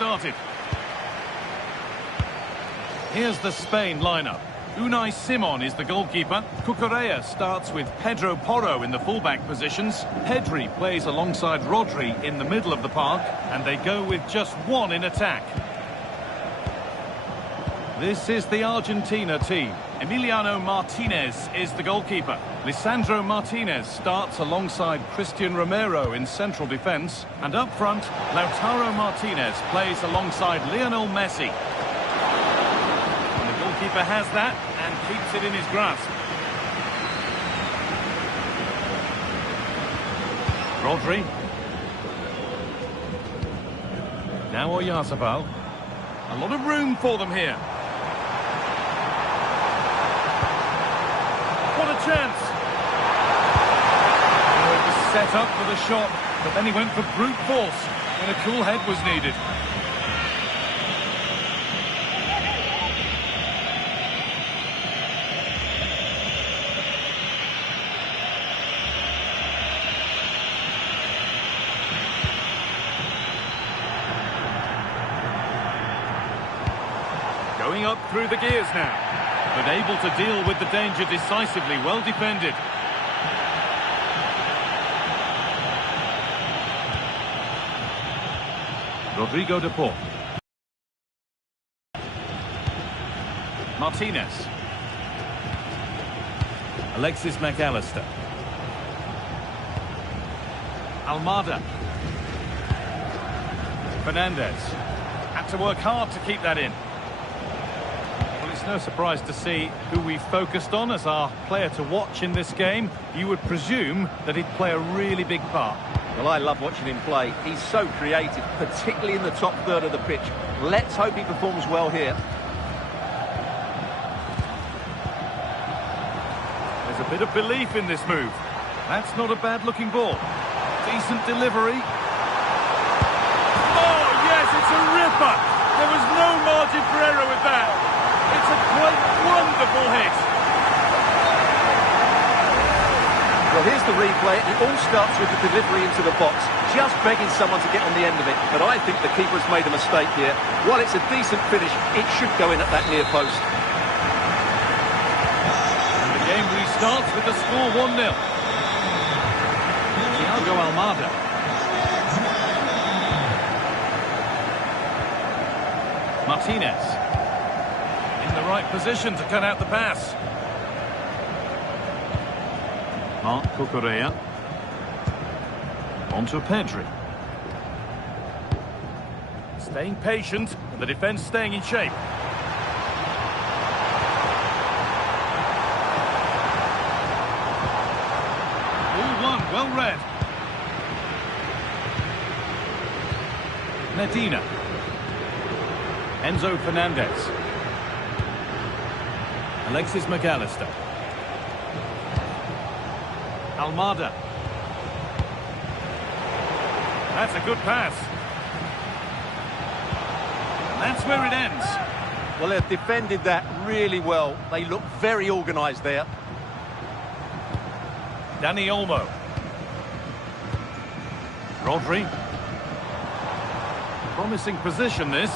started. Here's the Spain lineup. Unai Simon is the goalkeeper. Cucurella starts with Pedro Porro in the fullback positions. Pedri plays alongside Rodri in the middle of the park, and they go with just one in attack. This is the Argentina team. Emiliano Martinez is the goalkeeper. Lisandro Martinez starts alongside Christian Romero in central defence. And up front, Lautaro Martinez plays alongside Lionel Messi. And the goalkeeper has that and keeps it in his grasp. Rodri. Now Oyarzabal. A lot of room for them here. What a chance! Oh, it was set up for the shot, but then he went for brute force when a cool head was needed. Going up through the gears now. But able to deal with the danger decisively, well defended. Rodrigo de Paul. Martinez. Alexis McAllister. Almada. Fernandez. Had to work hard to keep that in. It's no surprise to see who we focused on as our player to watch in this game. You would presume that he'd play a really big part. Well, I love watching him play. He's so creative, particularly in the top third of the pitch. Let's hope he performs well here. There's a bit of belief in this move. That's not a bad-looking ball. Decent delivery. Oh, yes, it's a ripper. There was no margin for error with that. It's a quite wonderful hit. Well, here's the replay. It all starts with the delivery into the box. Just begging someone to get on the end of it. But I think the keeper's made a mistake here. While it's a decent finish, it should go in at that near post. And the game restarts with the score 1-0. Thiago Almada. Martinez. In the right position to cut out the pass. Marc Cucurella. On to Pedri. Staying patient, and the defence staying in shape. Ball one, well read. Medina. Enzo Fernandez. Alexis McAllister. Almada. That's a good pass. And that's where it ends. Well, they've defended that really well. They look very organised there. Dani Olmo. Rodri. Promising position, this.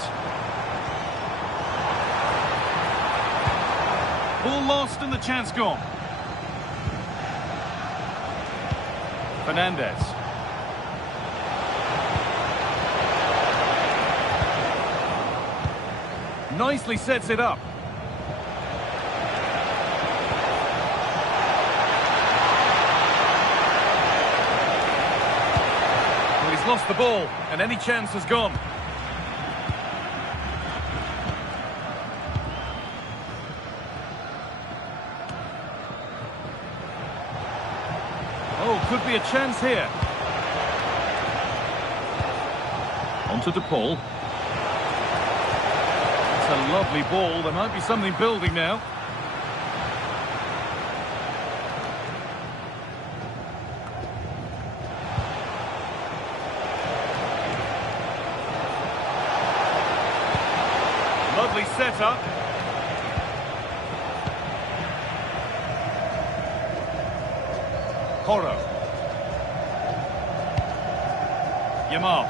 Ball lost and the chance gone. Fernandez. Nicely sets it up. Well, he's lost the ball, and any chance has gone. Oh, could be a chance here. On to De Paul. It's a lovely ball. There might be something building now. Lovely setup. Porro. Yamal.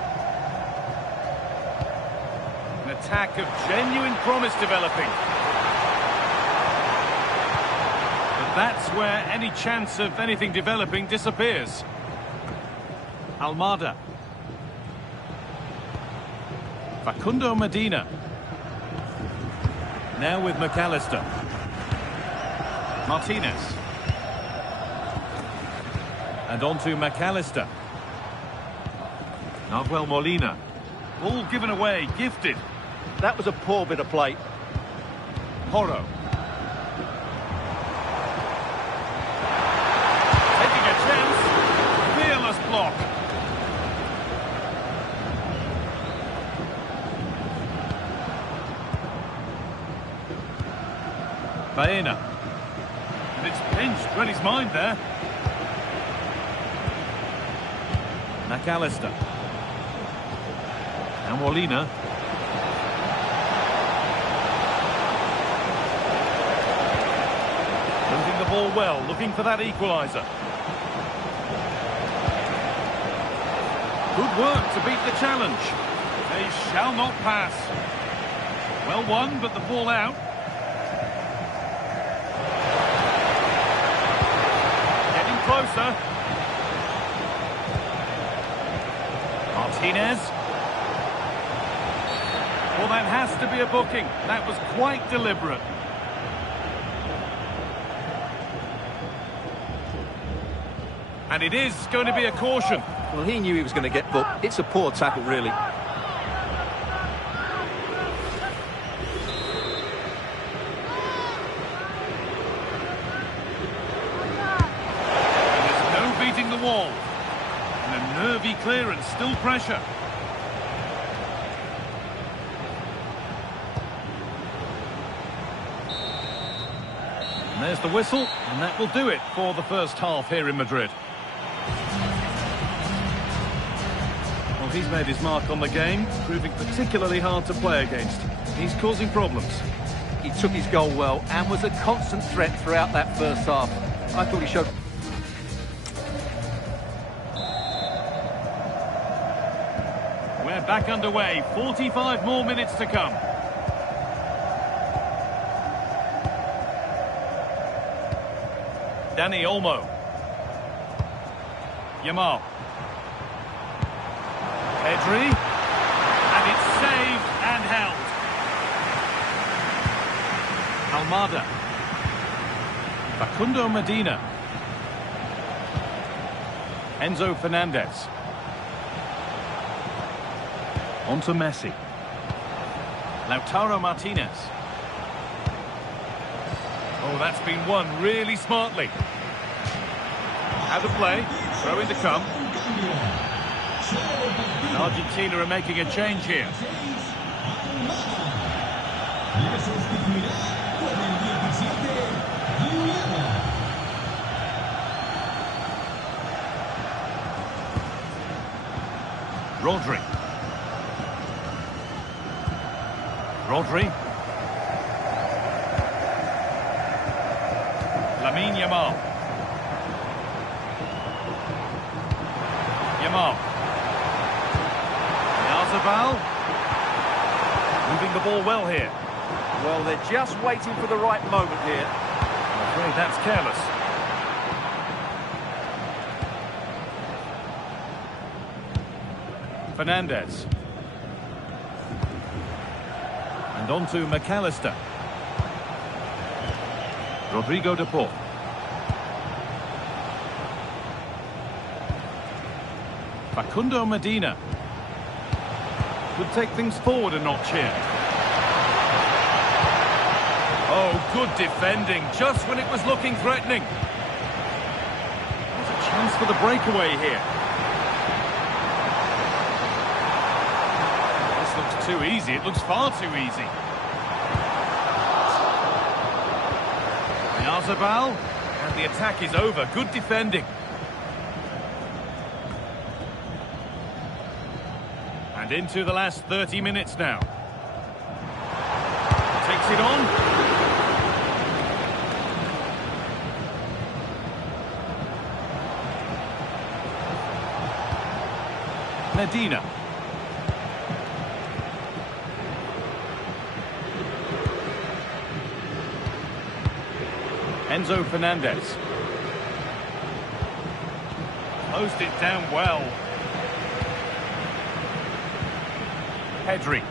attack of genuine promise developing. But that's where any chance of anything developing disappears. Almada. Facundo Medina. Now with McAllister. Martinez. And on to McAllister. Nahuel Molina. Ball given away, gifted. That was a poor bit of play. Porro. Taking a chance. Fearless block. Baena. And it's pinched, read his mind there. McAllister. And Molina. Moving the ball well, looking for that equaliser. Good work to beat the challenge. They shall not pass. Well won, but the ball out. Getting closer. Martinez. Well, that has to be a booking. That was quite deliberate. And it is going to be a caution. Well, he knew he was going to get booked. It's a poor tackle, really. There's no beating the wall. And a nervy clearance, still pressure. And there's the whistle, and that will do it for the first half here in Madrid. Well, he's made his mark on the game, proving particularly hard to play against. He's causing problems. He took his goal well and was a constant threat throughout that first half. I thought he showed... We're back underway, 45 more minutes to come. Dani Olmo. Yamal. Pedri. And it's saved and held. Almada. Facundo Medina. Enzo Fernandez. On to Messi. Lautaro Martinez. Oh, that's been won really smartly. Out of play, throw-in to come. And Argentina are making a change here. Rodri. Lamine Yamal. Yarzabal. Moving the ball well here. Well, they're just waiting for the right moment here. I'm afraid that's careless. Fernandez. And on to McAllister. Rodrigo de Paul. Facundo Medina. Could take things forward a notch here. Oh, good defending, just when it was looking threatening. There's a chance for the breakaway here. This looks too easy, it looks far too easy. Yarzabal, and the attack is over, good defending. And into the last 30 minutes now. Takes it on. Medina. Enzo Fernandez. Closed it down well. Pedri.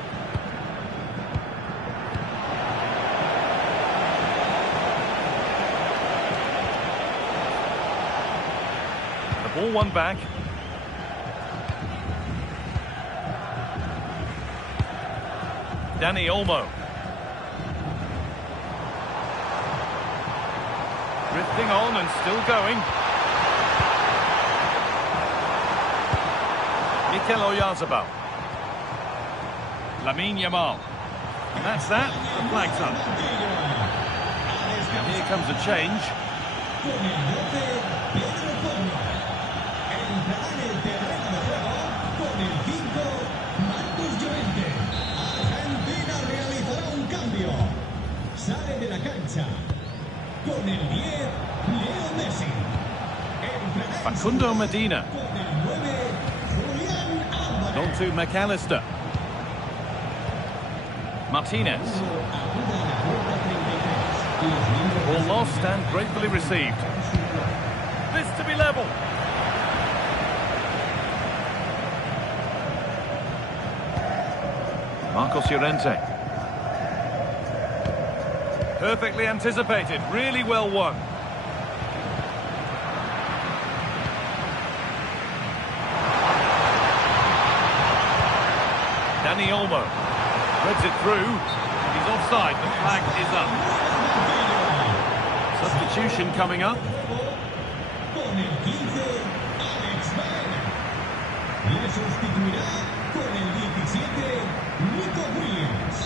The ball won back. Dani Olmo. Drifting on and still going. Mikel Oyarzabal. Lamine Yamal. And that's that. The flag's up. And here comes a change. Sale de la cancha con el 10, Leo Messi. Facundo Medina. Con el 9, Julián Álvarez. On to McAllister. Martinez. Ball lost and gratefully received. This to be level. Marcos Llorente. Perfectly anticipated, really well won. Dani Olmo threads it through. He's offside, the flag is up. Substitution coming up. Con el 15, Alex Baena. Le sustituirá con el 17, Nico Williams.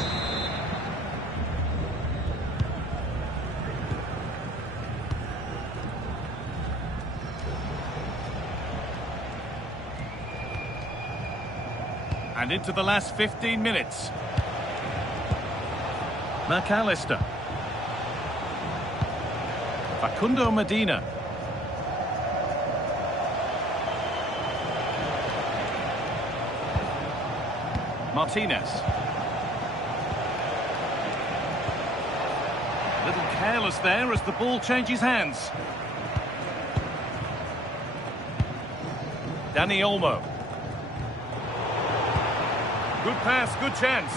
And into the last 15 minutes. McAllister. Facundo Medina. Martinez. A little careless there as the ball changes hands. Dani Olmo. Good pass, good chance.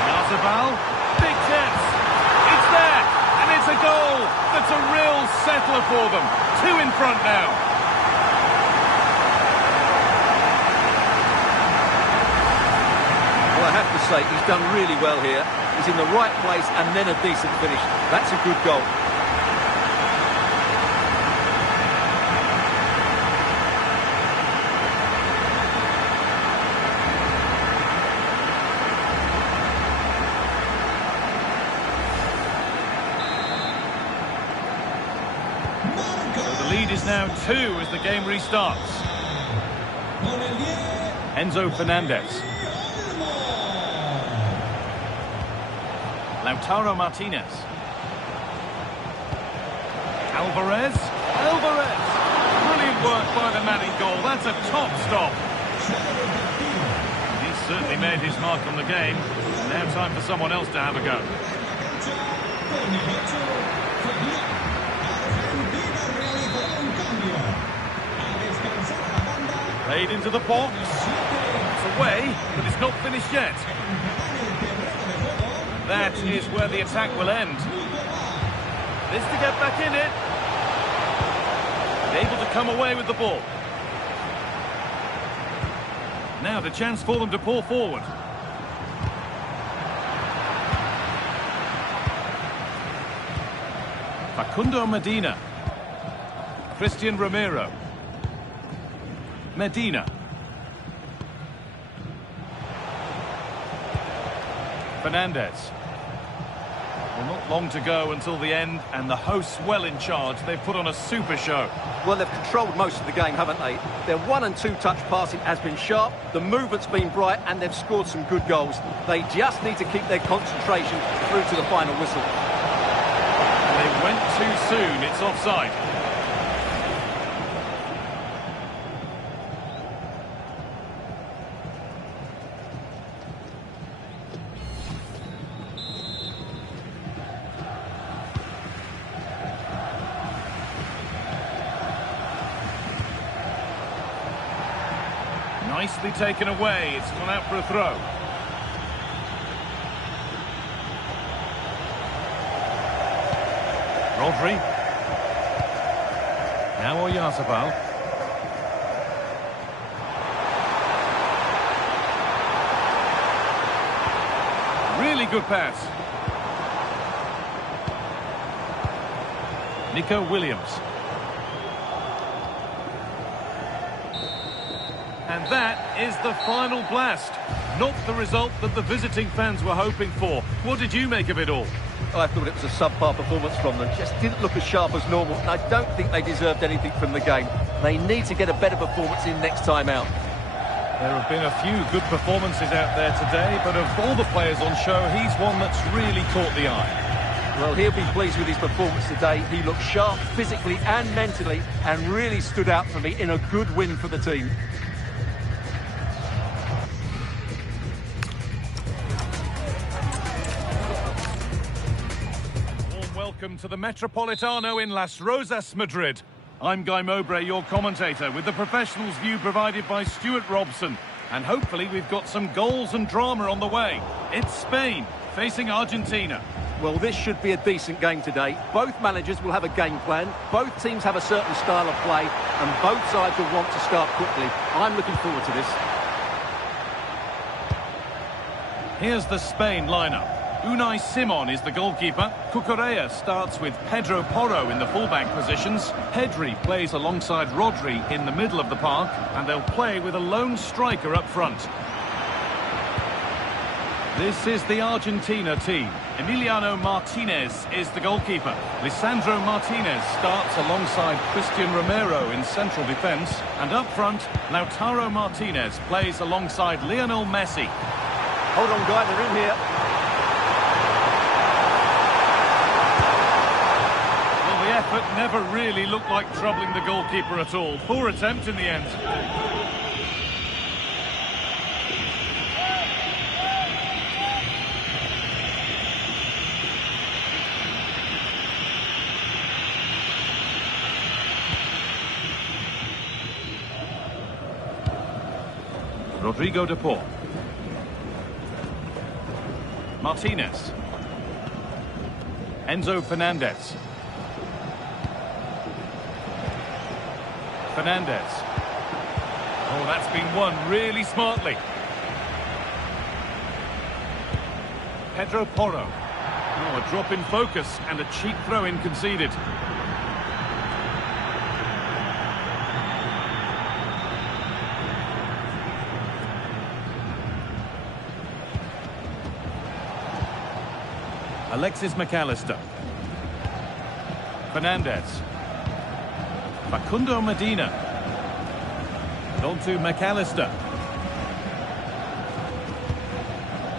Oyarzabal, big chance. It's there, and it's a goal. That's a real settler for them. 2 in front now. Well, I have to say, he's done really well here. He's in the right place and then a decent finish. That's a good goal. The lead is now 2 as the game restarts. Enzo Fernandez. Lautaro Martinez. Alvarez. Brilliant work by the man in goal. That's a top stop. He's certainly made his mark on the game. Now time for someone else to have a go. Played into the box. It's away, but it's not finished yet. That is where the attack will end. This to get back in it. Able to come away with the ball. Now the chance for them to pull forward. Facundo Medina. Christian Romero. Medina. Fernandez. Well, not long to go until the end, and the hosts well in charge. They've put on a super show. Well, they've controlled most of the game, haven't they? Their 1- and 2-touch passing has been sharp, the movement's been bright, and they've scored some good goals. They just need to keep their concentration through to the final whistle. And they went too soon. It's offside. nicely taken away. It's gone out for a throw. Rodri. Now Oyarzabal. Really good pass. Nico Williams. And that is the final blast. Not the result that the visiting fans were hoping for. What did you make of it all? I thought it was a subpar performance from them. Just didn't look as sharp as normal, and I don't think they deserved anything from the game. They need to get a better performance in next time out. There have been a few good performances out there today, but of all the players on show, he's one that's really caught the eye. Well, he'll be pleased with his performance today. He looked sharp physically and mentally, and really stood out for me in a good win for the team. Welcome to the Metropolitano in Las Rozas, Madrid. I'm Guy Mowbray, your commentator, with the professionals' view provided by Stuart Robson. And hopefully we've got some goals and drama on the way. It's Spain facing Argentina. Well, this should be a decent game today. Both managers will have a game plan. Both teams have a certain style of play, and both sides will want to start quickly. I'm looking forward to this. Here's the Spain lineup. Unai Simon is the goalkeeper. Cucurella starts with Pedro Porro in the fullback positions. Pedri plays alongside Rodri in the middle of the park, and they'll play with a lone striker up front. This is the Argentina team. Emiliano Martinez is the goalkeeper. Lisandro Martinez starts alongside Christian Romero in central defence, and up front, Lautaro Martinez plays alongside Lionel Messi. Hold on, Guy, they're in here. The effort never really looked like troubling the goalkeeper at all. Poor attempt in the end. Rodrigo de Paul. Martinez. Enzo Fernandez. Fernandez. Oh, that's been won really smartly. Pedro Porro. Oh, a drop in focus and a cheap throw-in conceded. Alexis McAllister. Fernandez. Facundo Medina. And on to McAllister.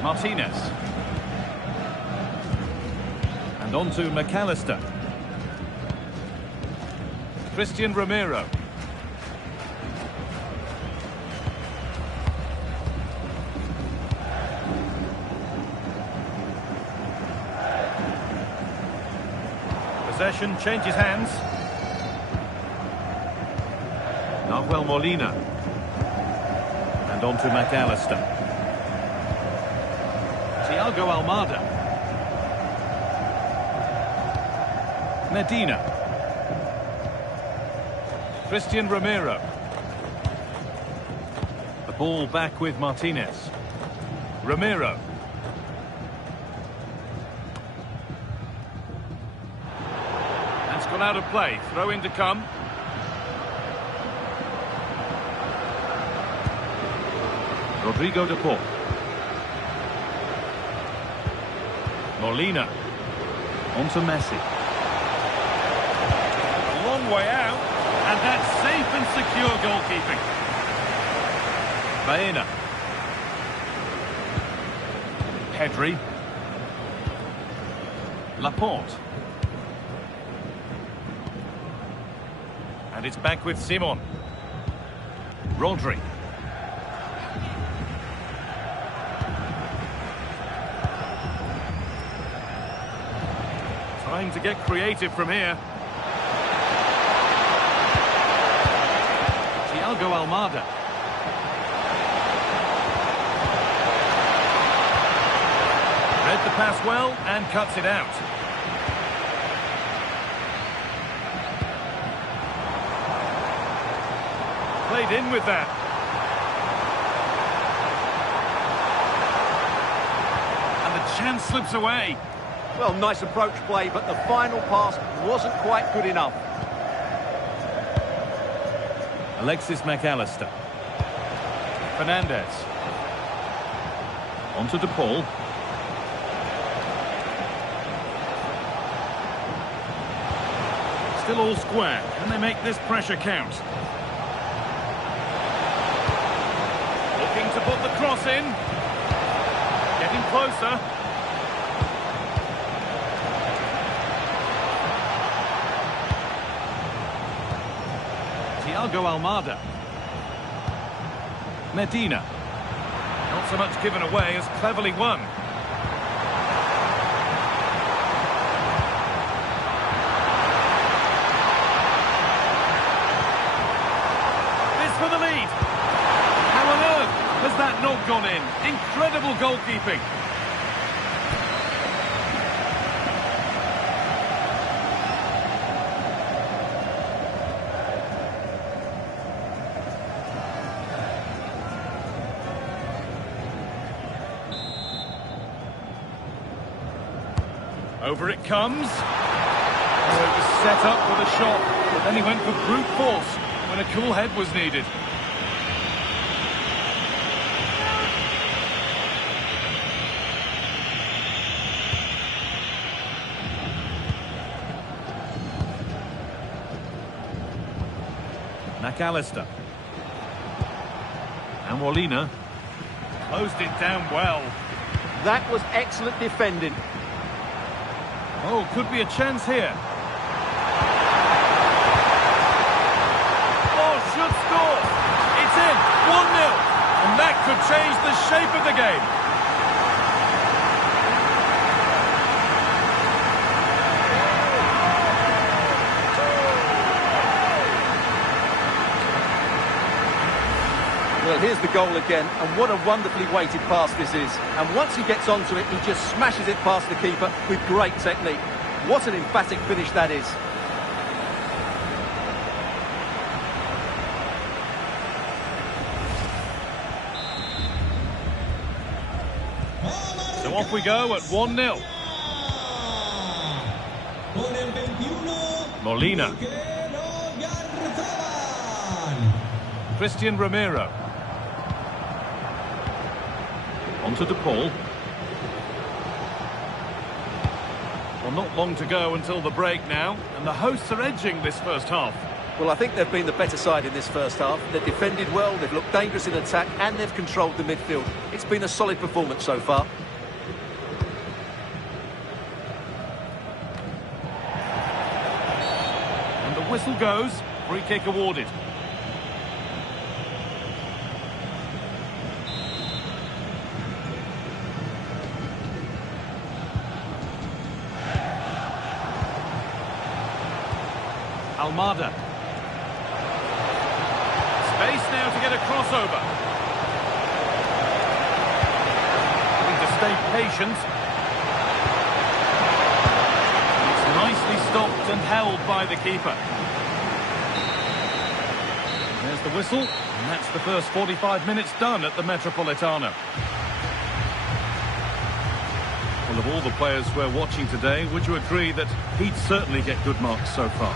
Martinez. And on to McAllister. Christian Romero. Possession changes hands. Nahuel Molina. And on to McAllister. Thiago Almada. Medina. Christian Romero. The ball back with Martinez. Romero. That's gone out of play. Throw in to come. Rodrigo de Paul. Molina. On to Messi. A long way out, and that's safe and secure goalkeeping. Baena. Pedri. Laporte. And it's back with Simon. Rodri. Trying to get creative from here. Thiago Almada. pass well and cuts it out. Played in with that. And the chance slips away. Well, nice approach play, but the final pass wasn't quite good enough. Alexis McAllister. Fernandez. Onto De Paul. Still all square. Can they make this pressure count? Looking to put the cross in. Getting closer. Thiago Almada. Medina. Not so much given away as cleverly won. This for the lead. How on earth has that not gone in? Incredible goalkeeping. Over it comes. Oh, it was set up for the shot, but then he went for brute force when a cool head was needed. McAllister. And Molina closed it down well. That was excellent defending. Oh, could be a chance here. Oh, should score. It's in. 1-0. And that could change the shape of the game. Well, here's the goal again, and what a wonderfully weighted pass this is. And once he gets onto it, he just smashes it past the keeper with great technique. What an emphatic finish that is. So off we go at 1-0. Molina. Christian Romero. Onto De Paul. Well, not long to go until the break now, and the hosts are edging this first half. Well, I think they've been the better side in this first half. They've defended well, they've looked dangerous in attack, and they've controlled the midfield. It's been a solid performance so far. And the whistle goes. Free kick awarded. Almada. Space now to get a crossover. Having to stay patient. It's nicely stopped and held by the keeper. There's the whistle, and that's the first 45 minutes done at the Metropolitano. Well, of all the players we're watching today, would you agree that he'd certainly get good marks so far?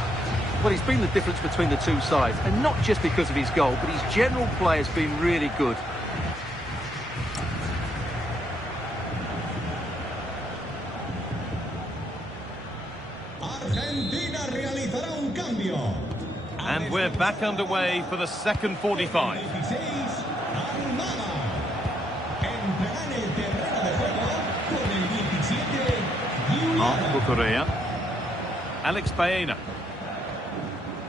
Well, he's been the difference between the two sides, and not just because of his goal, but his general play has been really good. Argentina realizará un cambio. And we're back underway for the second 45. 16, Almada. Entrará en el terreno de juego con el 17, Marc Julián. Cucurella. Alex Baena.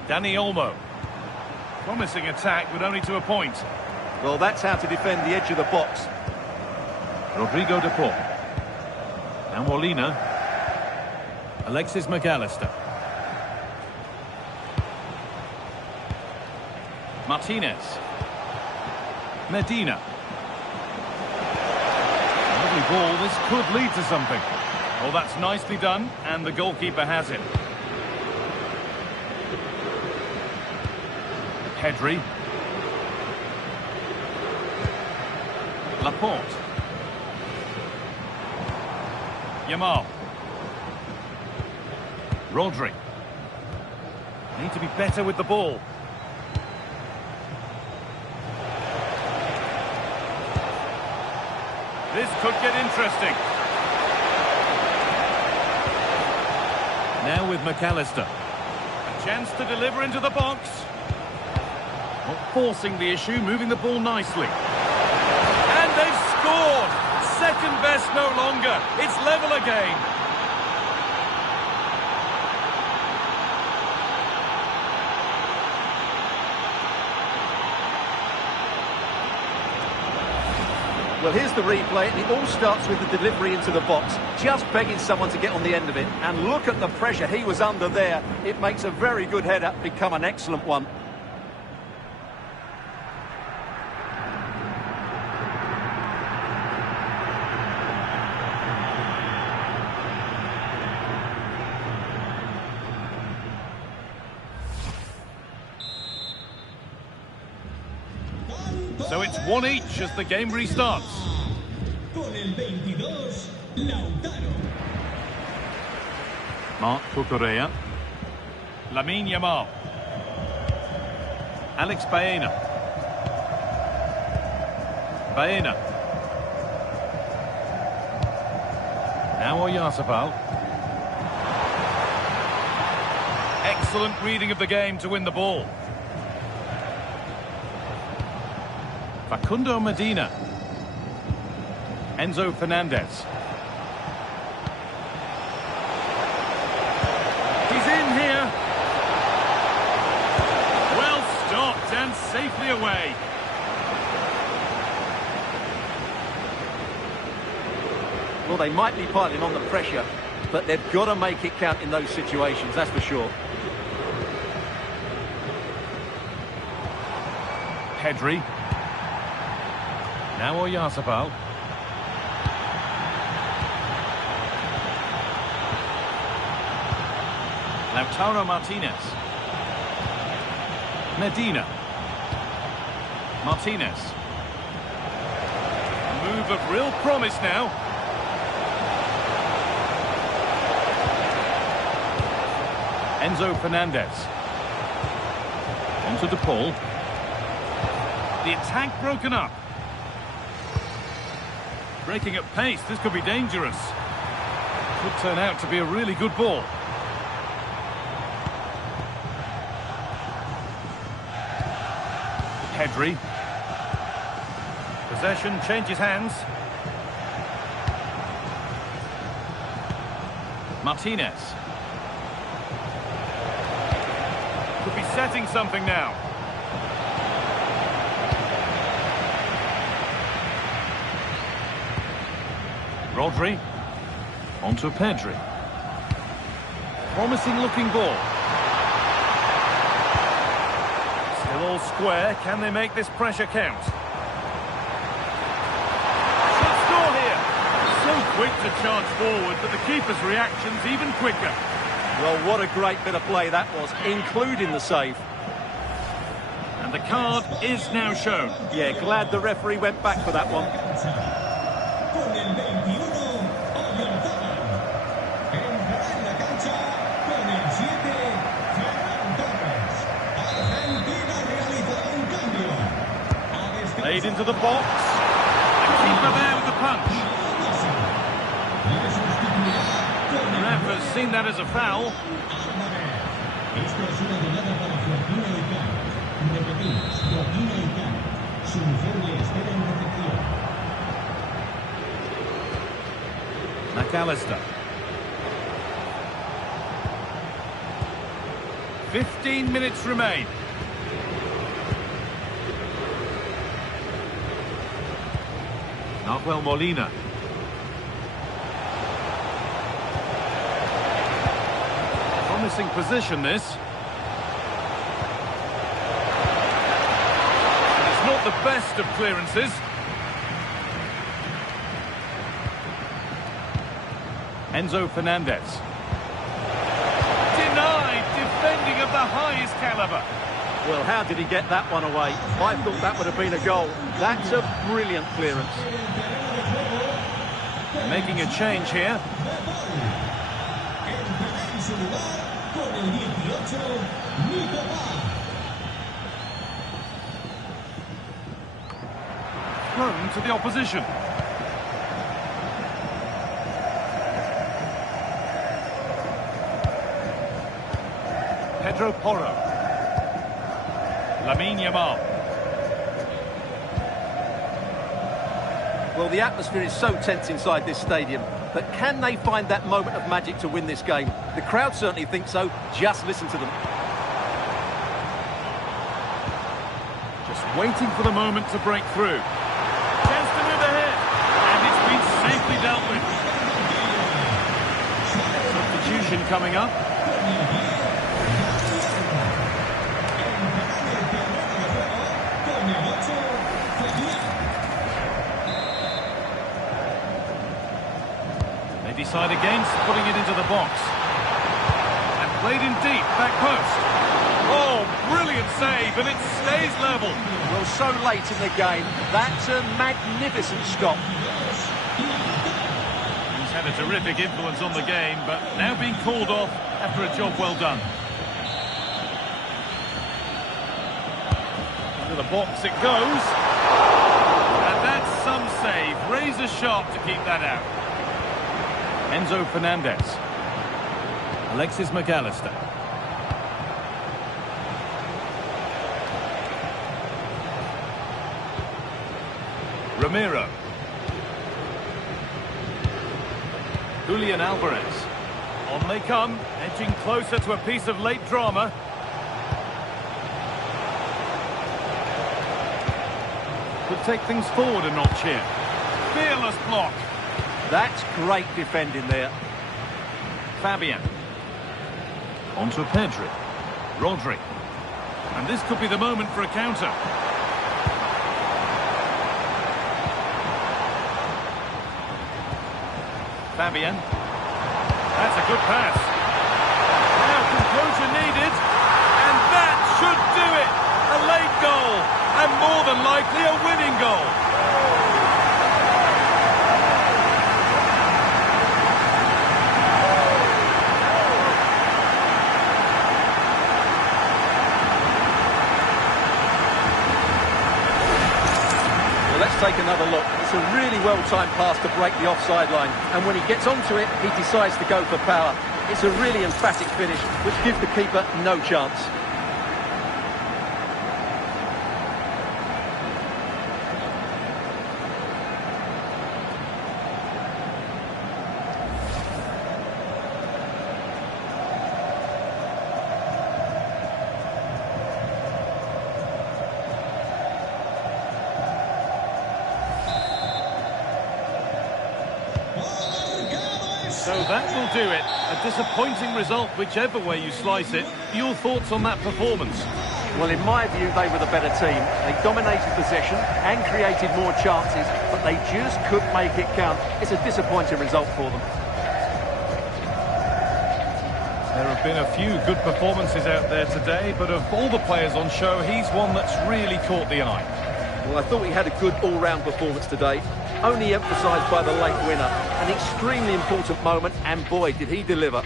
Dani Olmo. Promising attack, but only to a point. Well, that's how to defend the edge of the box. Rodrigo De Paul. And Molina. Alexis McAllister. Martinez. Medina. Lovely ball, this could lead to something. Well, that's nicely done, and the goalkeeper has it. Pedri. Laporte. Yamal. Rodri. Need to be better with the ball. This could get interesting. Now with McAllister. A chance to deliver into the box. Not forcing the issue, moving the ball nicely. And they've scored! Second best no longer. It's level again. Well, here's the replay, and it all starts with the delivery into the box. Just begging someone to get on the end of it. And look at the pressure he was under there. It makes a very good header become an excellent one. So it's 1-1 as the game restarts. Con el 22, Lautaro. Marc Cucurella. Lamine Yamal. Alex Baena. Baena. Now Oyarzabal. Excellent reading of the game to win the ball. Facundo Medina. Enzo Fernandez. He's in here. Well stopped and safely away. Well, they might be piling on the pressure, but they've got to make it count in those situations, that's for sure. Pedri. Now Oyarzabal. Lautaro Martinez. Medina. Martinez. A move of real promise now. Enzo Fernandez. Onto De Paul. The attack broken up. Breaking at pace, this could be dangerous. Could turn out to be a really good ball. Pedri. Possession changes hands. Martinez. Could be setting something now. Rodri. Onto Pedri. Promising looking ball. Still all square. Can they make this pressure count? Should score here. So quick to charge forward, but the keeper's reaction's even quicker. Well, what a great bit of play that was, including the save. And the card is now shown. Yeah, glad the referee went back for that one. Con el 21, Oyarzabal. Entrará en la cancha con el 7, Ferran Torres. Argentina realizará un cambio. Laid into the box. The keeper there with the punch. The ref has seen that as a foul. Esto es una llegada para Joaquín Aicán. Repetimos, Joaquín Aicán. Su mujer le espera en recepción. McAllister. 15 minutes remain. Nahuel Molina. Promising position, this. It's not the best of clearances. Enzo Fernandez. Denied, defending of the highest caliber. Well, how did he get that one away? I thought that would have been a goal. That's a brilliant clearance. Making a change here. Thrown to the opposition. Pedro Porro. Lamine Yamal. Well, the atmosphere is so tense inside this stadium, but can they find that moment of magic to win this game? The crowd certainly think so. Just listen to them. Just waiting for the moment to break through. Chance to move ahead, and it's been safely dealt with. Substitution coming up. Decide against putting it into the box. And played in deep, back post. Oh, brilliant save, and it stays level. Well, so late in the game, that's a magnificent stop. He's had a terrific influence on the game, but now being called off after a job well done. Into the box it goes. And that's some save. Razor sharp to keep that out. Enzo Fernandez. Alexis McAllister. Ramiro. Julian Alvarez. On they come, edging closer to a piece of late drama. Could take things forward a notch here. Fearless block. That's great defending there. Fabian. On to Pedri. Rodri. And this could be the moment for a counter. Fabian. That's a good pass. Now composure needed. And that should do it. A late goal. And more than likely a winning goal. Let's take another look. It's a really well-timed pass to break the offside line, and when he gets onto it, he decides to go for power. It's a really emphatic finish, which gives the keeper no chance. So that will do it. A disappointing result, whichever way you slice it. Your thoughts on that performance? Well, in my view, they were the better team. They dominated possession and created more chances, but they just couldn't make it count. It's a disappointing result for them. There have been a few good performances out there today, but of all the players on show, he's one that's really caught the eye. Well, I thought he had a good all-round performance today. Only emphasised by the late winner. An extremely important moment, and boy, did he deliver.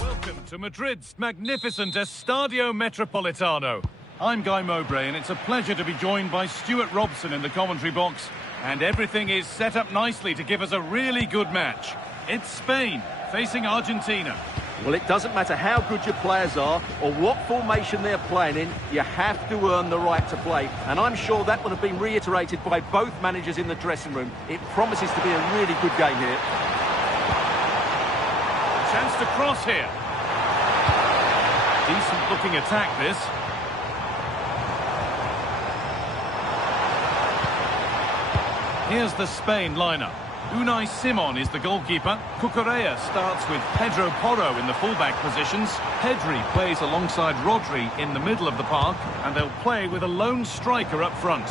Welcome to Madrid's magnificent Estadio Metropolitano. I'm Guy Mowbray, and it's a pleasure to be joined by Stuart Robson in the commentary box. And everything is set up nicely to give us a really good match. It's Spain facing Argentina. Well, it doesn't matter how good your players are or what formation they're playing in, you have to earn the right to play. And I'm sure that would have been reiterated by both managers in the dressing room. It promises to be a really good game here. Chance to cross here. Decent looking attack, this. Here's the Spain lineup. Unai Simon is the goalkeeper. Cucurella starts with Pedro Porro in the fullback positions. Pedri plays alongside Rodri in the middle of the park, and they'll play with a lone striker up front.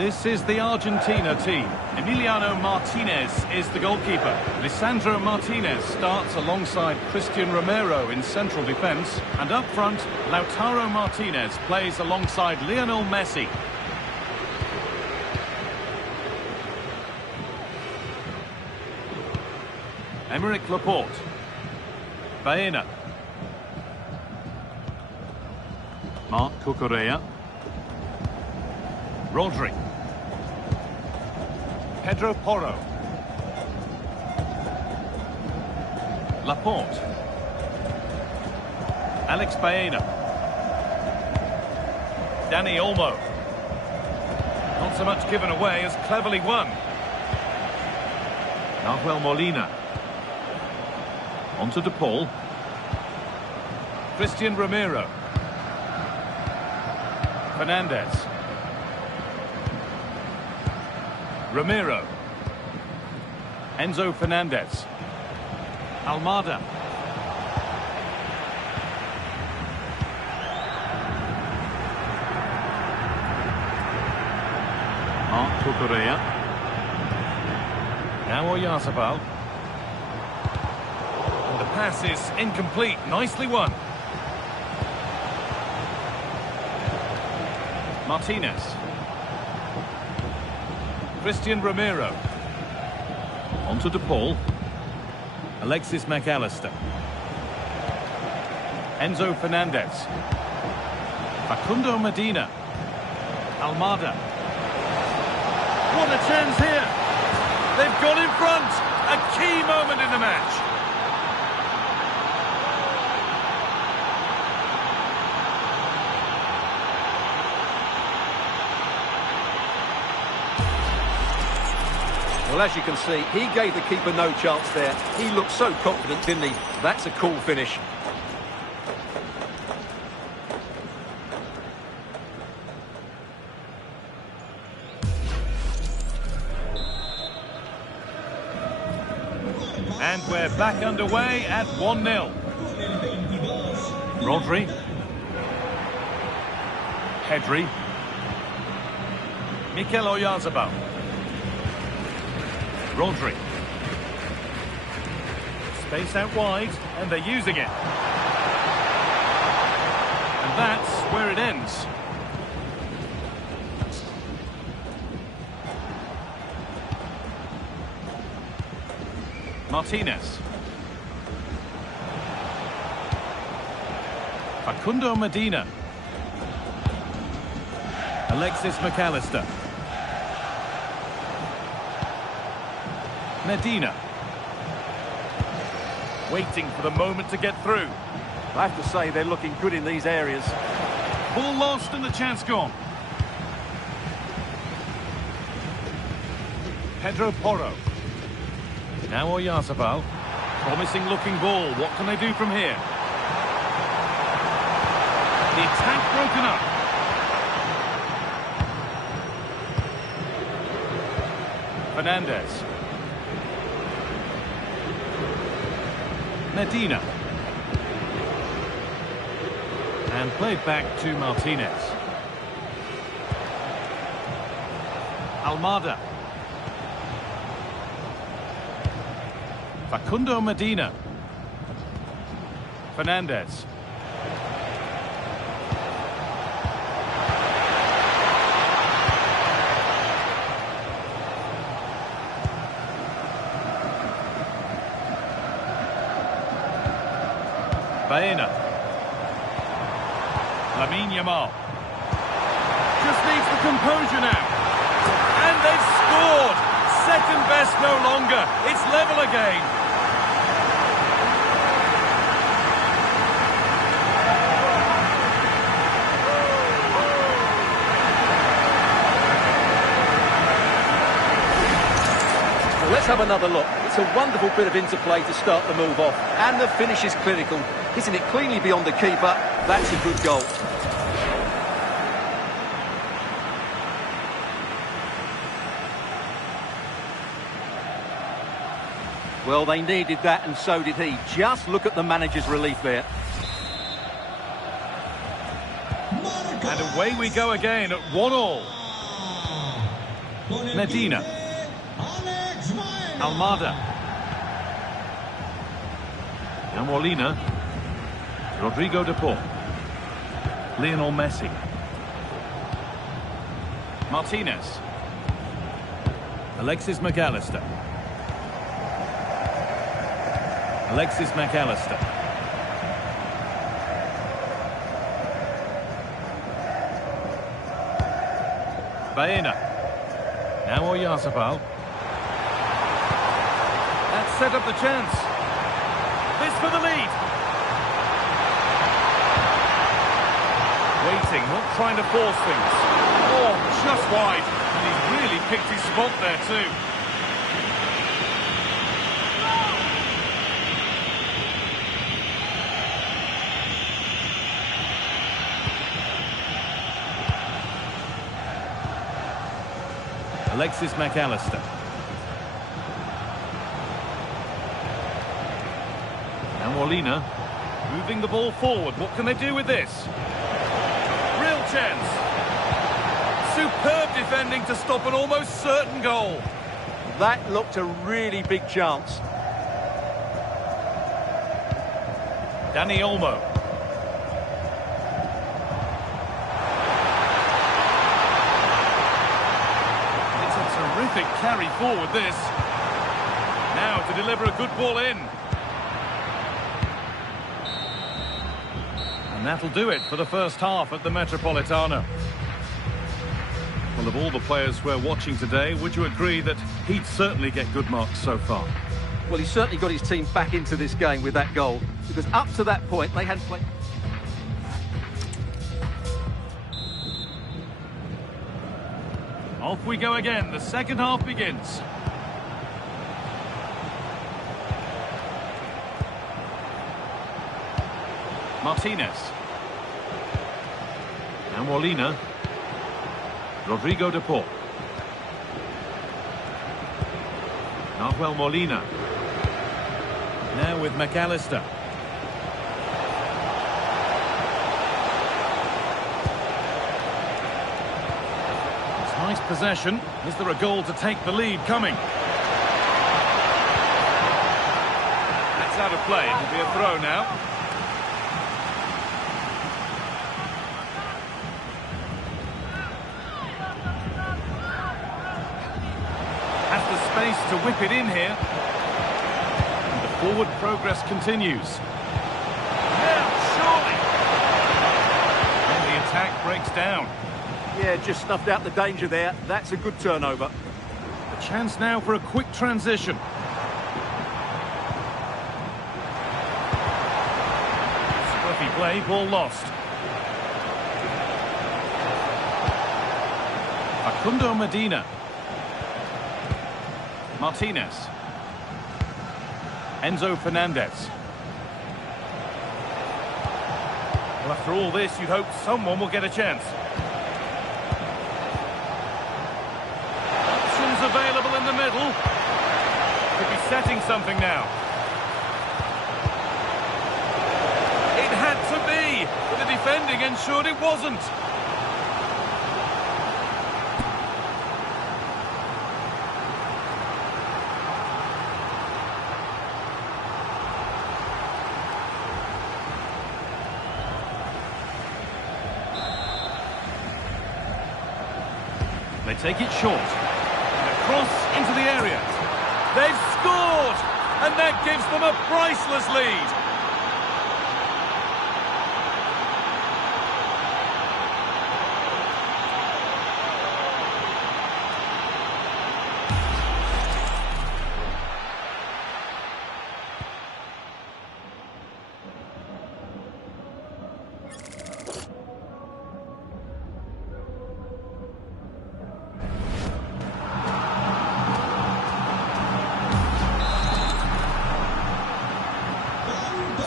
This is the Argentina team. Emiliano Martinez is the goalkeeper. Lisandro Martinez starts alongside Christian Romero in central defence. And up front, Lautaro Martinez plays alongside Lionel Messi. Emerick Laporte. Baena. Marc Cucurella. Rodri. Pedro Porro. Laporte. Alex Baena. Dani Olmo. Not so much given away as cleverly won. Nahuel Molina. On to De Paul. Christian Romero. Fernandez. Romero. Enzo Fernandez. Almada. Marc Cucurella. Now Oyarzabal. And the pass is incomplete. Nicely won. Martinez. Christian Romero. On to De Paul. Alexis McAllister. Enzo Fernandez. Facundo Medina. Almada. What a chance here! They've got in front! A key moment in the match! Well, as you can see, he gave the keeper no chance there. He looked so confident, didn't he? That's a cool finish. And we're back underway at 1-0. Rodri. Pedri. Mikel Oyarzabal. Rodri. Space out wide, and they're using it. And that's where it ends. Martinez. Facundo Medina. Alexis McAllister. Medina. Waiting for the moment to get through. I have to say, they're looking good in these areas. Ball lost and the chance gone. Pedro Porro. Now Oyarzabal. Promising looking ball. What can they do from here? The attack broken up. Fernandez. Medina. And played back to Martinez. Almada. Facundo Medina. Fernandez. Baena. Lamine Yamal. Just needs the composure now. And they've scored! Second best no longer. It's level again. Let's have another look. It's a wonderful bit of interplay to start the move off. And the finish is clinical. Hitting it cleanly beyond the keeper. That's a good goal. Well, they needed that, and so did he. Just look at the manager's relief there. And away we go again at 1-1. Con el Medina. 15, Alex Baena. Almada. Now Molina. Rodrigo de Paul. Lionel Messi. Martinez. Alexis McAllister. Alexis McAllister. Baena. Now Oyarzabal. That set up the chance. This for the lead. Waiting, not trying to force things. Oh, just wide. And he's really picked his spot there too. Alexis McAllister. Now Molina, moving the ball forward. What can they do with this? Real chance. Superb defending to stop an almost certain goal. That looked a really big chance. Dani Olmo. It's a terrific carry forward, this. Now to deliver a good ball in. And that'll do it for the first half at the Metropolitano. Well, of all the players we're watching today, would you agree that he'd certainly get good marks so far? Well, he certainly got his team back into this game with that goal, because up to that point, they hadn't played... Off we go again. The second half begins. Martinez. Now Molina. Rodrigo de Paul. Nahuel Molina. Now with McAllister. It's nice possession. Is there a goal to take the lead coming? That's out of play. It'll be a throw now. Space to whip it in here. And the forward progress continues. Now, surely. And the attack breaks down. Yeah, just snuffed out the danger there. That's a good turnover. A chance now for a quick transition. Scruffy play, ball lost. Facundo Medina. Martinez. Enzo Fernandez. Well, after all this, you'd hope someone will get a chance. Options available in the middle. Could be setting something now. It had to be, but the defending ensured it wasn't. They take it short. And across into the area. They've scored! And that gives them a priceless lead.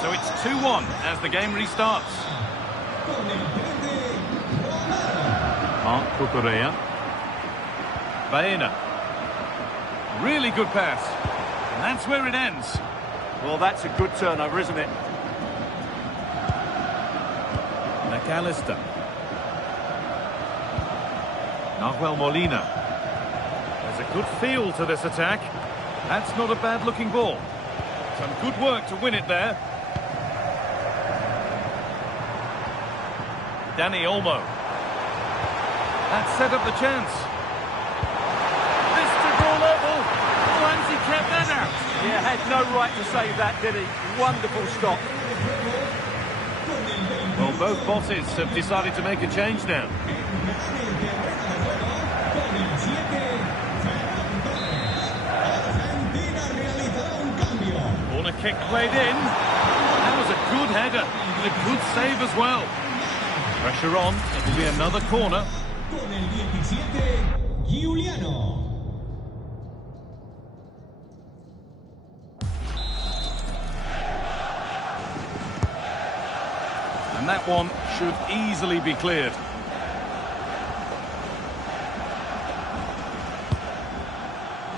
So it's 2-1 as the game restarts. Con el 13, Romero. Marc Cucurella. Baena. Really good pass. And that's where it ends. Well, that's a good turnover, isn't it? McAllister. Nahuel Molina. a good feel to this attack. That's not a bad-looking ball. Some good work to win it there. Dani Olmo. That set up the chance. This to draw level. Once he kept that out. Yeah, had no right to save that, did he? Wonderful stop. Well, both bosses have decided to make a change now. Corner kick played in. That was a good header and a good save as well. Pressure on, it'll be another corner. Con el 17, Giuliano. And that one should easily be cleared.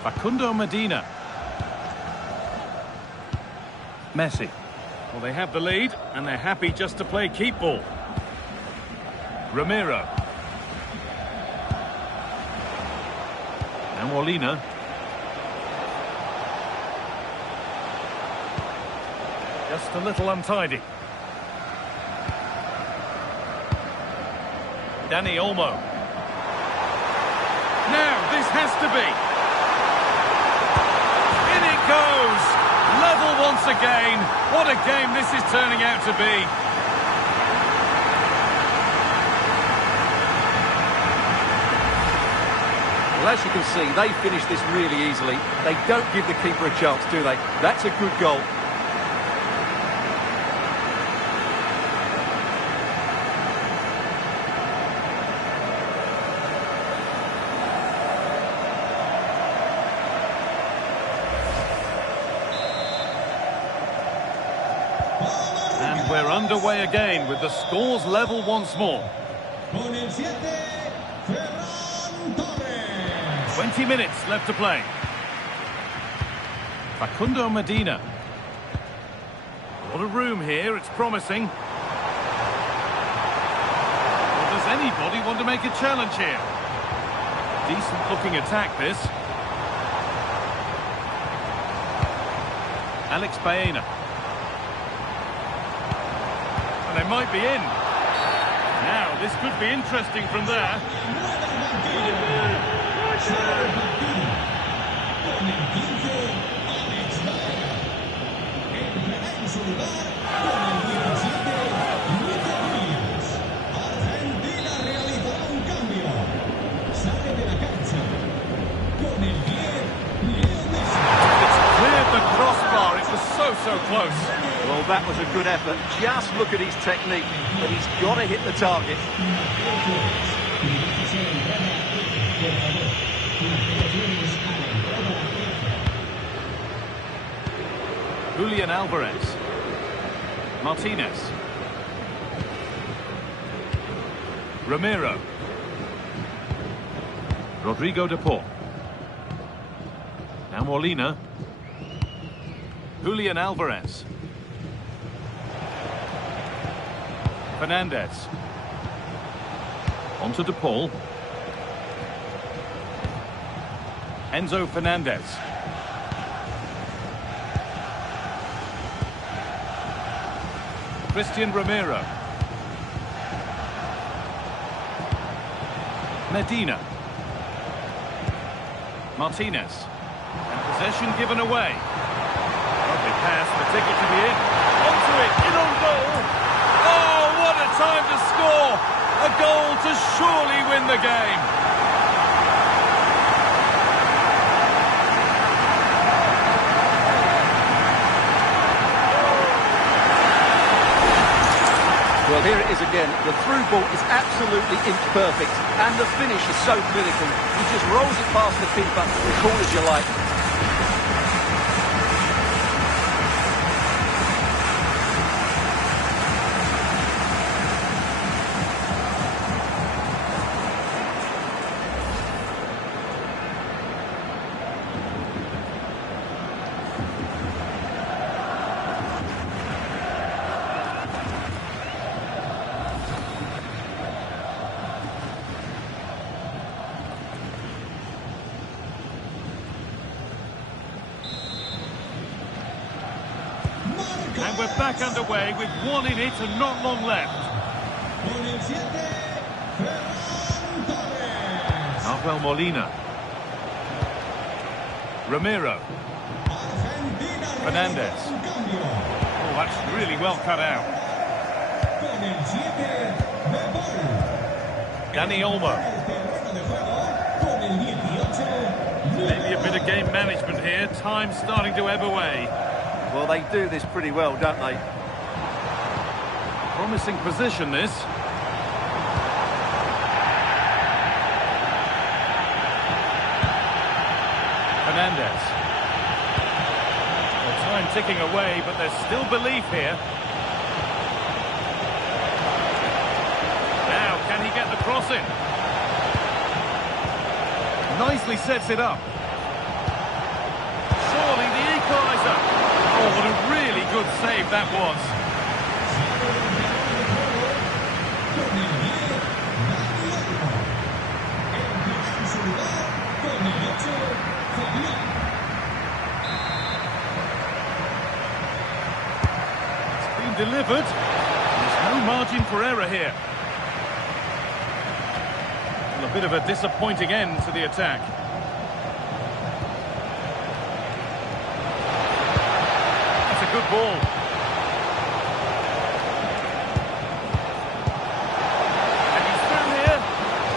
Facundo Medina. Messi. Well, they have the lead, and they're happy just to play keep ball. Ramiro. And Molina. Just a little untidy. Dani Olmo. Now, this has to be. In it goes. Level once again. What a game this is turning out to be. Well, as you can see, they finish this really easily. They don't give the keeper a chance, do they? That's a good goal. And we're underway again with the scores level once more. Con el 7, Ferran Torres. 20 minutes left to play. Facundo Medina. A lot of room here, it's promising. Or does anybody want to make a challenge here? Decent looking attack, this. Alex Baena. And they might be in. Now, this could be interesting from there. So close. Well, that was a good effort. Just look at his technique, but he's got to hit the target. Julian Alvarez. Martinez. Ramiro. Rodrigo de Paul. Now Molina. Julian Alvarez. Fernandez. On to De Paul. Enzo Fernandez. Christian Ramiro. Medina. Martinez. And possession given away. Lovely pass, the ticket to be in. Onto it, in on goal. Oh, what a time to score! A goal to surely win the game. Well, here it is again. The through ball is absolutely inch perfect, and the finish is so clinical. He just rolls it past the keeper, call as you like. And we're back underway with one in it and not long left. Con el 7, Ferran Torres. Rafael Molina. Romero. Argentina Fernandez. realiza un cambio. Oh, that's really well cut out. Con el 7, De Paul. Dani Olmo. El terreno de juego con el 18, Maybe a bit of game management here. Time starting to ebb away. Well, they do this pretty well, don't they? Promising position, this. Fernandez. Well, time ticking away, but there's still belief here. Now, can he get the cross in? Nicely sets it up. Surely the equaliser. Oh, what a really good save that was. con el 10, Dani Olmo. Entra en su lugar con el 8, Fabián. It's been delivered. There's no margin for error here. Well, a bit of a disappointing end to the attack. That's a good ball. And he's through here.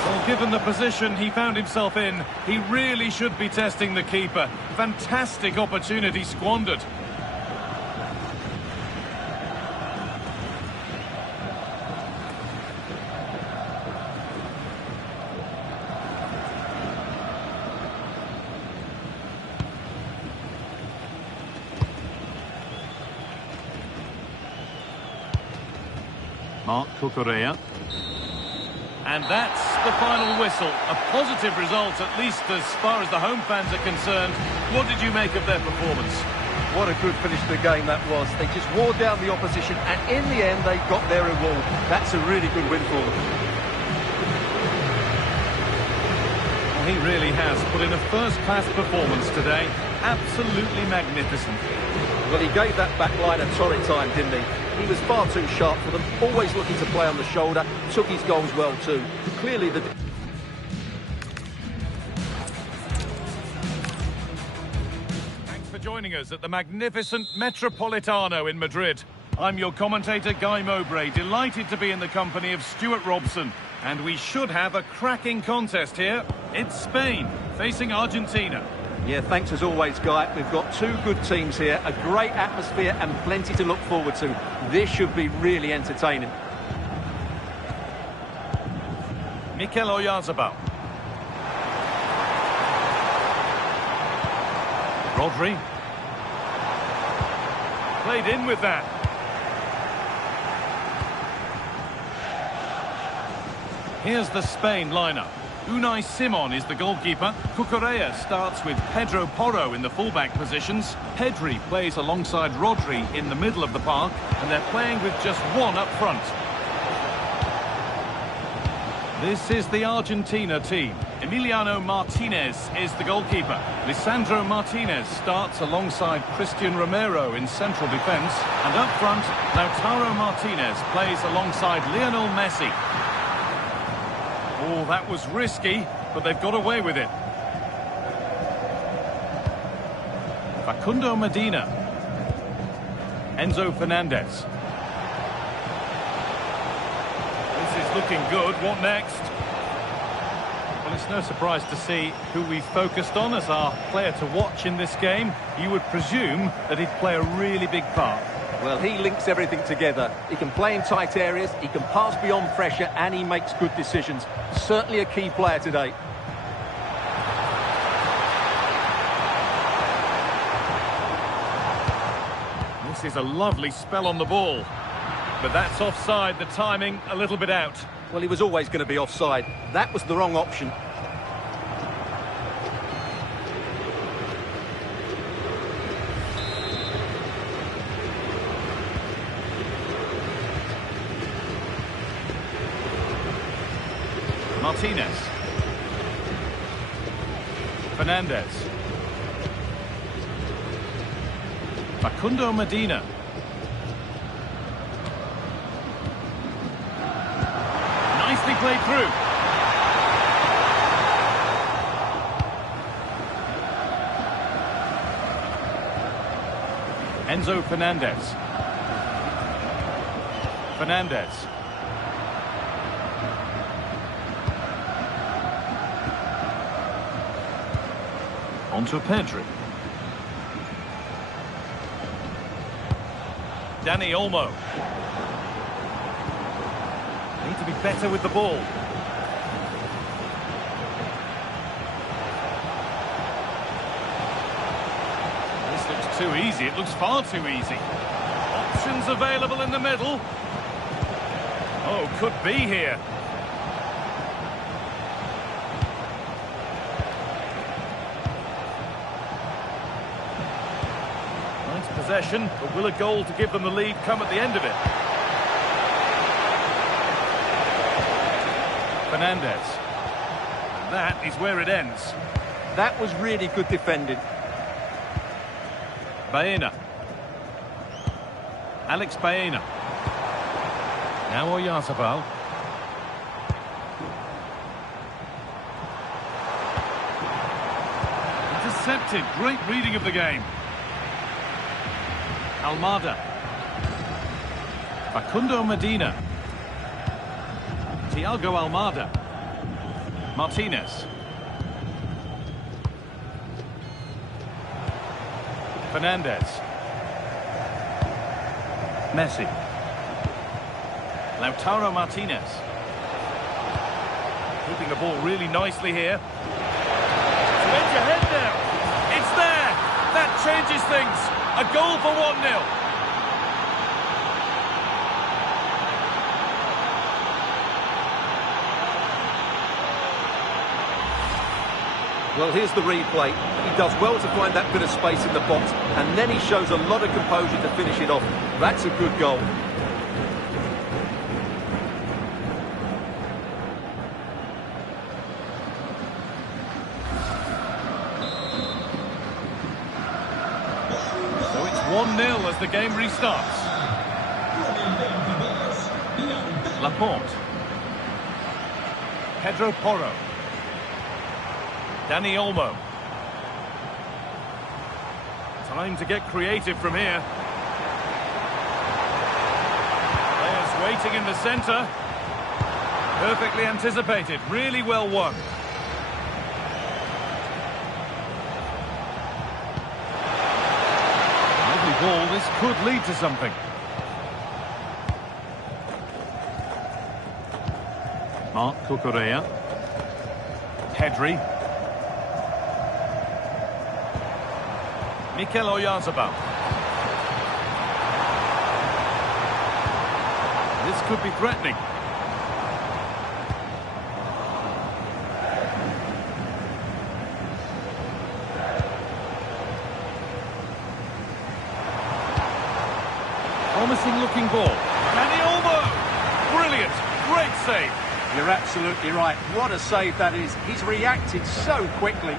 Well, given the position he found himself in, he really should be testing the keeper. Fantastic opportunity squandered. Marc Cucurella. And that's the final whistle. A positive result, at least as far as the home fans are concerned. What did you make of their performance? What a good finish to the game that was. They just wore down the opposition, and in the end, they got their reward. That's a really good win for them. Well, he really has put in a first-class performance today. Absolutely magnificent. Well, he gave that back line a torrid time, didn't he? He was far too sharp for them, always looking to play on the shoulder, took his goals well too. Clearly the... Thanks for joining us at the magnificent Metropolitano in Madrid. I'm your commentator, Guy Mowbray, delighted to be in the company of Stuart Robson. And we should have a cracking contest here. It's Spain facing Argentina. Yeah, thanks as always, Guy. We've got two good teams here, a great atmosphere and plenty to look forward to. This should be really entertaining. Mikel Oyarzabal. Rodri. Played in with that. Here's the Spain lineup. Unai Simon is the goalkeeper. Cucurella starts with Pedro Porro in the fullback positions. Pedri plays alongside Rodri in the middle of the park, and they're playing with just one up front. This is the Argentina team. Emiliano Martinez is the goalkeeper. Lisandro Martinez starts alongside Christian Romero in central defence. And up front, Lautaro Martinez plays alongside Lionel Messi. Oh, that was risky, but they've got away with it. Facundo Medina. Enzo Fernandez. This is looking good. What next? Well, it's no surprise to see who we focused on as our player to watch in this game. You would presume that he'd play a really big part. Well, he links everything together. He can play in tight areas, he can pass beyond pressure, and he makes good decisions. Certainly a key player today. This is a lovely spell on the ball. But that's offside, the timing a little bit out. Well, he was always going to be offside. That was the wrong option. Martinez. Fernandez. Facundo Medina. played through. Enzo Fernandez. Fernandez. On to Pedri. Dani Olmo. Need to be better with the ball. This looks too easy. It looks far too easy. Options available in the middle. Oh, could be here. Nice possession, but will a goal to give them the lead come at the end of it? Fernandez. And that is where it ends. That was really good defending. Baena. Alex Baena. Now Oyarzabal. Intercepted. Great reading of the game. Almada. Facundo Medina. Thiago Almada. Martinez. Fernandez. Messi. Lautaro Martinez. Keeping the ball really nicely here. To edge ahead now. It's there. That changes things. A goal for 1-0. Well, here's the replay. He does well to find that bit of space in the box, and then he shows a lot of composure to finish it off. That's a good goal. So it's 1-0 as the game restarts. Laporte. Pedro Porro. Dani Olmo. Time to get creative from here. Players waiting in the centre. Perfectly anticipated. Really well won. Lovely ball. This could lead to something. Marc Cucurella. Pedri. Mikel Oyarzabal. This could be threatening. Promising looking ball. Dani Olmo! Brilliant! Great save! You're absolutely right. What a save that is. He's reacted so quickly.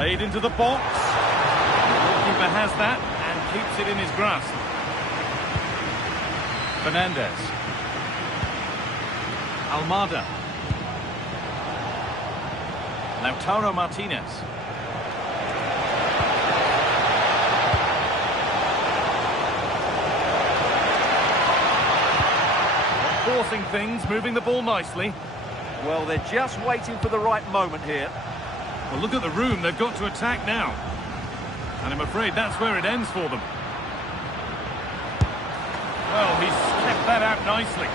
Played into the box. The goalkeeper has that and keeps it in his grasp. Fernandez. Almada. Lautaro Martinez. Forcing things, moving the ball nicely. Well, they're just waiting for the right moment here. Well, look at the room. They've got to attack now. And I'm afraid that's where it ends for them. Well, he's kept that out nicely.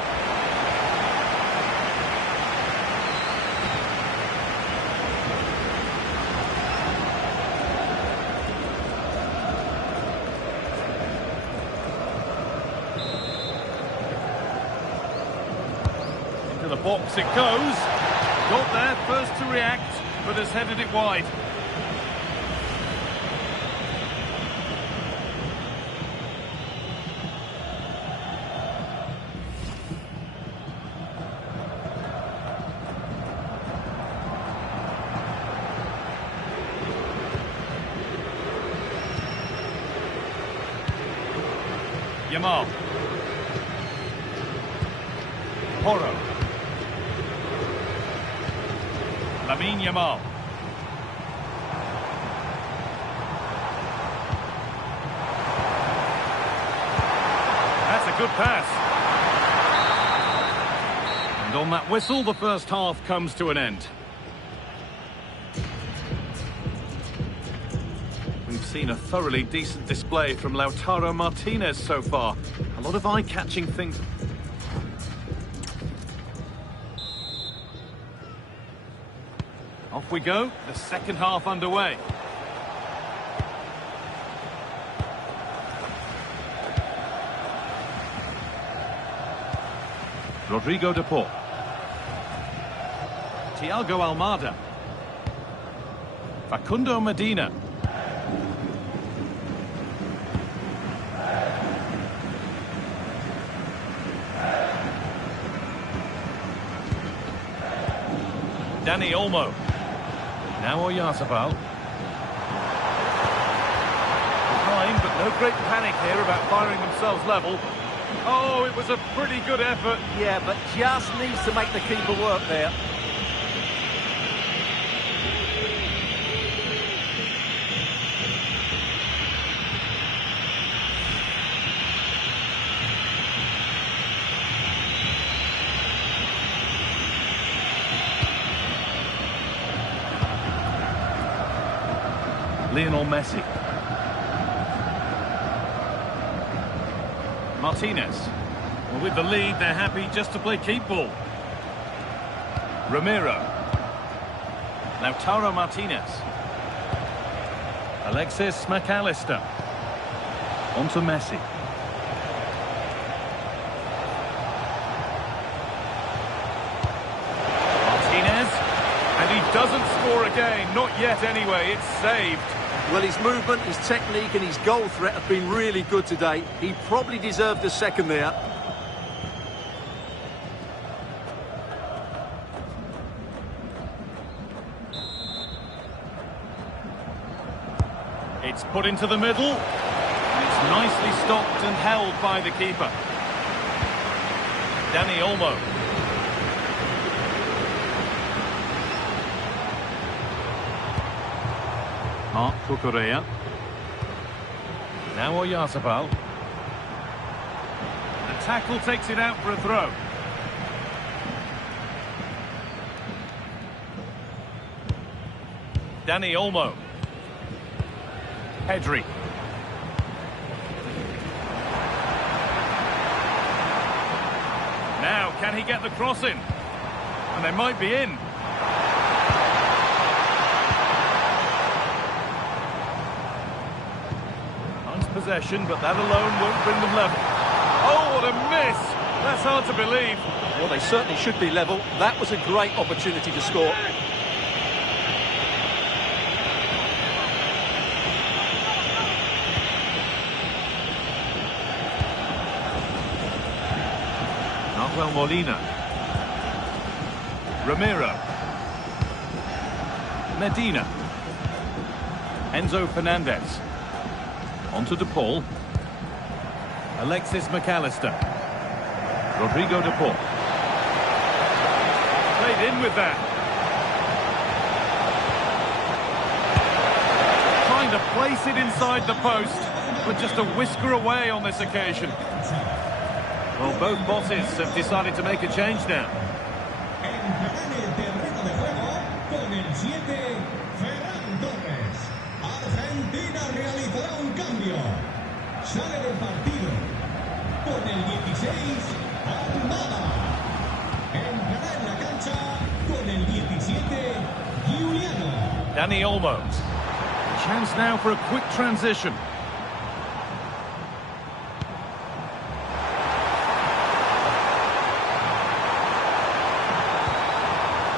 Into the box it goes. Got there first to react, but has headed it wide. Yamal. Porro. Lamine Yamal. That's a good pass. And on that whistle, the first half comes to an end. We've seen a thoroughly decent display from Lautaro Martinez so far. A lot of eye-catching things. Off we go, the second half underway. Rodrigo de Paul. Thiago Almada. Facundo Medina. Dani Olmo. Now Oyarzabal. Behind, but no great panic here about firing themselves level. Oh, it was a pretty good effort. Yeah, but just needs to make the keeper work there. Lionel Messi. Martinez. Well, with the lead, they're happy just to play keep ball. Romero. Lautaro Martinez. Alexis McAllister. On to Messi. Martinez. And he doesn't score again. Not yet anyway. It's saved. Well, his movement, his technique and his goal threat have been really good today. He probably deserved a second there. It's put into the middle. And it's nicely stopped and held by the keeper. Dani Olmo. Marc Cucurella. Now Oyarzabal. The tackle takes it out for a throw. Dani Olmo. Pedri. Now, can he get the cross in? And they might be in. Possession, but that alone won't bring them level. Oh, what a miss! That's hard to believe. Well, they certainly should be level. That was a great opportunity to score. Nahuel Molina. Romero. Medina. Enzo Fernandez. On to De Paul. Alexis McAllister. Rodrigo De Paul. Played in with that. Trying to place it inside the post, but just a whisker away on this occasion. Well, both bosses have decided to make a change now. Argentina realizará un cambio. Sale del partido con el 16, Almada. Entrará en la cancha con el 17, Giuliano. Dani Olmo. Chance now for a quick transition.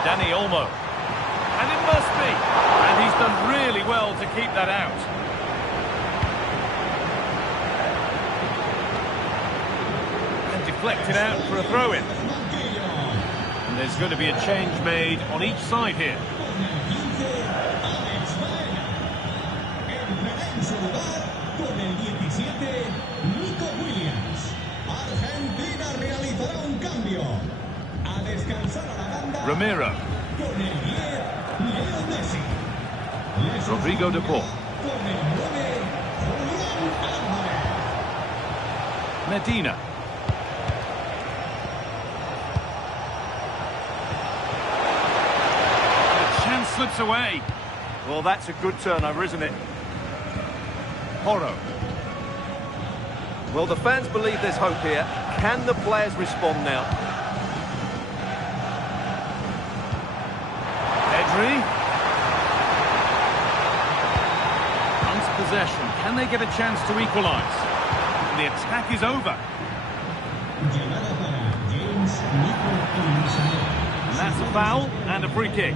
Dani Olmo. And it must be. And he's done really well to keep that out. And deflected out for a throw-in. And there's going to be a change made on each side here. Argentina realizará un cambio. Romero. Con el 10, Leo Messi. Le Rodrigo de Paul. Con el 9, Julián Álvarez. Medina. The chance slips away. Well, that's a good turnover, isn't it? Porro. Well, the fans believe there's hope here. Can the players respond now? Pedri. Once possession. Can they get a chance to equalise? And the attack is over. Llegada para James Nico. And that's a foul and a free kick.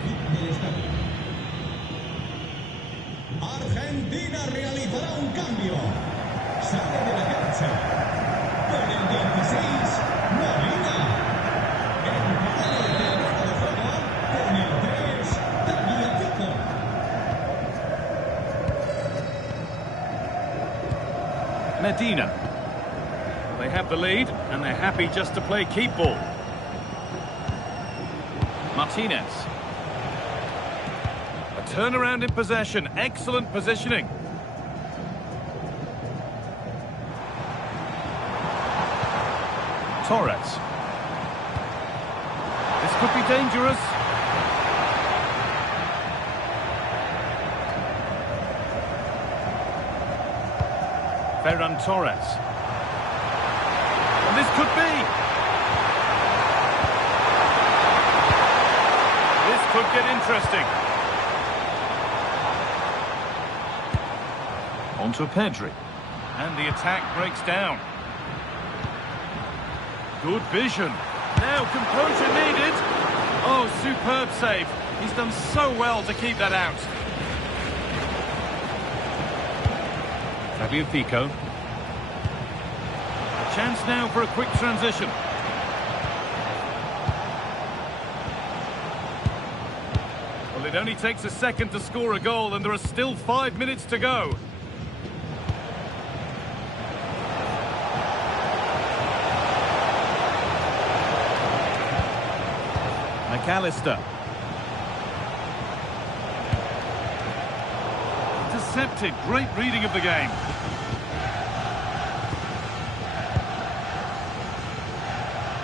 Argentina realizará un cambio. Sale de la cancha. Con el 26, Molina. Entrada en el terreno de juego. Con el 3, Tagliafico. Medina. They have the lead, and they're happy just to play keep ball. Martinez. A turnaround in possession. Excellent positioning. Torres. This could be dangerous. Ferran Torres. And this could be. This could get interesting. On to Pedri. And the attack breaks down. Good vision. Now composure needed. Oh, superb save. He's done so well to keep that out. Fabio Pico. A chance now for a quick transition. Well, it only takes a second to score a goal, and there are still 5 minutes to go. McAllister. Intercepted. Great reading of the game.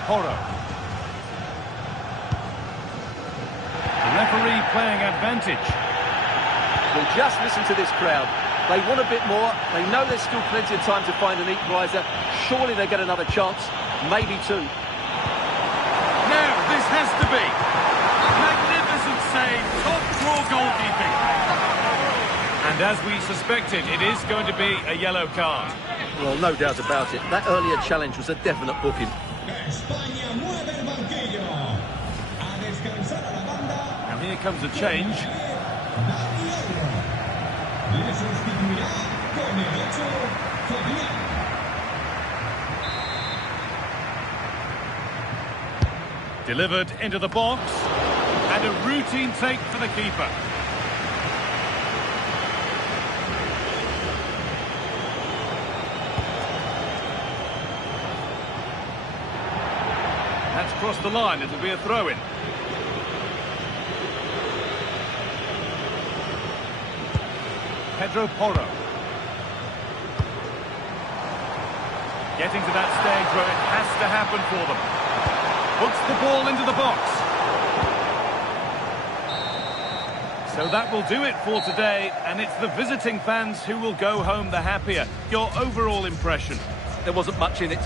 Porro. The referee playing advantage. Well, just listen to this crowd. They want a bit more. They know there's still plenty of time to find an equaliser. Surely they get another chance. Maybe two. Now, this has to be. Magnificent save. Top draw goalkeeping. And as we suspected, it is going to be a yellow card. Well, no doubt about it. That earlier challenge was a definite booking. España mueve el banquillo. A descansar a la banda. And here comes a change. Dani Olmo. Le sustituirá con el 8, Fabián. Delivered into the box. And a routine take for the keeper. That's crossed the line. It'll be a throw-in. Pedro Porro. Getting to that stage where it has to happen for them. Puts the ball into the box. So that will do it for today, and it's the visiting fans who will go home the happier. Your overall impression? There wasn't much in it.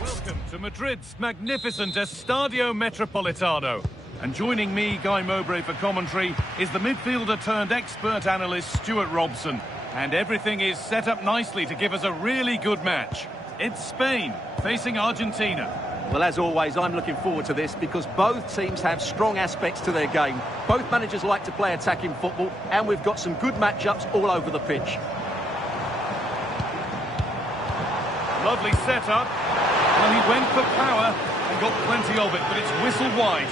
Welcome to Madrid's magnificent Estadio Metropolitano. And joining me, Guy Mowbray, for commentary is the midfielder turned expert analyst Stuart Robson. And everything is set up nicely to give us a really good match. It's Spain facing Argentina. Well, as always, I'm looking forward to this because both teams have strong aspects to their game. Both managers like to play attacking football, and we've got some good matchups all over the pitch. Lovely setup. Well, he went for power and got plenty of it, but it's whistled wide.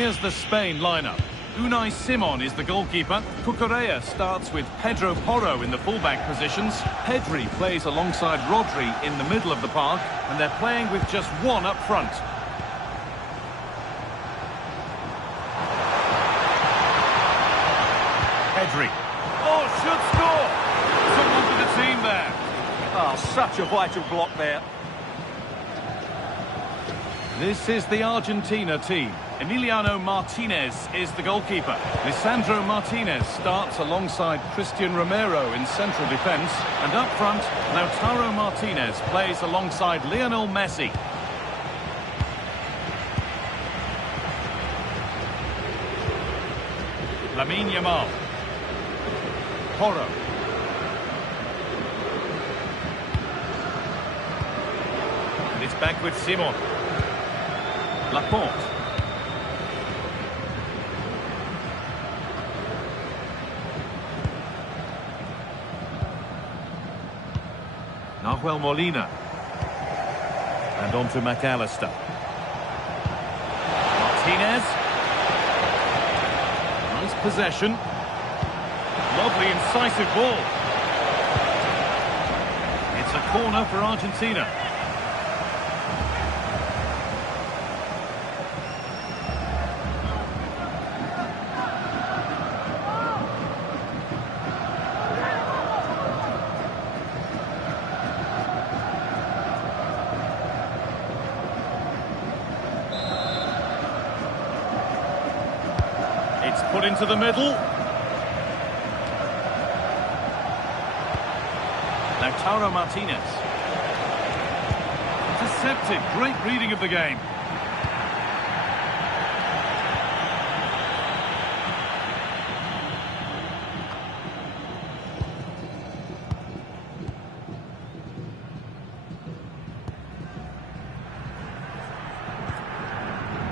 Here's the Spain lineup. Unai Simon is the goalkeeper. Cucurella starts with Pedro Porro in the fullback positions. Pedri plays alongside Rodri in the middle of the park, and they're playing with just one up front. Pedri. Oh, should score! Someone for the team there. Oh, such a vital block there. This is the Argentina team. Emiliano Martinez is the goalkeeper. Lisandro Martinez starts alongside Christian Romero in central defence. And up front, Lautaro Martinez plays alongside Lionel Messi. Lamine Yamal. Porro. And it's back with Simon. Laporte. Nahuel Molina. And on to McAllister. Martinez. Nice possession. Lovely incisive ball. It's a corner for Argentina. It's put into the middle. Lautaro Martinez. Intercepted. Great reading of the game.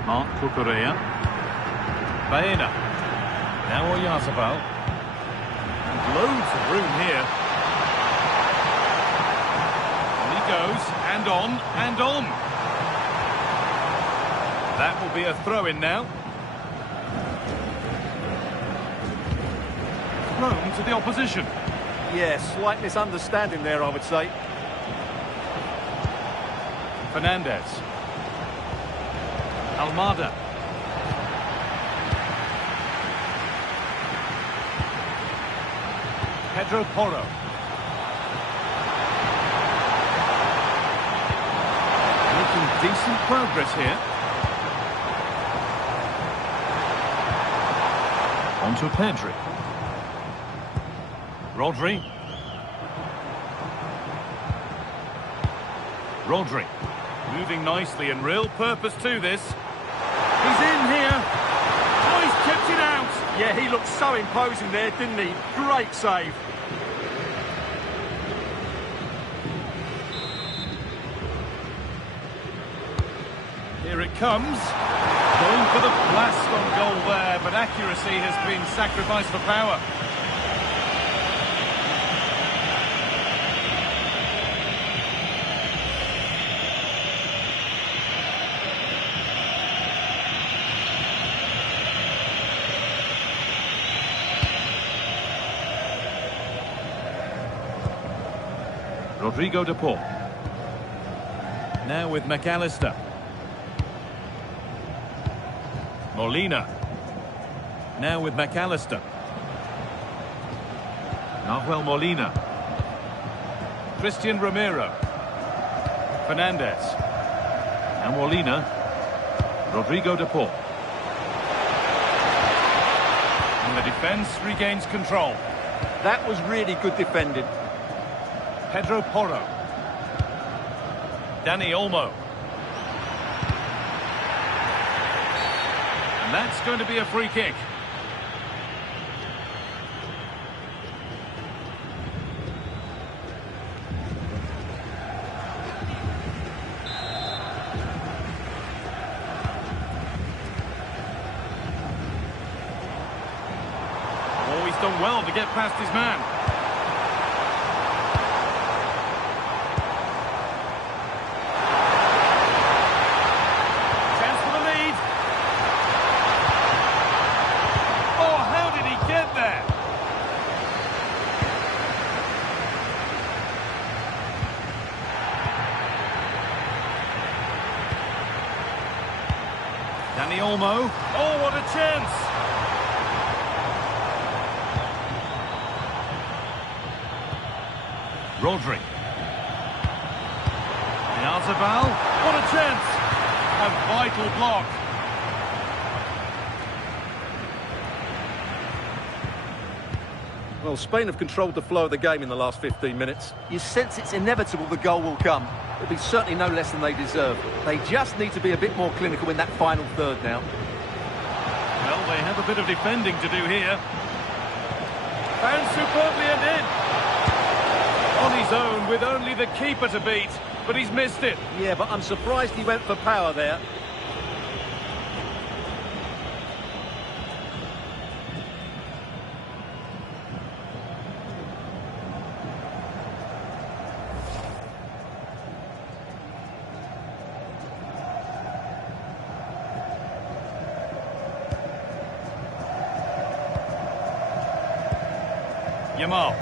Marc Cucurella. Baena. Now Oyarzabal. And loads of room here. And he goes, and on. That will be a throw-in now. Thrown to the opposition. Yeah, slight misunderstanding there, I would say. Fernandez. Almada. Pedro Porro. Making decent progress here. On to Pedri. Rodri. Rodri. Moving nicely and real purpose to this. He's in here. Oh, he's kept it out. Yeah, he looked so imposing there, didn't he? Great save. Here it comes. Going for the blast on goal there, but accuracy has been sacrificed for power. Rodrigo de Paul. Now with McAllister. Molina. Now with McAllister. Nahuel Molina. Christian Romero. Fernandez. Now Molina. Rodrigo de Paul. And the defence regains control. That was really good defending. Pedro Porro. Dani Olmo. And that's going to be a free kick. Oh, he's done well to get past his man. Dani Olmo. Oh, what a chance! Rodri. Yazabal. What a chance! A vital block. Well, Spain have controlled the flow of the game in the last 15 minutes. You sense it's inevitable the goal will come. It'll be certainly no less than they deserve. They just need to be a bit more clinical in that final third now. Well, they have a bit of defending to do here. Found superbly and in. On his own with only the keeper to beat, but he's missed it. Yeah, but I'm surprised he went for power there. Yamal.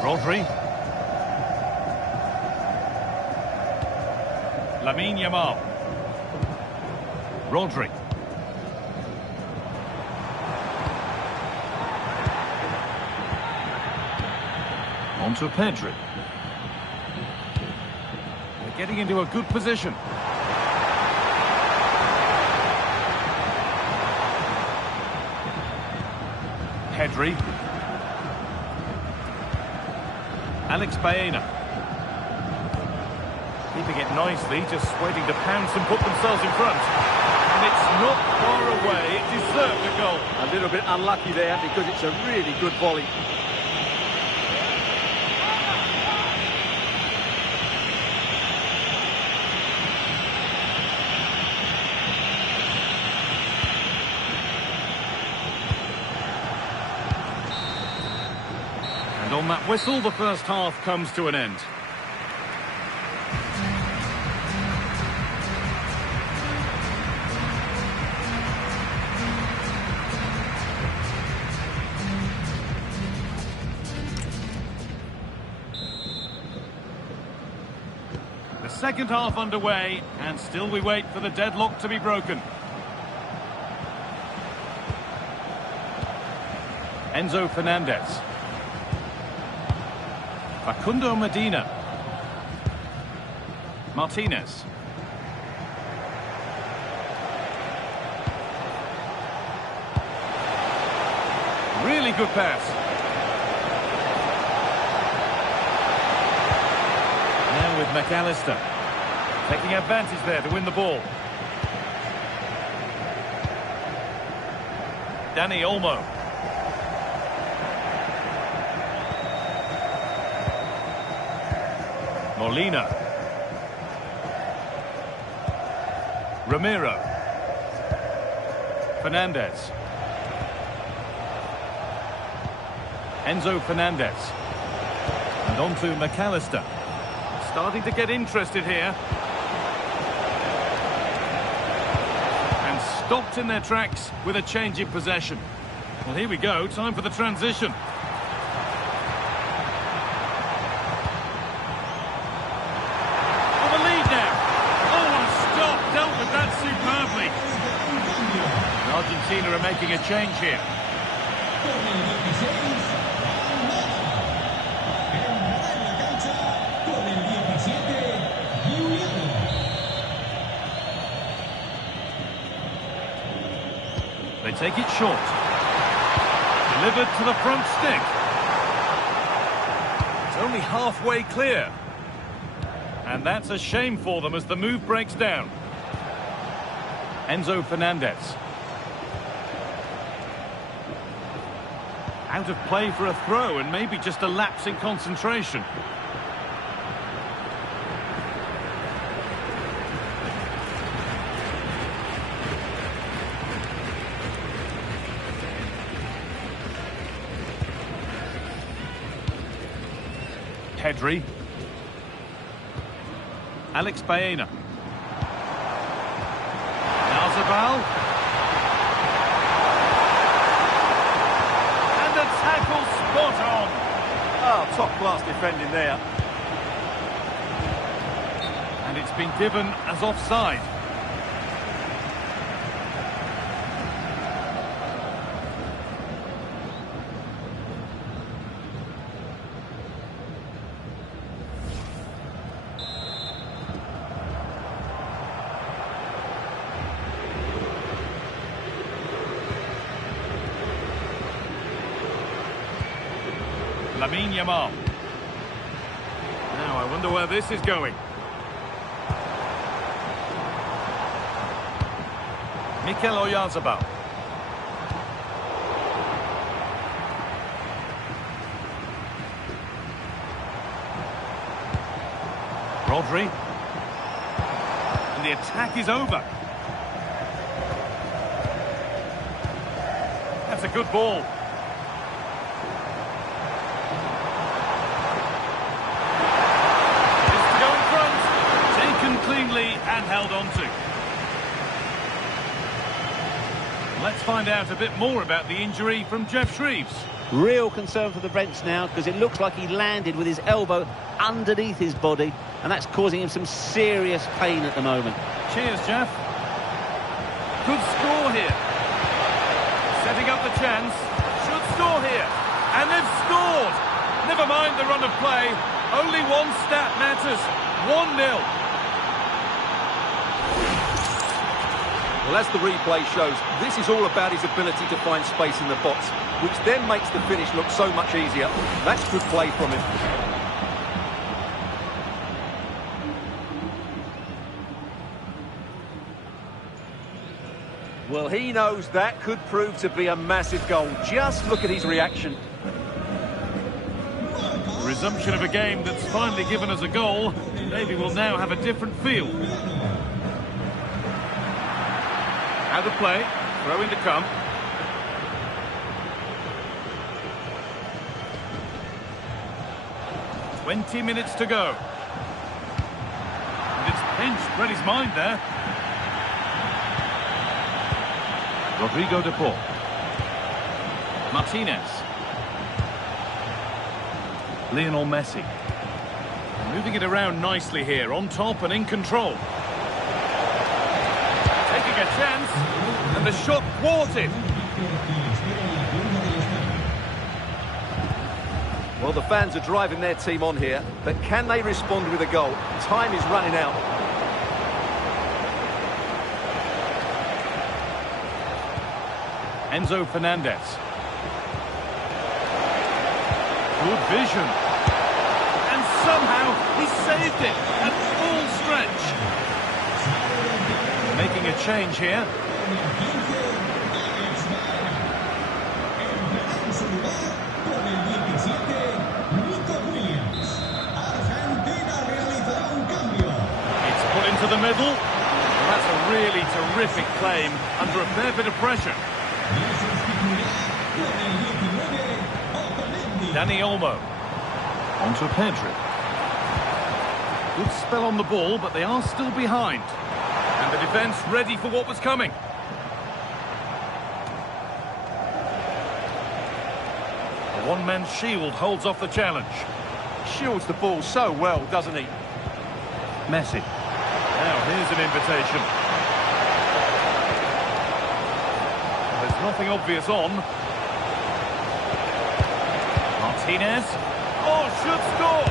Rodri. Lamine Yamal. Rodri. On to Pedri. They're getting into a good position. Pedri. Alex Baena. Keeping it nicely, just waiting to pounce and put themselves in front. And it's not far away, it deserved a goal. A little bit unlucky there because it's a really good volley. And on that whistle, the first half comes to an end. The second half underway, and still we wait for the deadlock to be broken. Enzo Fernandez. Facundo Medina. Martinez. Really good pass. Now with McAllister. Taking advantage there to win the ball. Dani Olmo. Molina. Ramiro. Fernandez. Enzo Fernandez. And on to McAllister. Starting to get interested here. And stopped in their tracks with a change in possession. Well, here we go. Time for the transition. Argentina are making a change here. They take it short. Delivered to the front stick. It's only halfway clear. And that's a shame for them as the move breaks down. Enzo Fernandez. Out of play for a throw and maybe just a lapse in concentration. Pedri. Alex Baena. Yazabal. Tackle spot on. Oh, top-class defending there. And it's been given as offside. Lamine Yamal. Now, I wonder where this is going. Mikel Oyarzabal. Rodri. And the attack is over. That's a good ball. This to go in front. Taken cleanly and held on to. Let's find out a bit more about the injury from Jeff Shreves. Real concern for the Brents now, because it looks like he landed with his elbow underneath his body, and that's causing him some serious pain at the moment. Cheers, Jeff. Good score here. Setting up the chance. Should score here. And they've scored. Never mind the run of play. Only one stat matters. 1-0. Well, as the replay shows, this is all about his ability to find space in the box, which then makes the finish look so much easier. That's good play from him. Well, he knows that could prove to be a massive goal. Just look at his reaction. The resumption of a game that's finally given us a goal. Maybe we'll now have a different feel. Out of play, throw in to come. "20 minutes to go. And it's pinched, read his mind there. Rodrigo de Paul. Martinez. Lionel Messi. Moving it around nicely here, on top and in control. Taking a chance, and the shot thwarted. Well, the fans are driving their team on here, but can they respond with a goal? Time is running out. Enzo Fernandez. Good vision. And somehow he saved it at full stretch. Making a change here. It's put into the middle. Well, that's a really terrific claim under a fair bit of pressure. Dani Olmo. On to Pedri. Good spell on the ball, but they are still behind. And the defence ready for what was coming. A one-man shield holds off the challenge. Shields the ball so well, doesn't he? Messi. Now here's an invitation. There's nothing obvious on. Martinez. Oh, should score.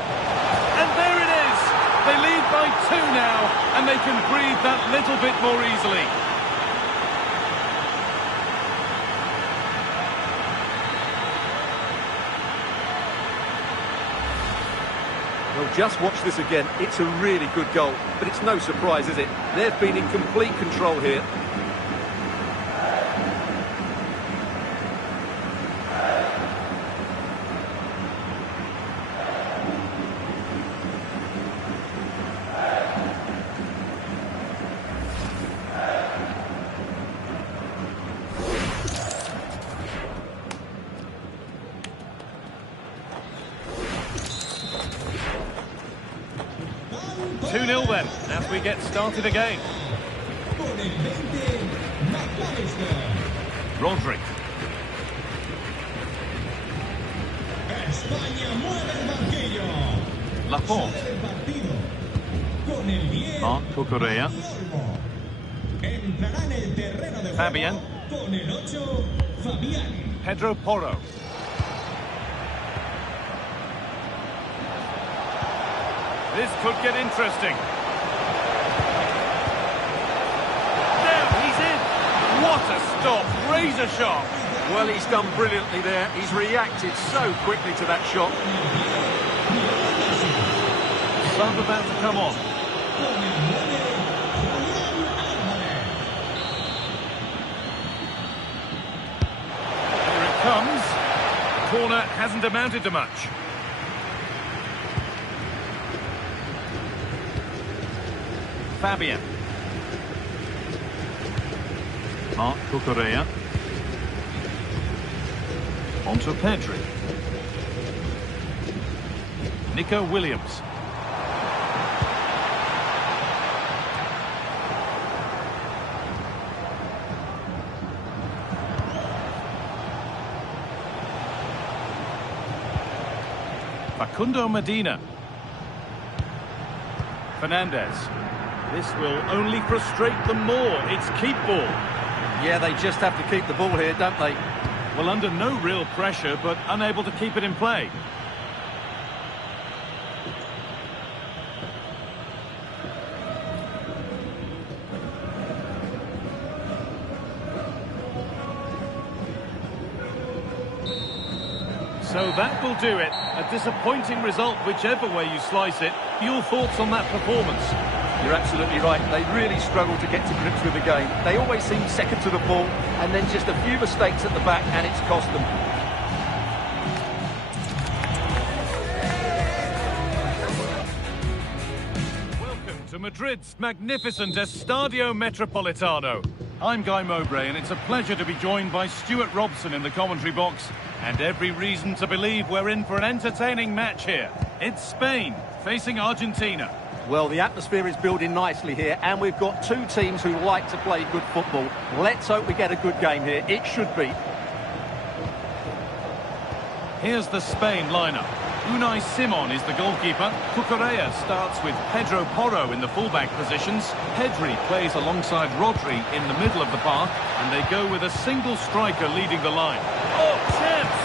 And there it is. They lead by 2 now, and they can breathe that little bit more easily. Well, just watch this again. It's a really good goal, but it's no surprise, is it? They've been in complete control here. Then, as we get started again. Rodri. Laporte. Marc Cucurella. Fabian. Pedro Porro. This could get interesting. Now he's in. What a stop. Razor sharp. Well, he's done brilliantly there. He's reacted so quickly to that shot. Sub about to come on. Here it comes. Corner hasn't amounted to much. Fabian. Marc Cucurella. On to Pedri. Nico Williams. Facundo Medina. Fernandez. This will only frustrate them more. It's keep ball. Yeah, they just have to keep the ball here, don't they? Well, under no real pressure, but unable to keep it in play. So that will do it. A disappointing result, whichever way you slice it. Your thoughts on that performance? You're absolutely right. They really struggle to get to grips with the game. They always seem second to the ball, and then just a few mistakes at the back, and it's cost them. Welcome to Madrid's magnificent Estadio Metropolitano. I'm Guy Mowbray, and it's a pleasure to be joined by Stuart Robson in the commentary box. And every reason to believe we're in for an entertaining match here. It's Spain facing Argentina. Well, the atmosphere is building nicely here, and we've got two teams who like to play good football. Let's hope we get a good game here. It should be. Here's the Spain lineup. Unai Simon is the goalkeeper. Cucurella starts with Pedro Porro in the fullback positions. Pedri plays alongside Rodri in the middle of the park, and they go with a single striker leading the line. Oh, chance!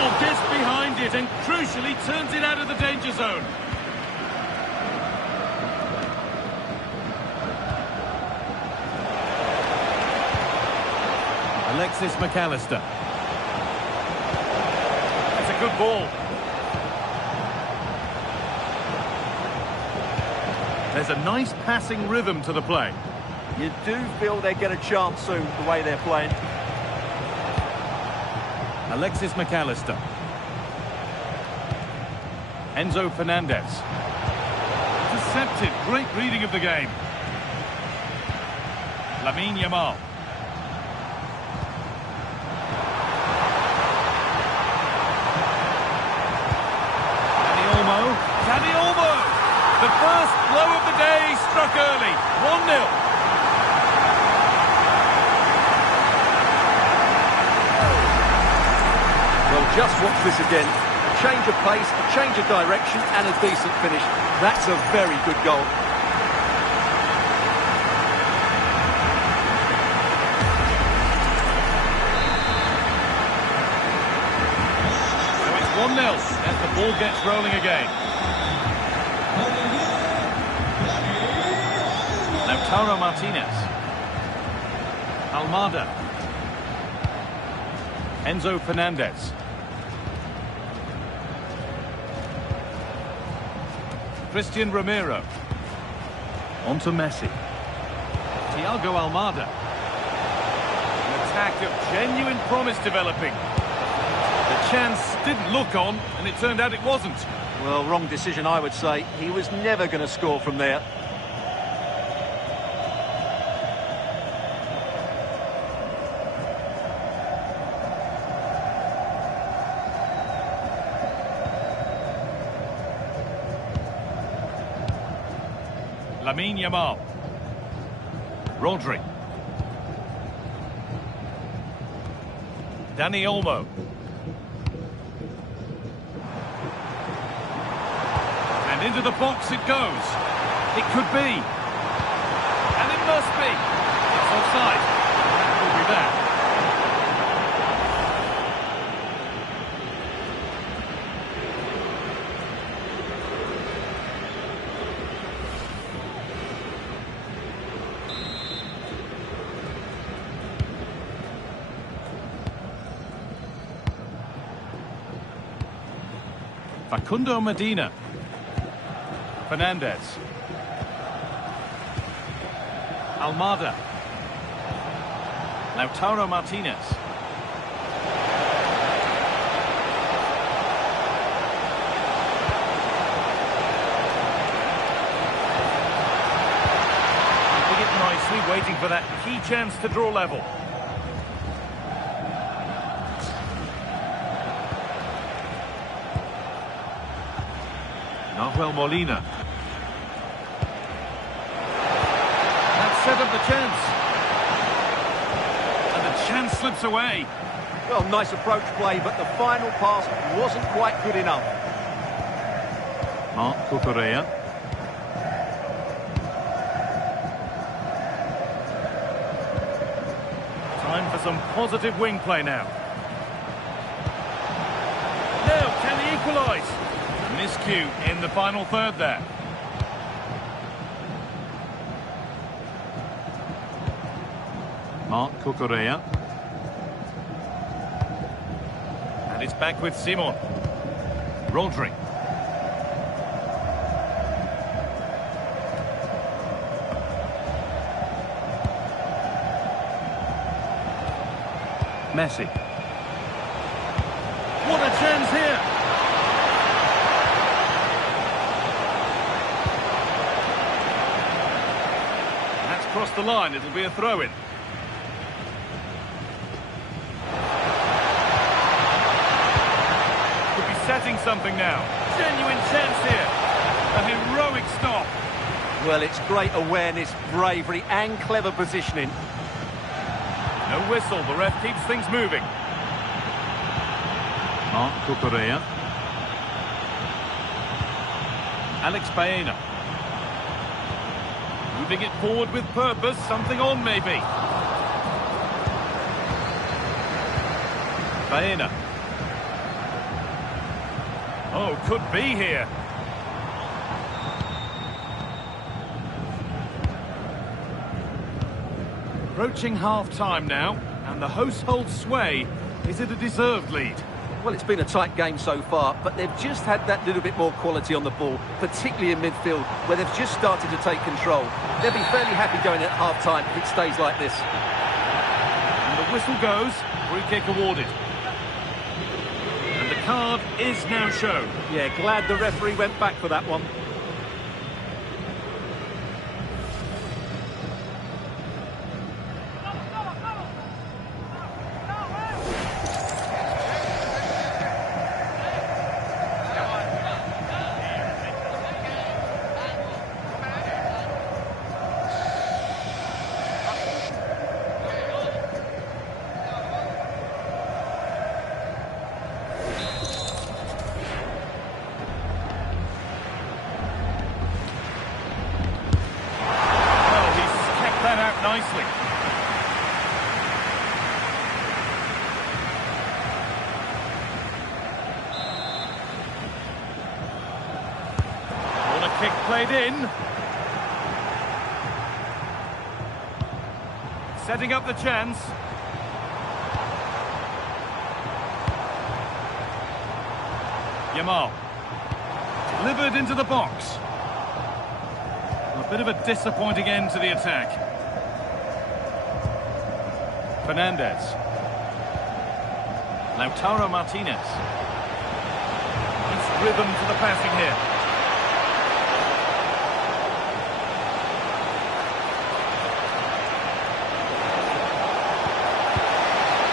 Oh, gets behind it and crucially turns it out of the danger zone. Alexis McAllister. That's a good ball. There's a nice passing rhythm to the play. You do feel they get a chance soon, the way they're playing. Alexis McAllister. Enzo Fernandez. Intercepted. Great reading of the game. Lamine Yamal. Dani Olmo. The first blow of the day struck early. 1-0. Well, just watch this again. A change of pace, a change of direction, and a decent finish. That's a very good goal. So it's 1-0 as the ball gets rolling again. Lautaro Martinez. Almada. Enzo Fernandez. Christian Romero. On to Messi. Thiago Almada. An attack of genuine promise developing. The chance didn't look on, and it turned out it wasn't. Well, wrong decision, I would say. He was never going to score from there. Lamine Yamal. Rodri. Dani Olmo. And into the box it goes. It could be. And it must be. It's offside. That will be that. Facundo Medina. Fernandez. Almada. Lautaro Martinez. Keeping it nicely, waiting for that key chance to draw level. Nahuel Molina. That set up the chance. And the chance slips away. Well, nice approach play, but the final pass wasn't quite good enough. Marc Cucurella. Time for some positive wing play now. Now, can he equalise? Miscue in the final third there. Marc Cucurella. And it's back with Simon. Rodri. Messi. What a chance here! That's crossed the line, it'll be a throw-in. Could be setting something now. Genuine chance here. A heroic stop. Well, it's great awareness, bravery and clever positioning. No whistle, the ref keeps things moving. Marc Cucurella. Alex Baena. Moving it forward with purpose, something on maybe. Baena. Oh, could be here. Approaching half-time now, and the hosts hold sway. Is it a deserved lead? Well, it's been a tight game so far, but they've just had that little bit more quality on the ball, particularly in midfield, where they've just started to take control. They'll be fairly happy going at half-time if it stays like this. And the whistle goes, free kick awarded. And the card is now shown. Yeah, glad the referee went back for that one. Nicely. Corner kick played in. Setting up the chance. Yamal. Delivered into the box. A bit of a disappointing end to the attack. Fernandez. Lautaro Martinez. Nice rhythm to the passing here.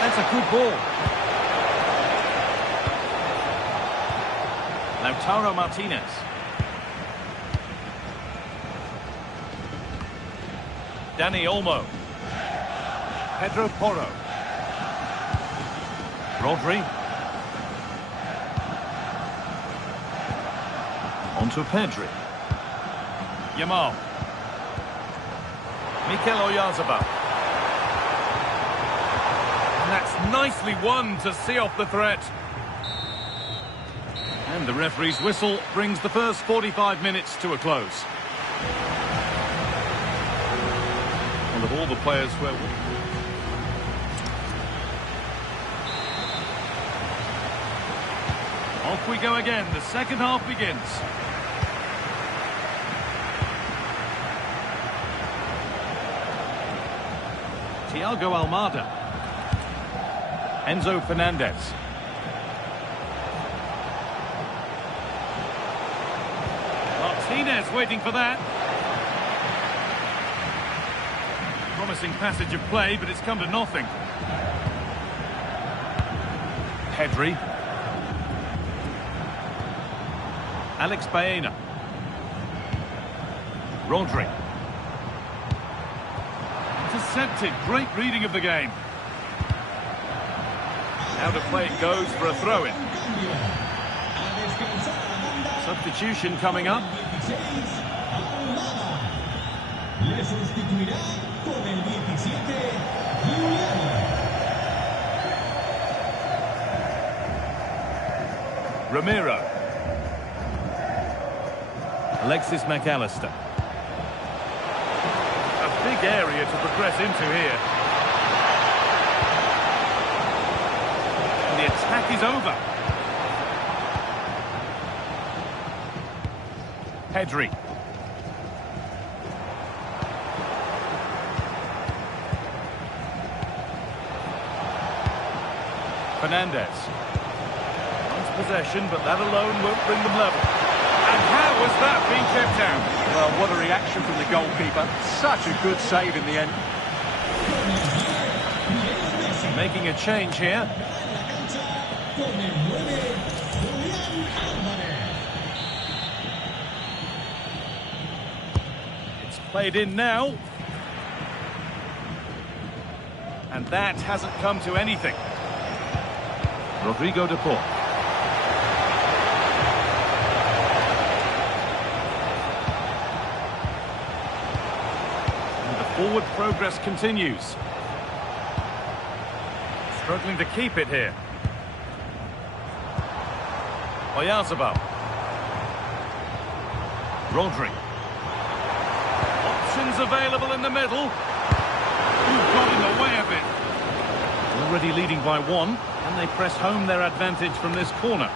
That's a good ball. Lautaro Martinez. Dani Olmo. Pedro Porro. Rodri. On to Pedri. Yamal. Mikel Oyarzabal. And that's nicely won to see off the threat. And the referee's whistle brings the first 45 minutes to a close. One of all the players where... Off we go again. The second half begins. Thiago Almada. Enzo Fernandez. Martinez waiting for that. Promising passage of play, but it's come to nothing. Pedri. Alex Baena. Rodri. Intercepted. Great reading of the game. Now to play it goes for a throw-in. Substitution coming up. Le sustituirá con el 17, Juliano. Ramiro. Alexis McAllister. A big area to progress into here. And the attack is over. Pedri. Fernandez. Nice possession, but that alone won't bring them level. And how has that been kept out? Well, what a reaction from the goalkeeper. Such a good save in the end. Making a change here. It's played in now. And that hasn't come to anything. Rodrigo de Paul. And the forward progress continues. Struggling to keep it here. Oyarzabal. Rodri. Options available in the middle. Who got in the way of it? Already leading by one, and they press home their advantage from this corner.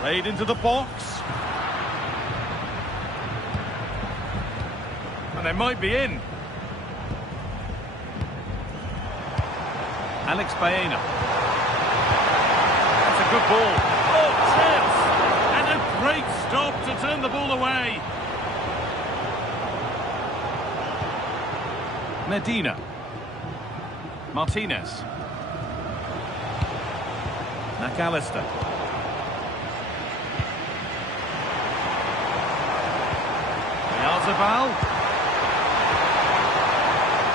Played into the box. And they might be in. Alex Baena. That's a good ball. Oh, chance! And a great stop to turn the ball away. Medina. Martinez. McAllister. Oyarzabal.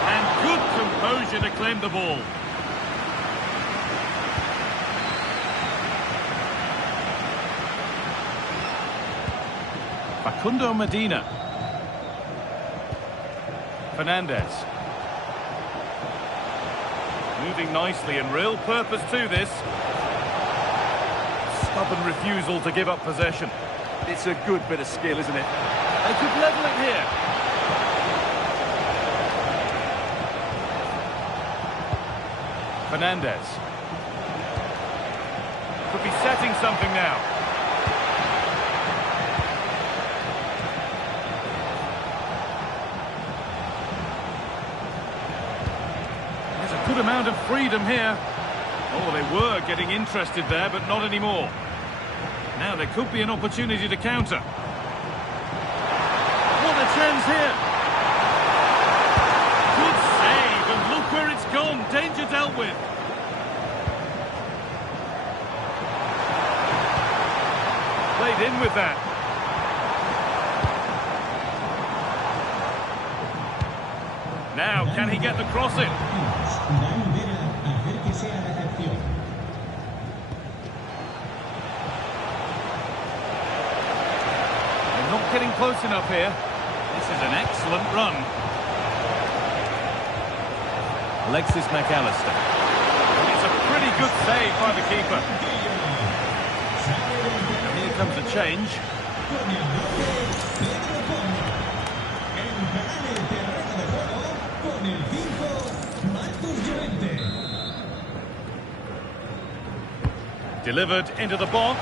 And good composure to claim the ball. Facundo Medina. Fernandez. Moving nicely and real purpose to this. Stubborn refusal to give up possession. It's a good bit of skill, isn't it? They could level it here. Fernandez. Could be setting something now. There's a good amount of freedom here. Oh, they were getting interested there, but not anymore. Now there could be an opportunity to counter. What a chance here. Good save, and look where it's gone. Danger dealt with. Played in with that. Now, can he get the cross in? They're not getting close enough here. This is an excellent run. Alexis McAllister. It's a pretty good save by the keeper. And here comes a change. Delivered into the box.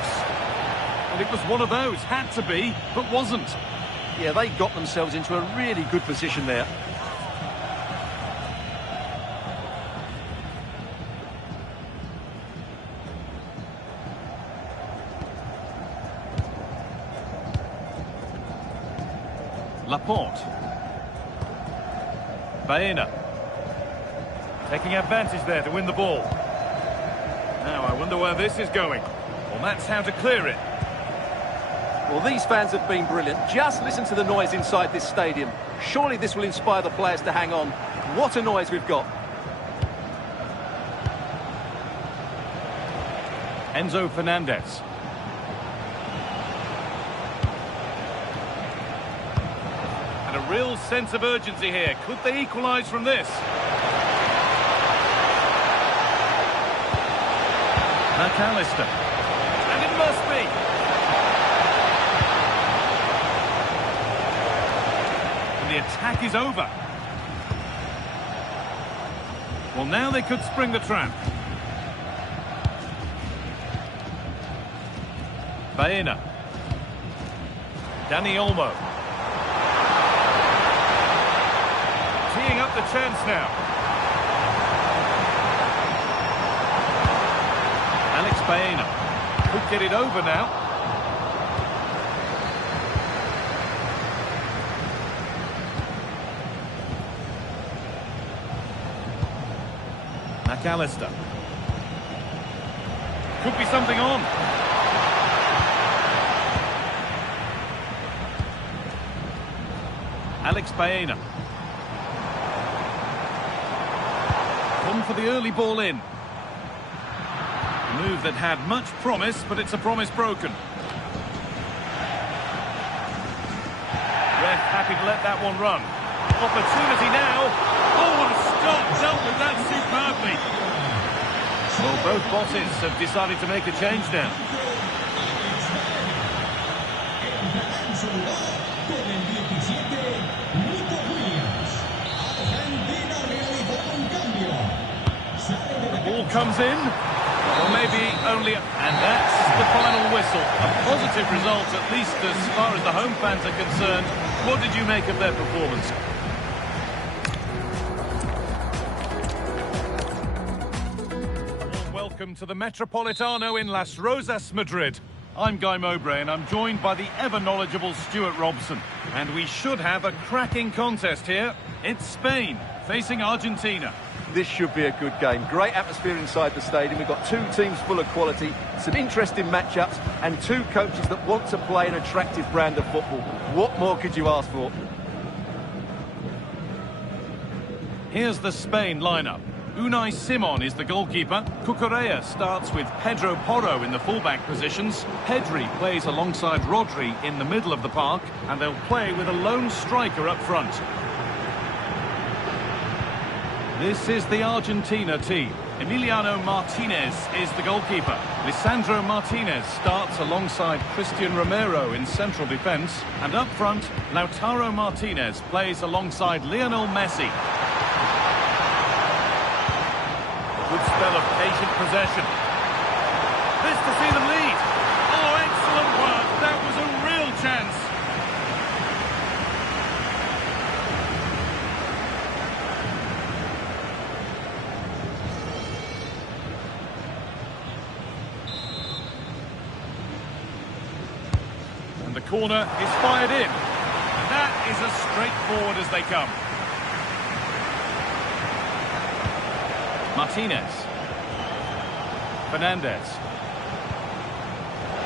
And it was one of those, had to be, but wasn't. Yeah, they got themselves into a really good position there. Laporte. Baena. Taking advantage there to win the ball. Now, I wonder where this is going. Well, that's how to clear it. Well, these fans have been brilliant. Just listen to the noise inside this stadium. Surely this will inspire the players to hang on. What a noise we've got. Enzo Fernandez. And a real sense of urgency here. Could they equalise from this? McAllister. And it must be. The attack is over. Well, now they could spring the trap. Baena. Dani Olmo. Teeing up the chance now. Alex Baena. Could get it over now. McAllister. Could be something on. Alex Baena. Come for the early ball in. A move that had much promise, but it's a promise broken. Ref happy to let that one run. Opportunity now. Oh, what a stop. Dealt with that superbly. Well, both bosses have decided to make a change now. The ball comes in. Or maybe only... And that's the final whistle. A positive result, at least as far as the home fans are concerned. What did you make of their performance? Welcome to the Metropolitano in Las Rosas, Madrid. I'm Guy Mowbray and I'm joined by the ever-knowledgeable Stuart Robson. And we should have a cracking contest here. It's Spain facing Argentina. This should be a good game. Great atmosphere inside the stadium. We've got two teams full of quality, some interesting matchups, and two coaches that want to play an attractive brand of football. What more could you ask for? Here's the Spain lineup. Unai Simon is the goalkeeper. Cucurella starts with Pedro Porro in the fullback positions. Pedri plays alongside Rodri in the middle of the park, and they'll play with a lone striker up front. This is the Argentina team. Emiliano Martinez is the goalkeeper. Lisandro Martinez starts alongside Christian Romero in central defence. And up front, Lautaro Martinez plays alongside Lionel Messi. Good spell of patient possession. This to see them lead. Oh, excellent work. That was a real chance. And the corner is fired in. And that is as straightforward as they come. Martinez. Fernandez.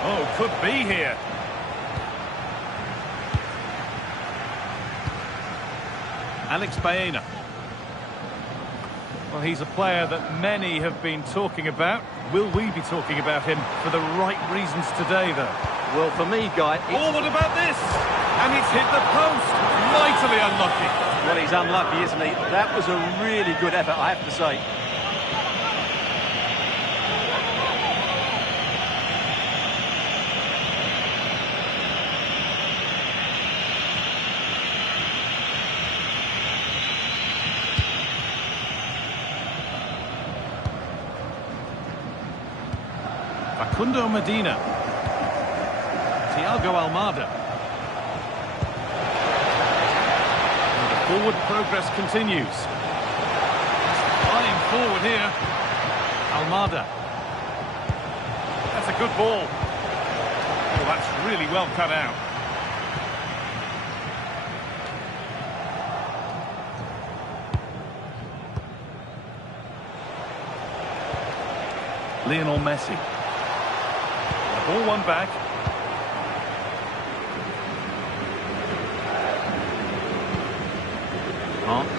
Oh, could be here. Alex Baena. Well, he's a player that many have been talking about. Will we be talking about him for the right reasons today, though? Well, for me, Guy... Oh, what about this? And it's hit the post. Mightily unlucky. Well, he's unlucky, isn't he? That was a really good effort, I have to say. Facundo Medina. Thiago Almada. And the forward progress continues. Flying forward here. Almada. That's a good ball. Oh, that's really well cut out. Lionel Messi. The ball won back.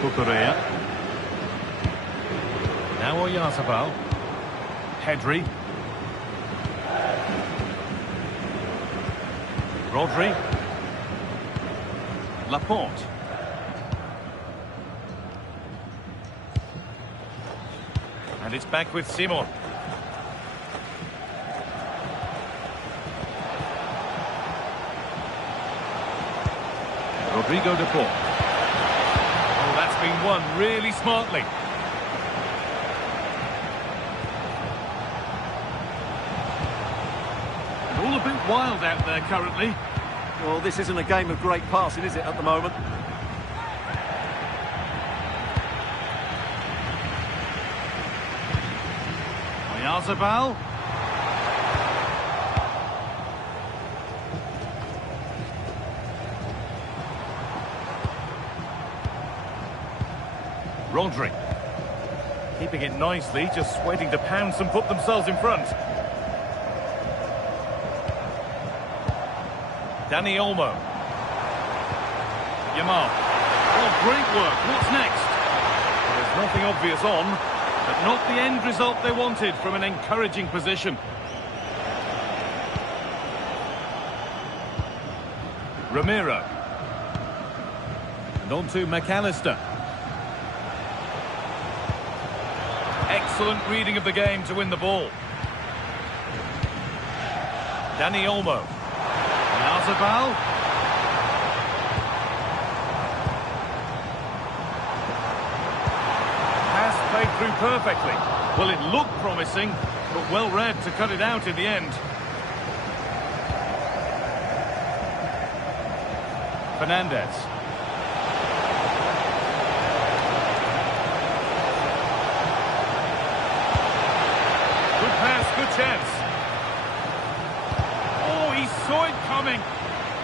Cucurella. Now Oyarzabal. Pedri. Rodri. Laporte. And it's back with Simon. Rodrigo de Paul. Oh, that's been won really smartly. And all a bit wild out there currently. Well, this isn't a game of great passing, is it, at the moment? Oyarzabal. Rodri. Keeping it nicely, just waiting to pounce and put themselves in front. Dani Olmo. Yamal. Oh, great work. What's next? There's nothing obvious on, but not the end result they wanted from an encouraging position. Romero. And on to McAllister. Excellent reading of the game to win the ball. Dani Olmo. Oyarzabal. Pass played through perfectly. Well, it looked promising, but well read to cut it out in the end. Fernandez. Good pass, good chance. Oh, he saw it coming.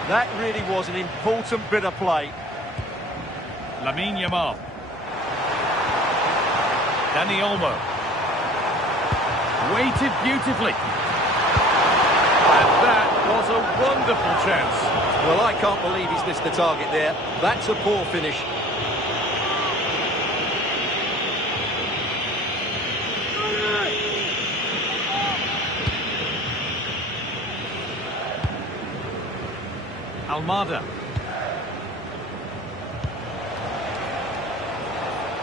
That really was an important bit of play. Lamine Yamal. Dani Olmo. Waited beautifully. And that was a wonderful chance. Well, I can't believe he's missed the target there. That's a poor finish. Almada.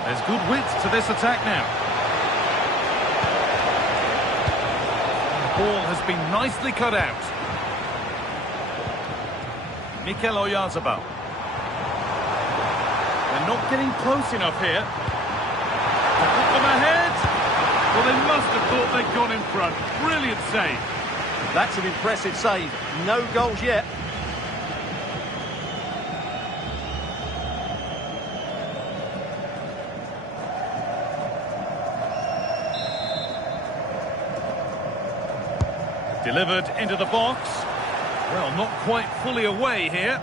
There's good width to this attack now. The ball has been nicely cut out. Mikel Oyarzabal. They're not getting close enough here. To put them ahead. Well, they must have thought they'd gone in front. Brilliant save. That's an impressive save. No goals yet. Delivered into the box. Well, not quite fully away here.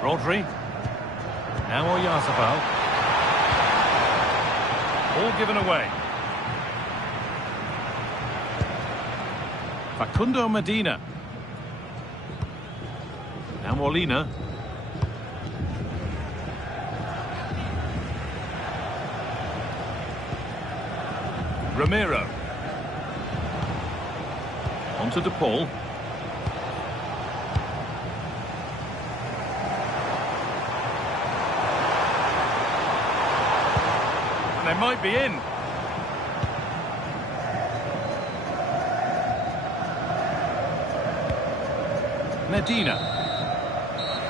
Rodri. Now Oyarzabal. Ball given away. Facundo Medina. Now Molina. Romero. On to De Paul. And they might be in. Medina.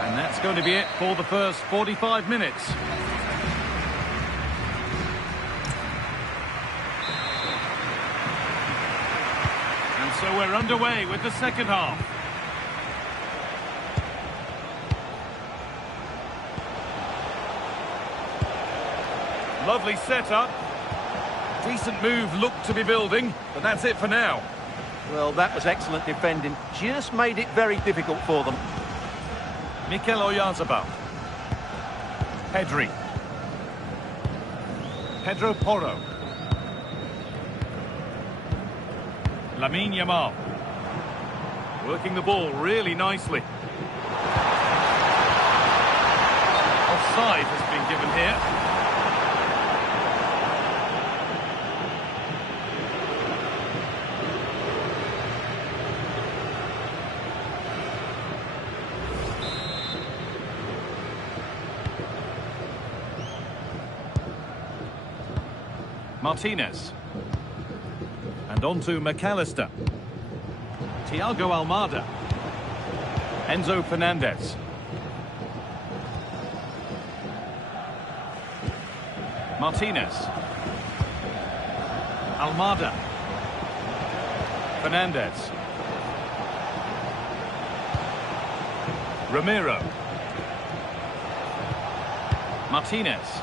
And that's going to be it for the first 45 minutes. So we're underway with the second half. Lovely setup. Decent move looked to be building, but that's it for now. Well, that was excellent defending. Just made it very difficult for them. Mikel Oyarzabal. Pedri. Pedro Porro. Lamine Yamal. Working the ball really nicely. Offside has been given here. Martinez. And on to McAllister. Thiago Almada. Enzo Fernandez. Martinez. Almada. Fernandez. Romero. Martinez.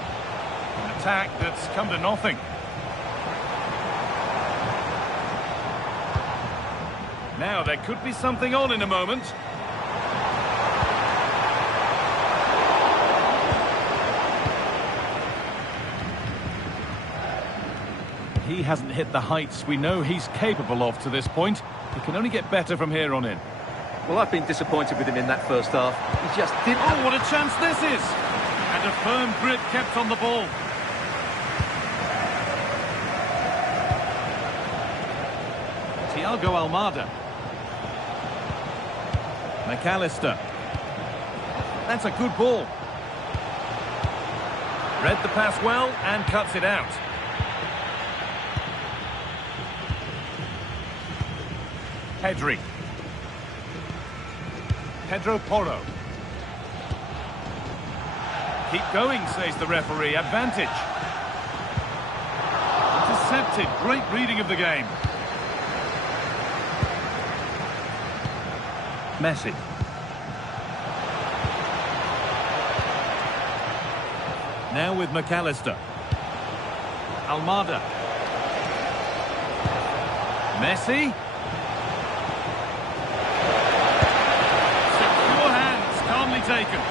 An attack that's come to nothing. Now, there could be something on in a moment. He hasn't hit the heights we know he's capable of to this point. He can only get better from here on in. Well, I've been disappointed with him in that first half. He just didn't... Oh, what a chance this is! And a firm grip kept on the ball. Thiago Almada. McAllister. That's a good ball. Read the pass well and cuts it out. Pedri. Pedro Porro. Keep going, says the referee. Advantage. Intercepted. Great reading of the game. Messi. Now with McAllister. Almada. Messi. Secure hands, calmly taken.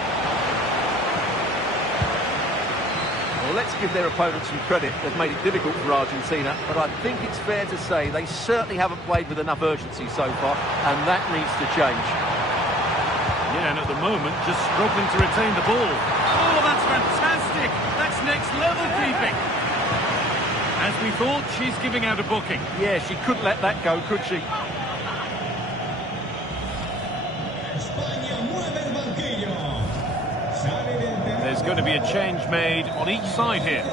Well, let's give their opponents some credit. They've made it difficult for Argentina, but I think it's fair to say they certainly haven't played with enough urgency so far, and that needs to change. Yeah, and at the moment, just struggling to retain the ball. Oh, that's fantastic! That's next level keeping. As we thought, she's giving out a booking. Yeah, she couldn't let that go, could she? There's going to be a change made on each side here.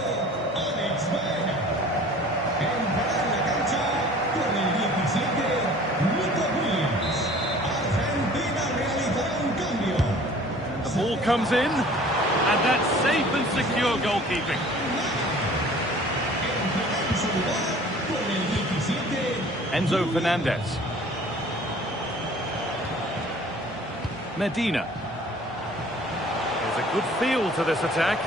The ball comes in, and that's safe and secure goalkeeping. Enzo Fernandez. Medina. There's a good feel to this attack.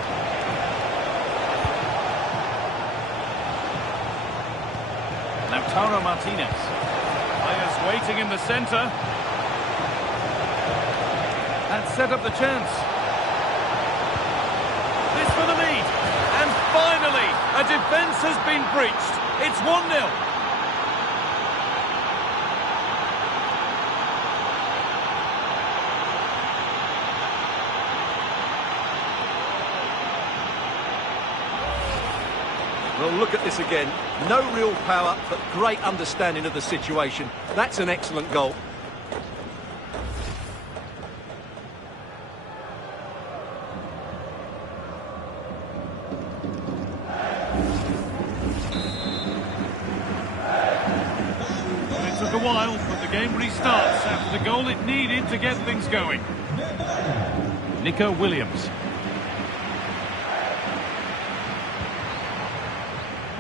Lautaro Martinez. Players waiting in the centre. That set up the chance. This for the lead. And finally, a defence has been breached. It's 1-0. Well, look at this again. No real power, but great understanding of the situation. That's an excellent goal. Well, it took a while, but the game restarts after the goal it needed to get things going. Nico Williams.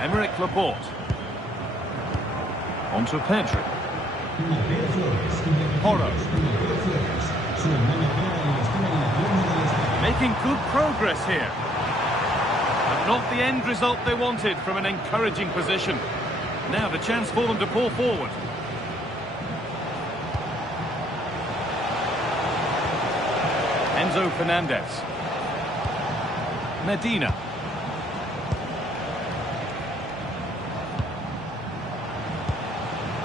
Emerick Laporte. On to Pedri. Mateo Flores. Porro. Mateo Flores. Su hermano Brian estuvo en la tienda del estadio. Making good progress here. But not the end result they wanted from an encouraging position. Now the chance for them to pull forward. Enzo Fernandez. Medina.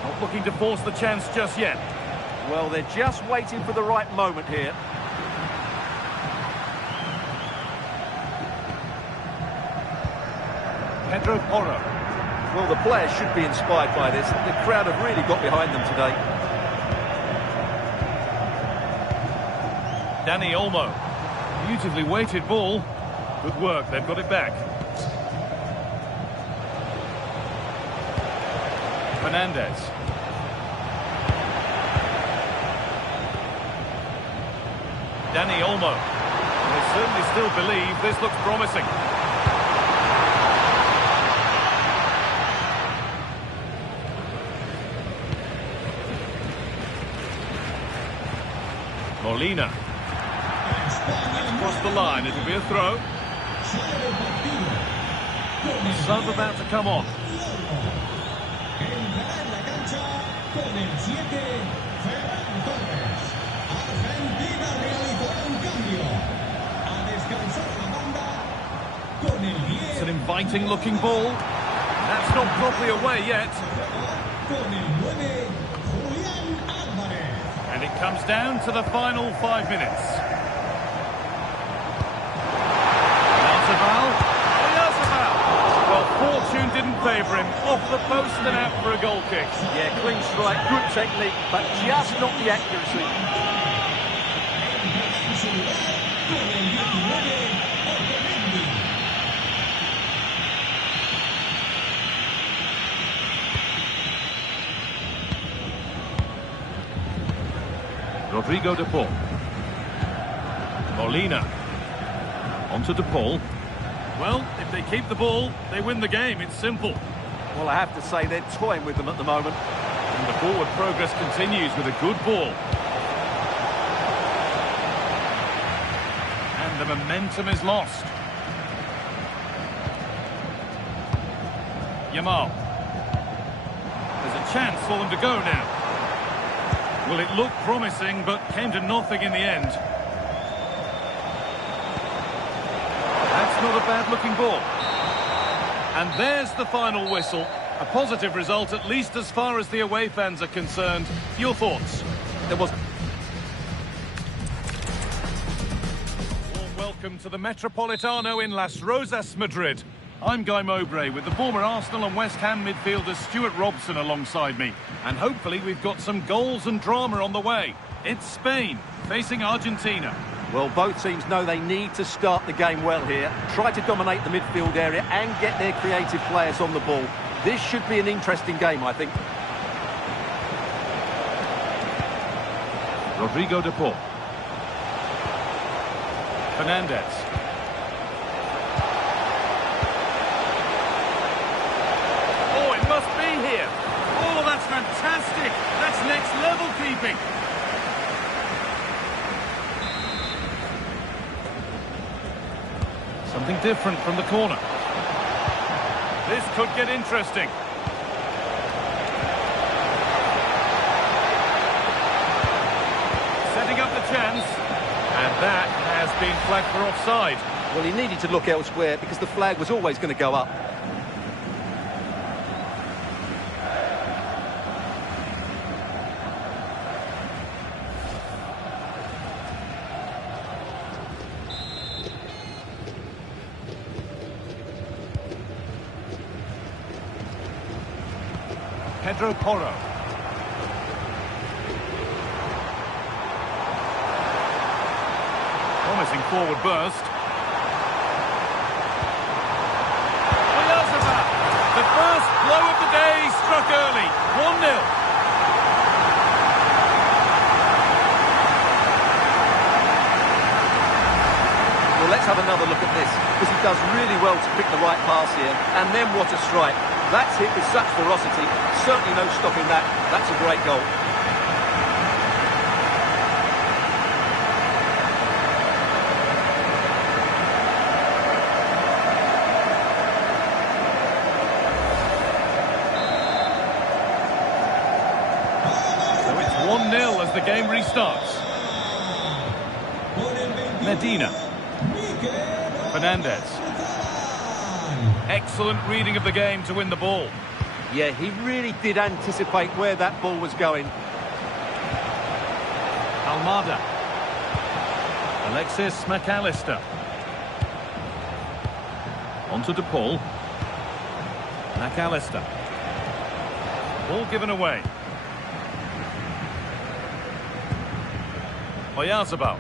Not looking to force the chance just yet. Well, they're just waiting for the right moment here. Pedro Porro. Well, the players should be inspired by this. The crowd have really got behind them today. Dani Olmo. Beautifully weighted ball. Good work, they've got it back. Fernandez. Dani Olmo. They certainly still believe this looks promising. Molina. Across the line, it'll be a throw. Sub about to come on. Entrará en la cancha con el 7, Ferran Torres. Argentina realizará un cambio. A descansar la banda con el 10. It's an inviting looking ball. That's not properly away yet. Con el 9, Julián Álvarez. And it comes down to the final 5 minutes. Well, fortune didn't favour him. Off the post and out for a goal kick. Yeah, clean strike, good technique, but just not the accuracy. En su lugar con el 19, Otamendi. Rodrigo de Paul. Molina. Onto de Paul. Well, if they keep the ball, they win the game. It's simple. Well, I have to say they're toying with them at the moment. And the forward progress continues with a good ball. And the momentum is lost. Yamal. There's a chance for them to go now. Well, it looked promising, but came to nothing in the end. That's not a bad-looking ball. And there's the final whistle. A positive result, at least as far as the away fans are concerned. Your thoughts? There was... Warm welcome to the Metropolitano in Las Rosas, Madrid. I'm Guy Mowbray with the former Arsenal and West Ham midfielder Stuart Robson alongside me. And hopefully we've got some goals and drama on the way. It's Spain facing Argentina. Well, both teams know they need to start the game well here. Try to dominate the midfield area and get their creative players on the ball. This should be an interesting game, I think. Rodrigo de Paul. Fernandez. Oh, it must be here. Oh, that's fantastic. That's next level keeping. Something different from the corner. This could get interesting. Setting up the chance. And that has been flagged for offside. Well, he needed to look elsewhere because the flag was always going to go up. Pedro Porro. Promising forward burst. The first blow of the day struck early. 1-0. Well, let's have another look at this, because he does really well to pick the right pass here. And then what a strike. That's hit with such ferocity. Certainly no stopping that. That's a great goal. So it's 1-0 as the game restarts. Medina. Fernandez. Excellent reading of the game to win the ball. Yeah, he really did anticipate where that ball was going. Almada. Alexis McAllister. Onto DePaul. McAllister. Ball given away. Oyarzabal.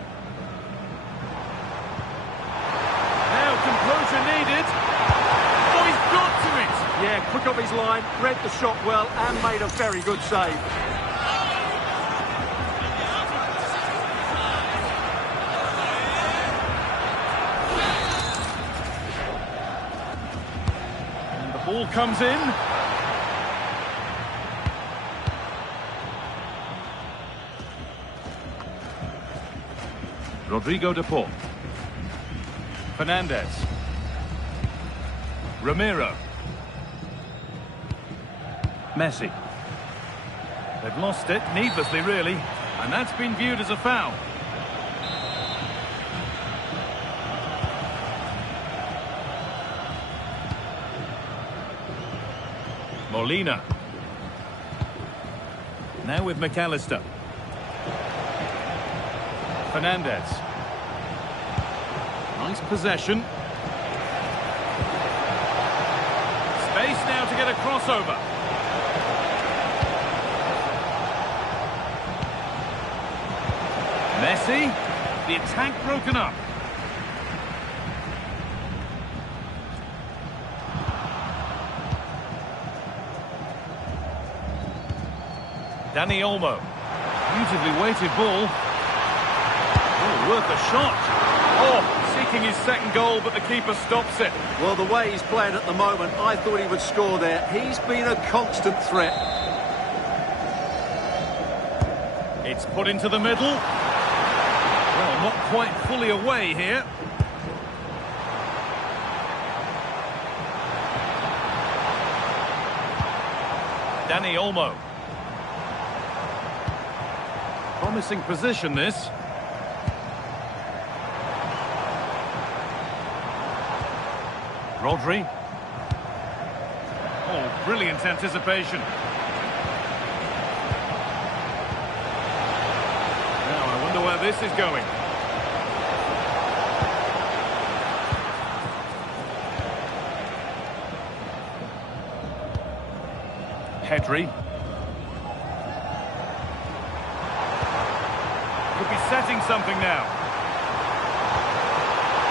Now composure needed. Oh, he's got to it. Yeah, quick off his line, read the shot well and made a very good save. And the ball comes in. Rodrigo de Paul. Fernandez. Romero. Messi. They've lost it, needlessly really, and that's been viewed as a foul. Molina. Now with McAllister. Fernandez. Nice possession. Space now to get a crossover. Messi. The attack broken up. Dani Olmo. Beautifully weighted ball. Oh, worth a shot. Oh, seeking his second goal, but the keeper stops it. Well, the way he's playing at the moment, I thought he would score there. He's been a constant threat. It's put into the middle. Well, not quite fully away here. Dani Olmo. Promising position, this. Rodri. Oh, brilliant anticipation. Now, I wonder where this is going. Pedri. Could be setting something now.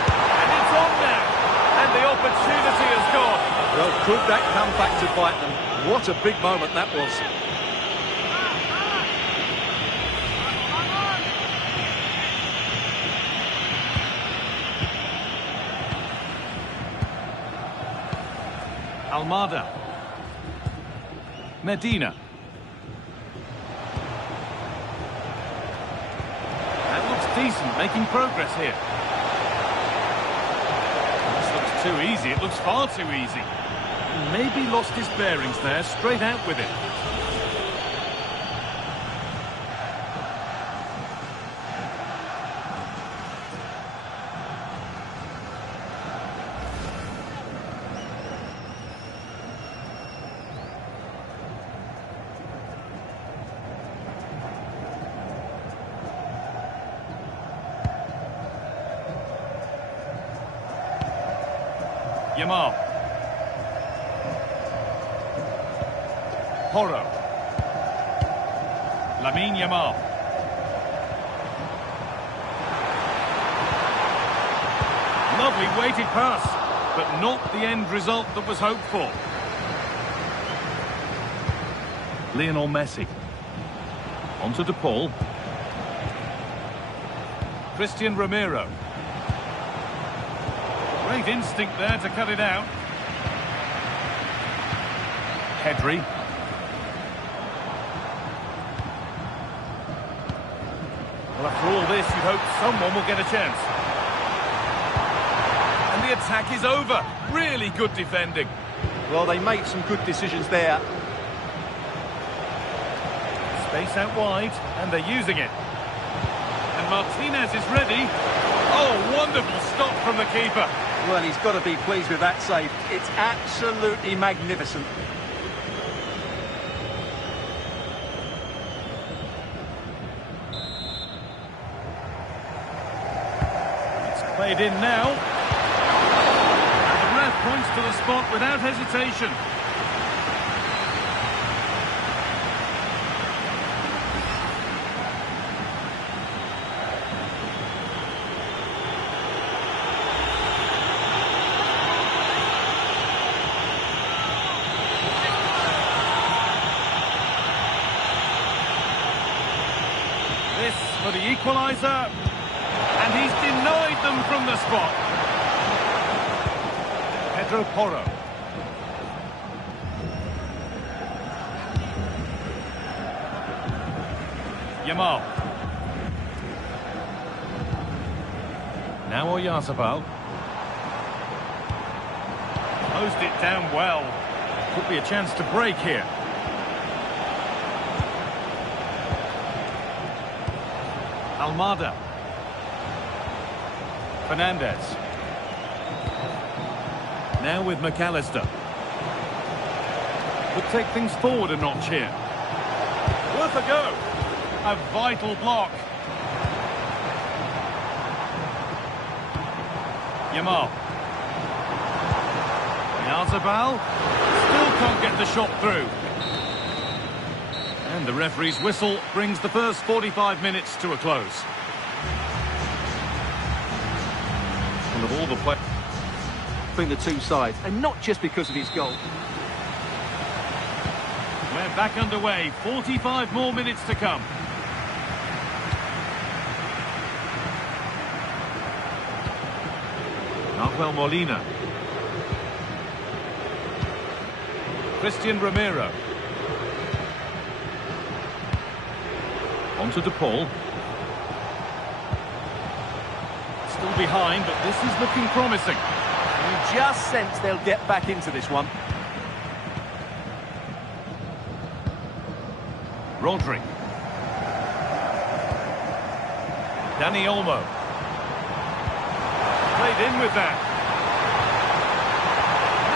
And it's on now. And the opportunity has gone. Well, could that come back to bite them? What a big moment that was. Almada. Medina. That looks decent, making progress here. This looks too easy. It looks far too easy. Maybe lost his bearings there, straight out with it. Yamal. Porro. Lamine Yamal. Lovely weighted pass, but not the end result that was hoped for. Lionel Messi. Onto DePaul. Christian Romero. Great instinct there to cut it out. Pedri. Well, after all this, you'd hope someone will get a chance. And the attack is over. Really good defending. Well, they made some good decisions there. Space out wide, and they're using it. And Martinez is ready. Oh, wonderful stop from the keeper. Well, he's got to be pleased with that save. It's absolutely magnificent. It's played in now. And the ref points to the spot without hesitation. This for the equaliser, and he's denied them from the spot. Pedro Porro. Yamal. Now Oyarzabal. Closed it down well. Could be a chance to break here. Almada. Fernandez. Now with McAllister. Could take things forward a notch here. Worth a go. A vital block. Yamal. Oyarzabal. Still can't get the shot through. And the referee's whistle brings the first 45 minutes to a close. And of all the play Between the two sides, and not just because of his goal. We're back underway. 45 more minutes to come. Nahuel Molina. Christian Romero. Onto De Paul. Still behind, but this is looking promising. You just sense they'll get back into this one. Rodri. Dani Olmo. Played in with that.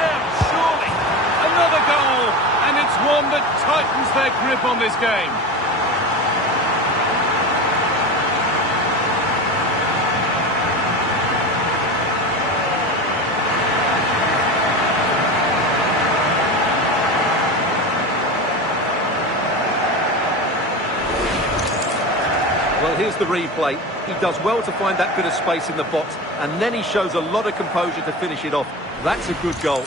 Now, surely, another goal, and it's one that tightens their grip on this game. Well, here's the replay. He does well to find that bit of space in the box, and then he shows a lot of composure to finish it off. That's a good goal.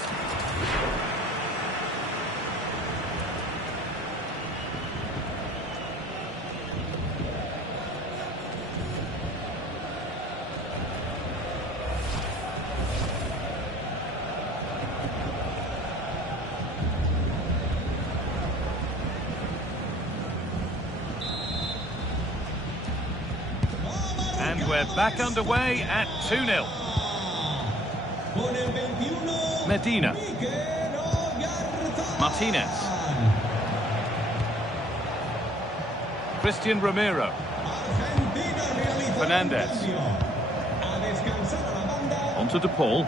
And we're back underway at 2-0. Medina. Martinez. Christian Romero. Fernandez. Onto De Paul.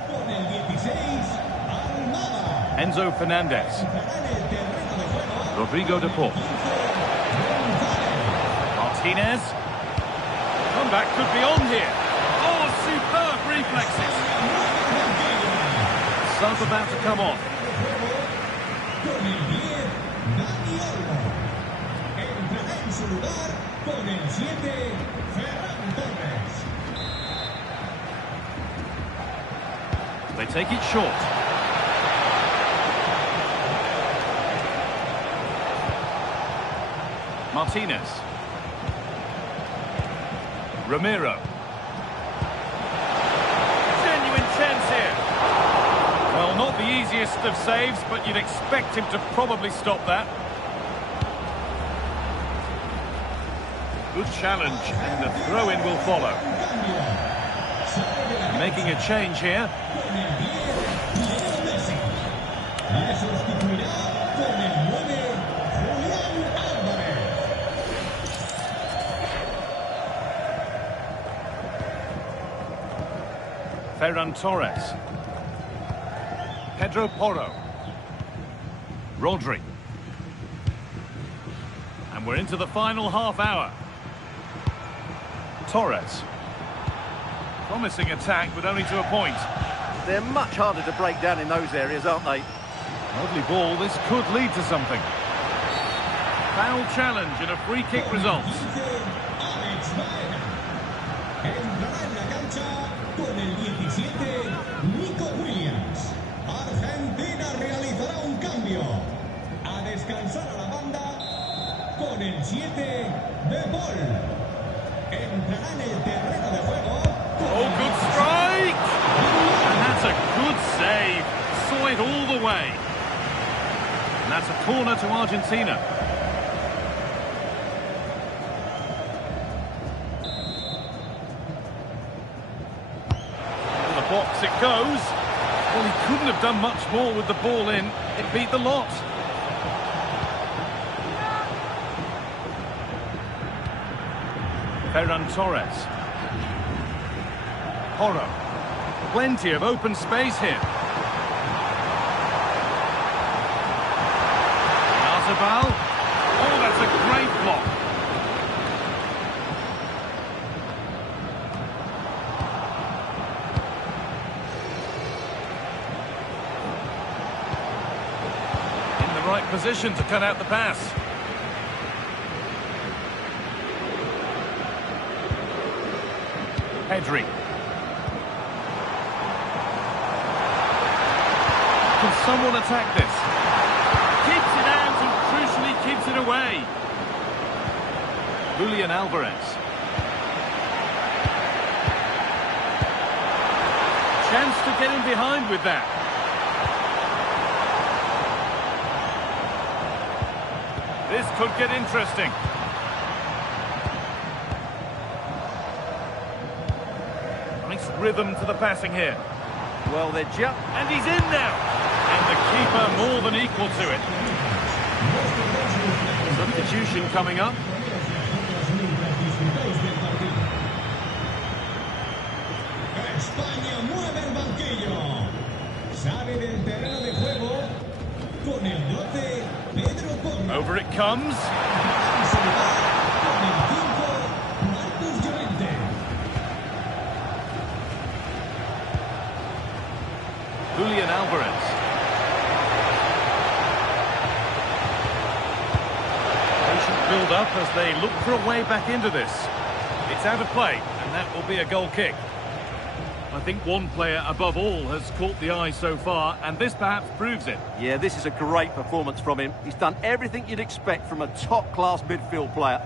Enzo Fernandez. Rodrigo De Paul. Martinez. Comeback could be on here. Oh, superb reflexes. Sub about to come on. They take it short. Martinez. Romero. Genuine chance here. Well, not the easiest of saves, but you'd expect him to probably stop that. Good challenge, and the throw-in will follow. Making a change here. Ferran Torres. Pedro Porro. Rodri. And we're into the final half hour. Torres. Promising attack, but only to a point. They're much harder to break down in those areas, aren't they? Lovely ball, this could lead to something. Foul challenge and a free kick results. Argentina realizará un cambio. A descansar a la banda con el 7 de Paul. Entrará en el terreno de juego. Oh, good strike! And that's a good save. Saw it all the way. And that's a corner to Argentina. In the box it goes. Well, he couldn't have done much more with the ball in. It beat the lot. Ferran Torres. Porro. Plenty of open space here. Arzabal. Oh, that's a great block. In the right position to cut out the pass. Pedri. Can someone attack this? Keeps it out and crucially keeps it away. Julian Alvarez. Chance to get in behind with that. This could get interesting. Nice rhythm to the passing here. Well, they're just... And he's in now. And the keeper more than equal to it. Substitution coming up. España mueve el banquillo. Sale del terreno de juego con el 12 Pedro Porro. Over it comes. Se va con el 5 Marcus Llorente. Julian Alvarez. Patient build up as they look for a way back into this. It's out of play, and that will be a goal kick. I think one player above all has caught the eye so far, and this perhaps proves it. Yeah, this is a great performance from him. He's done everything you'd expect from a top-class midfield player.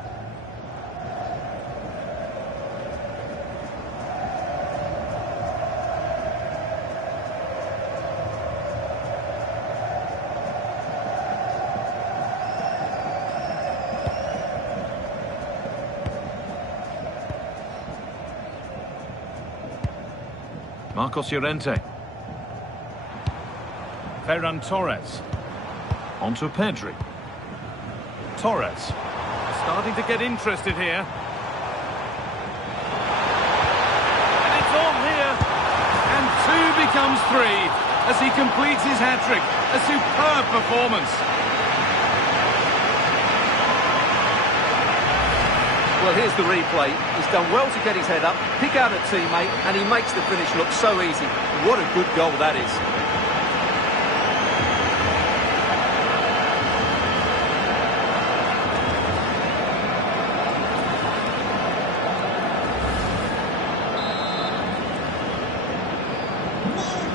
Marcos Llorente. Ferran Torres. Onto Pedri. Torres. Starting to get interested here. And it's on here. And 2 becomes 3 as he completes his hat-trick. A superb performance. Well, here's the replay. He's done well to get his head up, pick out a teammate, and he makes the finish look so easy. What a good goal that is.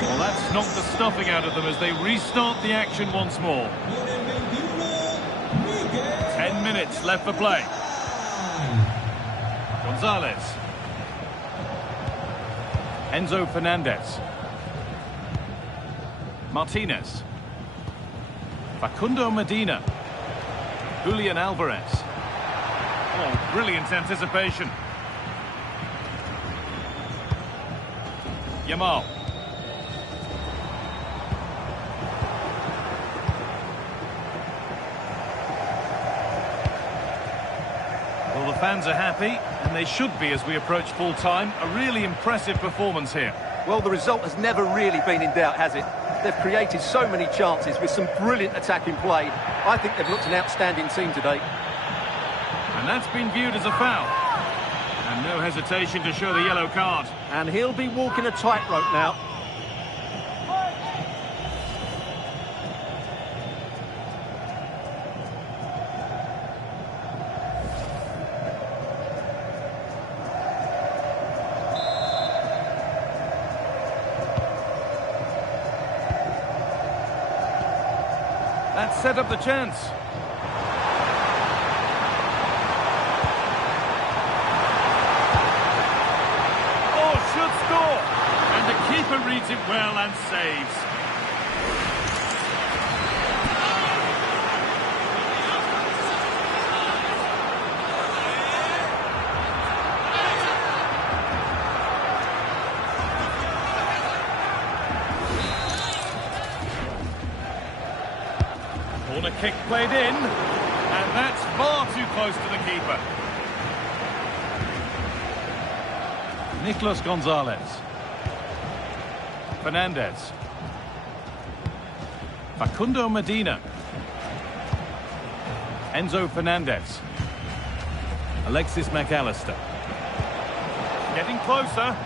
Well, that's knocked the stuffing out of them as they restart the action once more. 10 minutes left for play. Gonzalez. Enzo Fernandez. Martinez. Facundo Medina. Julian Alvarez. Oh, brilliant anticipation. Yamal. Well, the fans are happy, and they should be as we approach full time. A really impressive performance here. Well, the result has never really been in doubt, has it? They've created so many chances with some brilliant attacking play. I think they've looked an outstanding team today. And that's been viewed as a foul. And no hesitation to show the yellow card. And he'll be walking a tightrope now. That set up the chance. Oh, should score. And the keeper reads it well and saves. Corner kick played in, and that's far too close to the keeper. Nicolas Gonzalez. Fernandez. Facundo Medina. Enzo Fernandez. Alexis McAllister. Getting closer.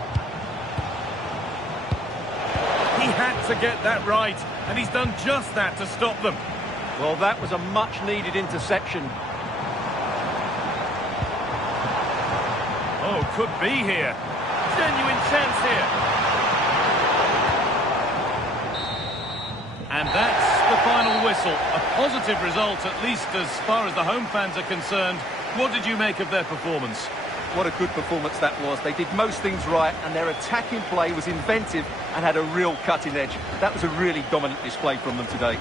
He had to get that right, and he's done just that to stop them. Well, that was a much-needed interception. Oh, could be here. Genuine chance here. And that's the final whistle. A positive result, at least as far as the home fans are concerned. What did you make of their performance? What a good performance that was. They did most things right, and their attacking play was inventive and had a real cutting edge. That was a really dominant display from them today.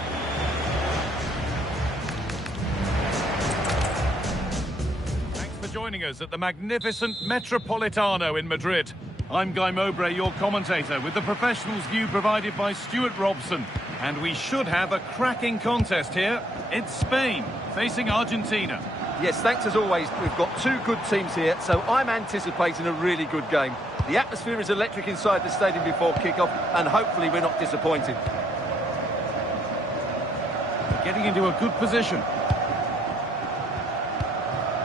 Joining us at the magnificent Metropolitano in Madrid. I'm Guy Mowbray, your commentator, with the professionals' view provided by Stuart Robson. And we should have a cracking contest here. It's Spain facing Argentina. Yes, thanks as always. We've got two good teams here, so I'm anticipating a really good game. The atmosphere is electric inside the stadium before kick-off, and hopefully we're not disappointed. Getting into a good position.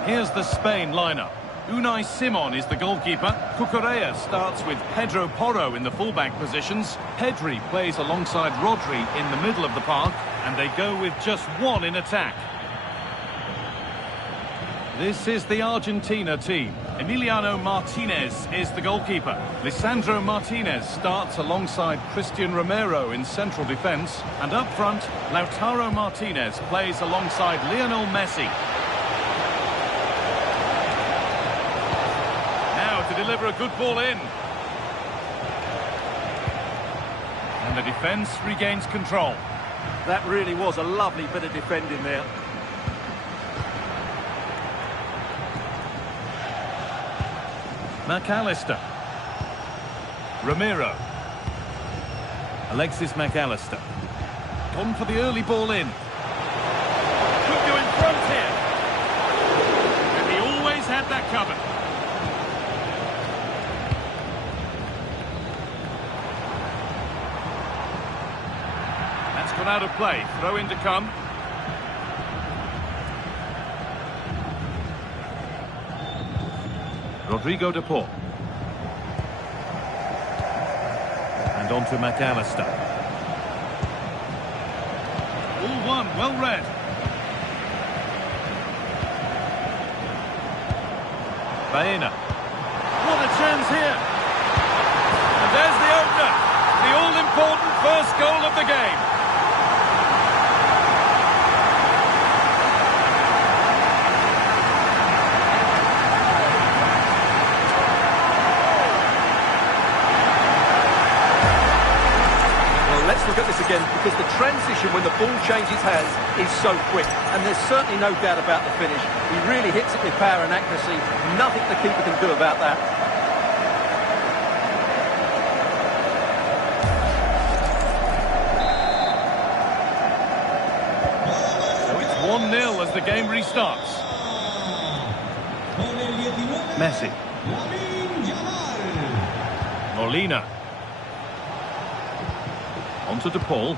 Here's the Spain lineup. Unai Simon is the goalkeeper. Cucurella starts with Pedro Porro in the fullback positions. Pedri plays alongside Rodri in the middle of the park, and they go with just one in attack. This is the Argentina team. Emiliano Martinez is the goalkeeper. Lisandro Martinez starts alongside Christian Romero in central defence. And up front, Lautaro Martinez plays alongside Lionel Messi. To deliver a good ball in. And the defence regains control. That really was a lovely bit of defending there. McAllister. Romero. Alexis McAllister. Gone for the early ball in. Could go in front here. And he always had that covered. Out of play, throw in to come. Rodrigo de Paul. And on to McAllister. All one, well read. Baena. What a chance here. And there's the opener. The all-important first goal of the game. Let's look at this again, because the transition when the ball changes hands is so quick, and there's certainly no doubt about the finish. He really hits it with power and accuracy. Nothing the keeper can do about that. So it's 1-0 as the game restarts. Messi. Molina. Onto De Paul.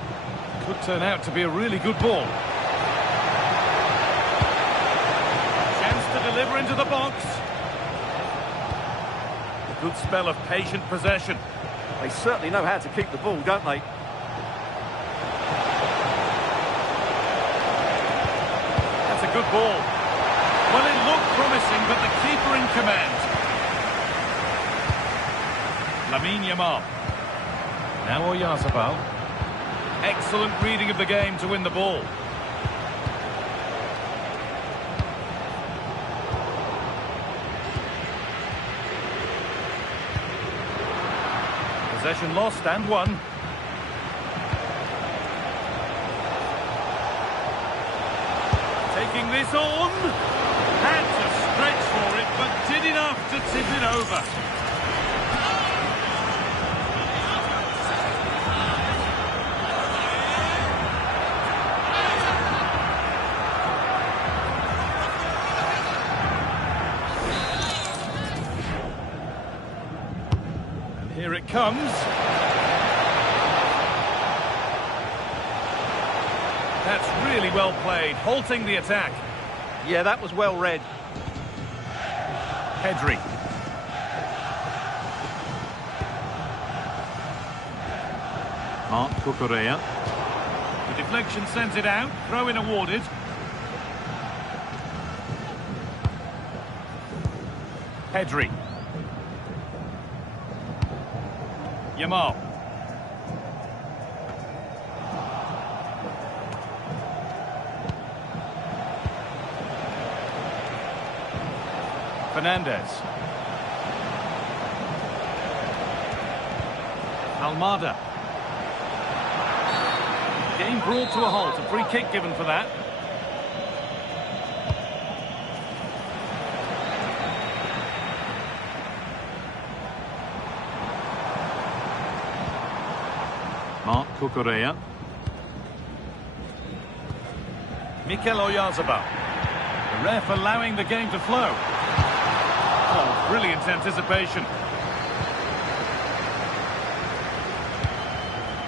Could turn out to be a really good ball. Chance to deliver into the box. A good spell of patient possession. They certainly know how to keep the ball, don't they? That's a good ball. Well, it looked promising, but the keeper in command. Lamine Yamal. Now Oyarzabal. Excellent reading of the game to win the ball. Possession lost and won. Taking this on. Had to stretch for it, but did enough to tip it over. Here it comes. That's really well played, halting the attack. Yeah, that was well read. Pedri. Marc Cucurella. The deflection sends it out, throw-in awarded. Pedri. Yamal. Fernandez. Almada. Game brought to a halt. A free kick given for that. Marc Cucurella. Mikel Oyarzabal. The ref allowing the game to flow. Oh, brilliant anticipation.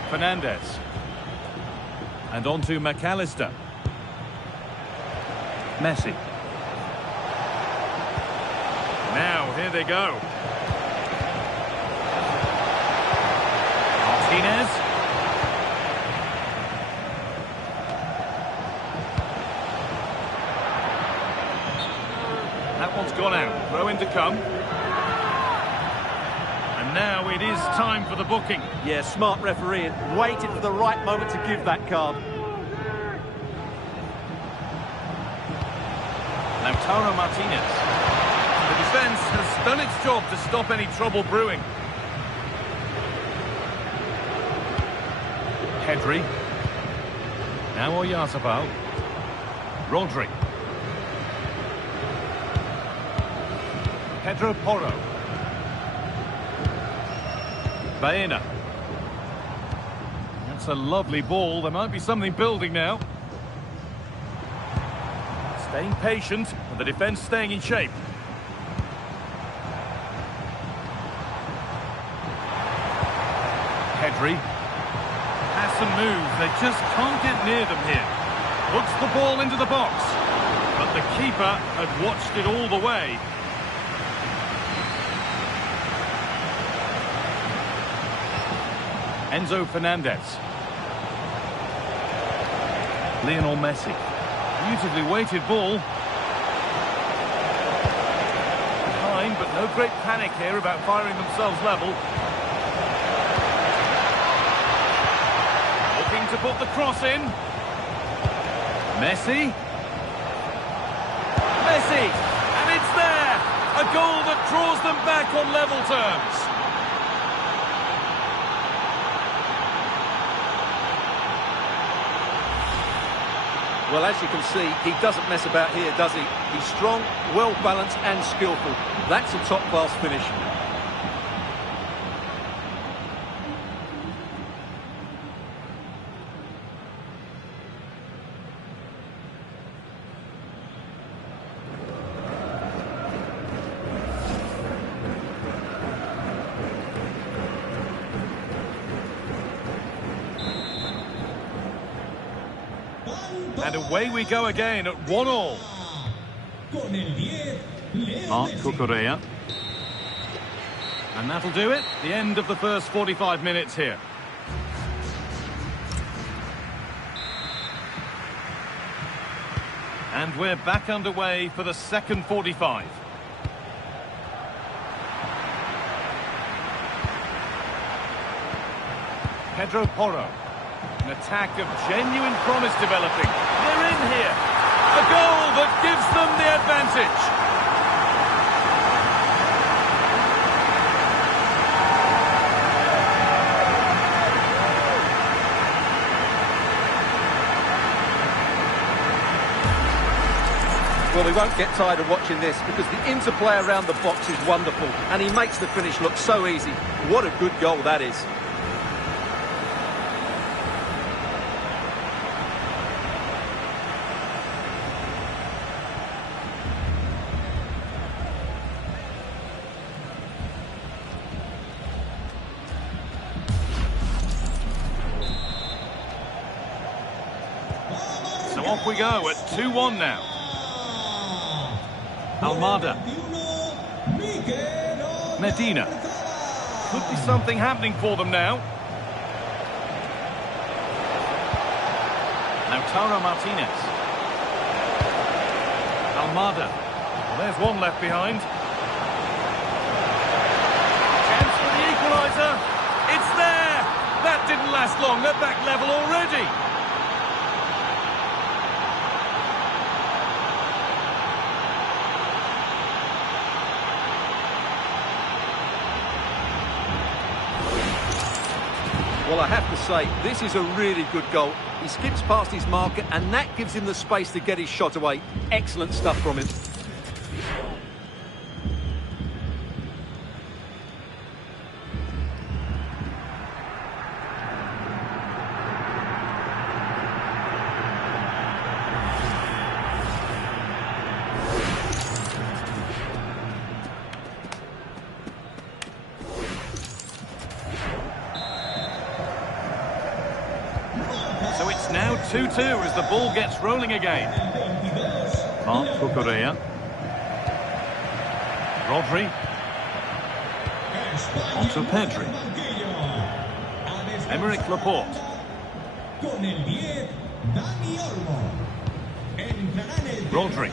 Fernandez. And on to McAllister. Messi. Now, here they go. Martinez. That one's gone out. Throw in to come. And now it is time for the booking. Yeah, smart refereeing. Waited for the right moment to give that card. Lautaro Martinez. The defence has done its job to stop any trouble brewing. Pedri. Now Oyarzabal. Rodri. Pedro Porro. Baena. That's a lovely ball. There might be something building now. Staying patient, and the defence staying in shape. Pedri. Pass and move. They just can't get near them here. Puts the ball into the box. But the keeper had watched it all the way. Enzo Fernandez. Lionel Messi. Beautifully weighted ball. Behind, but no great panic here about firing themselves level. Looking to put the cross in. Messi. Messi! And it's there! A goal that draws them back on level terms. Well, as you can see, he doesn't mess about here, does he? He's strong, well-balanced and skillful. That's a top-class finish. And away we go again at 1-1. Marc Cucurella. And that'll do it. The end of the first 45 minutes here. And we're back underway for the second 45. Pedro Porro. An attack of genuine promise developing. They're in here. A goal that gives them the advantage. Well, we won't get tired of watching this because the interplay around the box is wonderful and he makes the finish look so easy. What a good goal that is. So off we go at 2-1 now. Almada. Medina. Could be something happening for them now. Lautaro Martinez. Almada. Well, there's one left behind. Chance for the equaliser. It's there. That didn't last long. They're back level already. Well, I have to say, this is a really good goal. He skips past his marker and that gives him the space to get his shot away. Excellent stuff from him. So it's now 2-2 as the ball gets rolling again. Marc Cucurella. Rodri. Onto Pedri. Emerick Laporte. Rodri.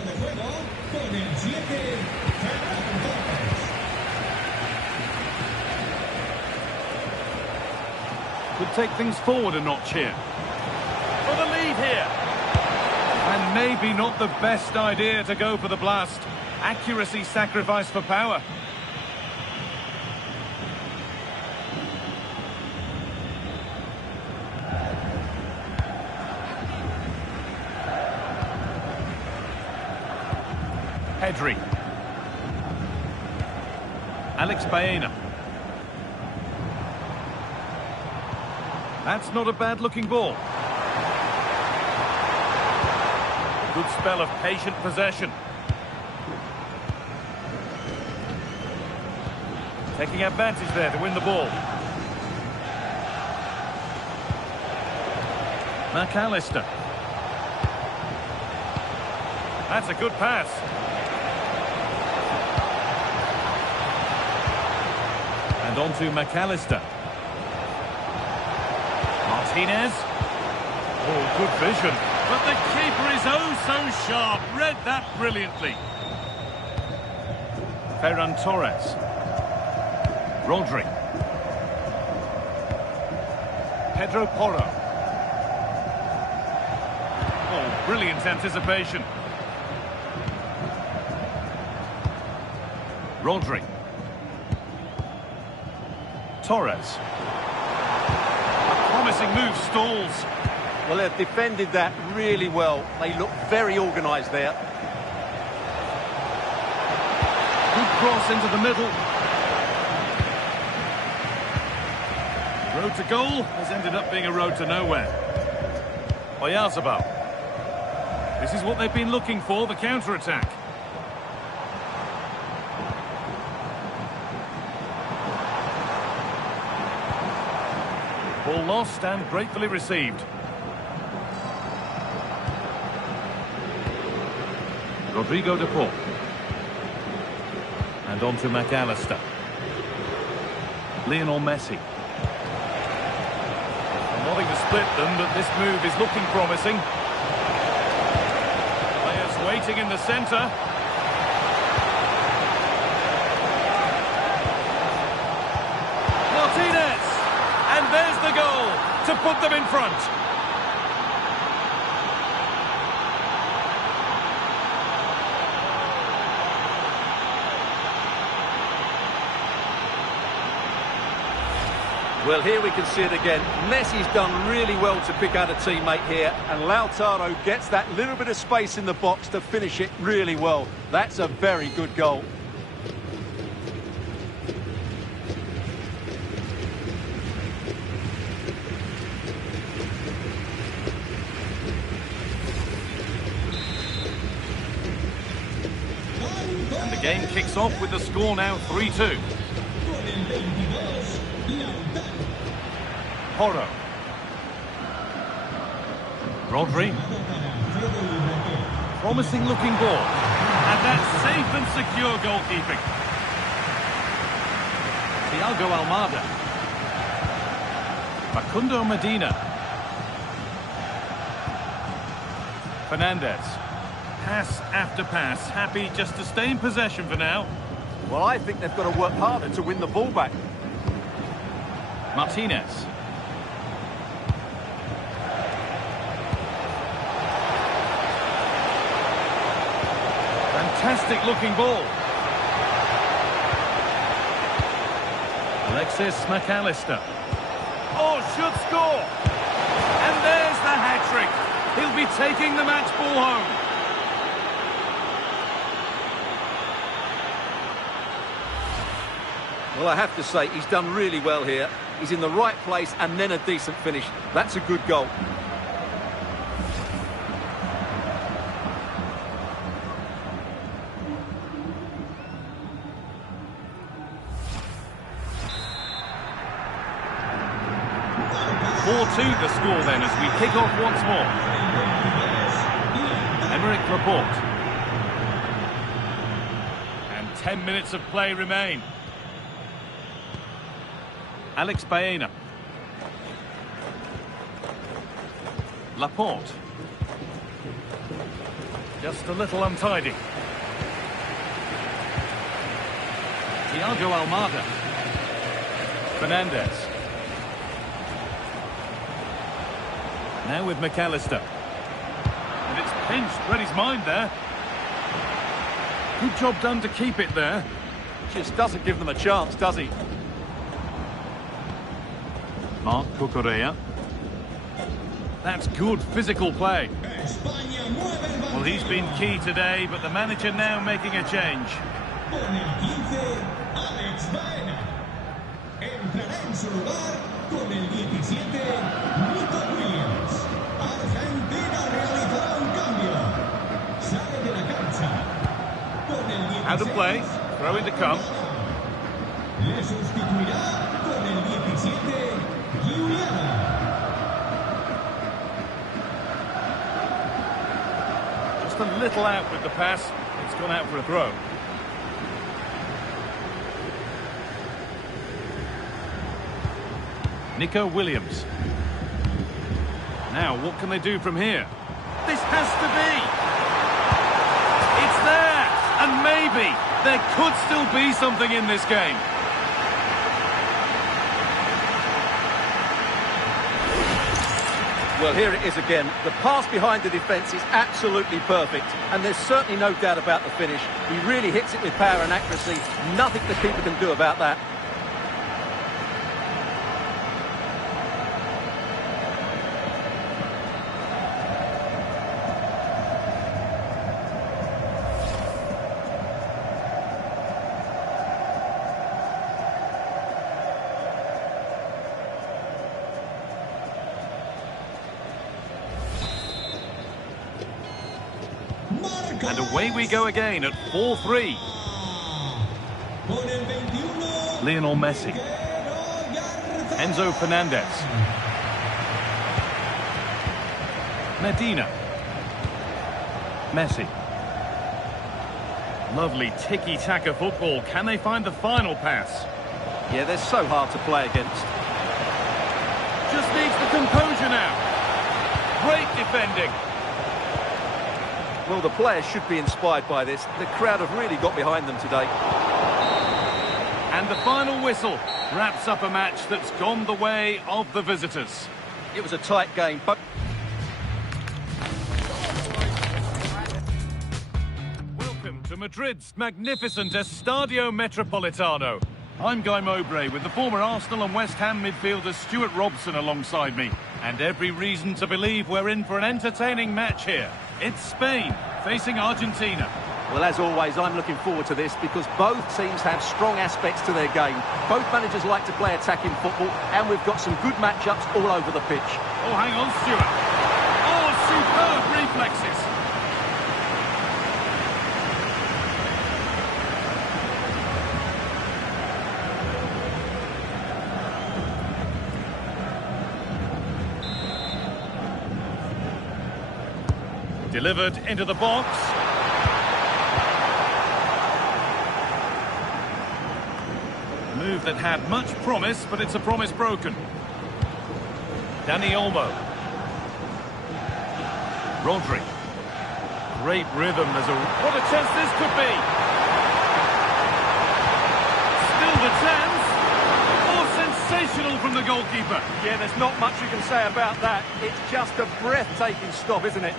Could take things forward a notch here. For the lead here. And maybe not the best idea to go for the blast. Accuracy sacrificed for power. Pedri. Alex Baena. That's not a bad-looking ball. Good spell of patient possession. Taking advantage there to win the ball. McAllister. That's a good pass. And on to McAllister. Martinez. Oh, good vision. But the keeper is oh so sharp. Read that brilliantly. Ferran Torres. Rodri. Pedro Porro. Oh, brilliant anticipation. Rodri. Torres. A promising move stalls. Well, they've defended that really well. They look very organised there. Good cross into the middle. Road to goal has ended up being a road to nowhere. Oyarzabal. This is what they've been looking for, the counter-attack. Ball lost and gratefully received. Rodrigo de Paul. And on to McAllister. Lionel Messi. Nothing to split them, but this move is looking promising. Players waiting in the centre. Martinez! And there's the goal to put them in front. Well, here we can see it again. Messi's done really well to pick out a teammate here, and Lautaro gets that little bit of space in the box to finish it really well. That's a very good goal. And the game kicks off with the score now 3-2. Porro. Rodri. Promising looking ball. And that's safe and secure goalkeeping. Thiago Almada. Facundo Medina. Fernandez. Pass after pass. Happy just to stay in possession for now. Well, I think they've got to work harder to win the ball back. Martinez. Fantastic looking ball. Alexis McAllister. Oh, should score. And there's the hat-trick. He'll be taking the match ball home. Well, I have to say, he's done really well here. He's in the right place and then a decent finish. That's a good goal. The score then as we kick off once more. Emerick Laporte. And 10 minutes of play remain. Alex Baena. Laporte. Just a little untidy. Thiago Almada. Fernandez. Now with McAllister. And it's pinched, read his mind there. Good job done to keep it there. Just doesn't give them a chance, does he? Marc Cucurella. That's good physical play. Well, he's been key today, but the manager now making a change. Con el 15, Alex Baena. Entrará en su lugar con el 17, Nico Williams. Argentina realizará un cambio. Sale de la cancha. Con el 16, Out of play, throw in to come. le sustituirá con el 17, Giuliano. Just a little out with the pass. It's gone out for a throw. Nico Williams. Now, what can they do from here? This has to be! It's there! And maybe there could still be something in this game. Well, here it is again. The pass behind the defence is absolutely perfect, and there's certainly no doubt about the finish. He really hits it with power and accuracy. Nothing the keeper can do about that. And away we go again at 4-3. Con el 21. Lionel Messi. Enzo Fernandez. Medina. Messi. Lovely tiki-taka football. Can they find the final pass? Yeah, they're so hard to play against. Just needs the composure now. Great defending. Well, the players should be inspired by this. The crowd have really got behind them today. And the final whistle wraps up a match that's gone the way of the visitors. It was a tight game, but... Welcome to Madrid's magnificent Estadio Metropolitano. I'm Guy Mowbray with the former Arsenal and West Ham midfielder Stuart Robson alongside me. And every reason to believe we're in for an entertaining match here. It's Spain facing Argentina. Well, as always, I'm looking forward to this because both teams have strong aspects to their game. Both managers like to play attacking football, and we've got some good matchups all over the pitch. Oh, hang on, Stuart. Oh, superb reflexes. Delivered into the box. A move that had much promise, but it's a promise broken. Dani Olmo. Rodri. Great rhythm. What a chance this could be. Still the chance. Oh, sensational from the goalkeeper. Yeah, there's not much you can say about that. It's just a breathtaking stop, isn't it?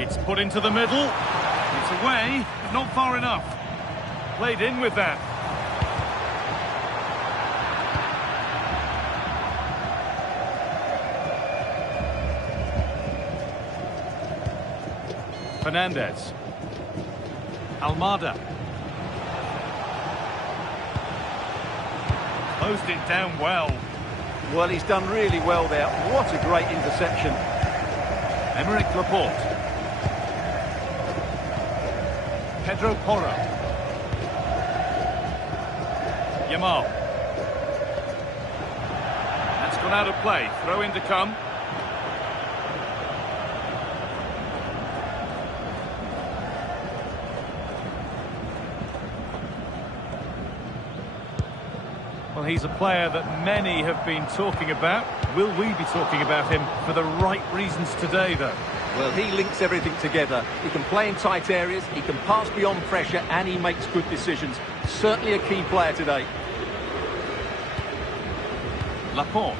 It's put into the middle. It's away, but not far enough. Played in with that. Fernandez. Almada. Closed it down well. Well, he's done really well there. What a great interception. Emerick Laporte. Pedro Porro. Yamal. That's gone out of play. Throw in to come. Well, he's a player that many have been talking about. Will we be talking about him for the right reasons today, though? Well, he links everything together. He can play in tight areas, he can pass beyond pressure, and he makes good decisions. Certainly a key player today. Laporte.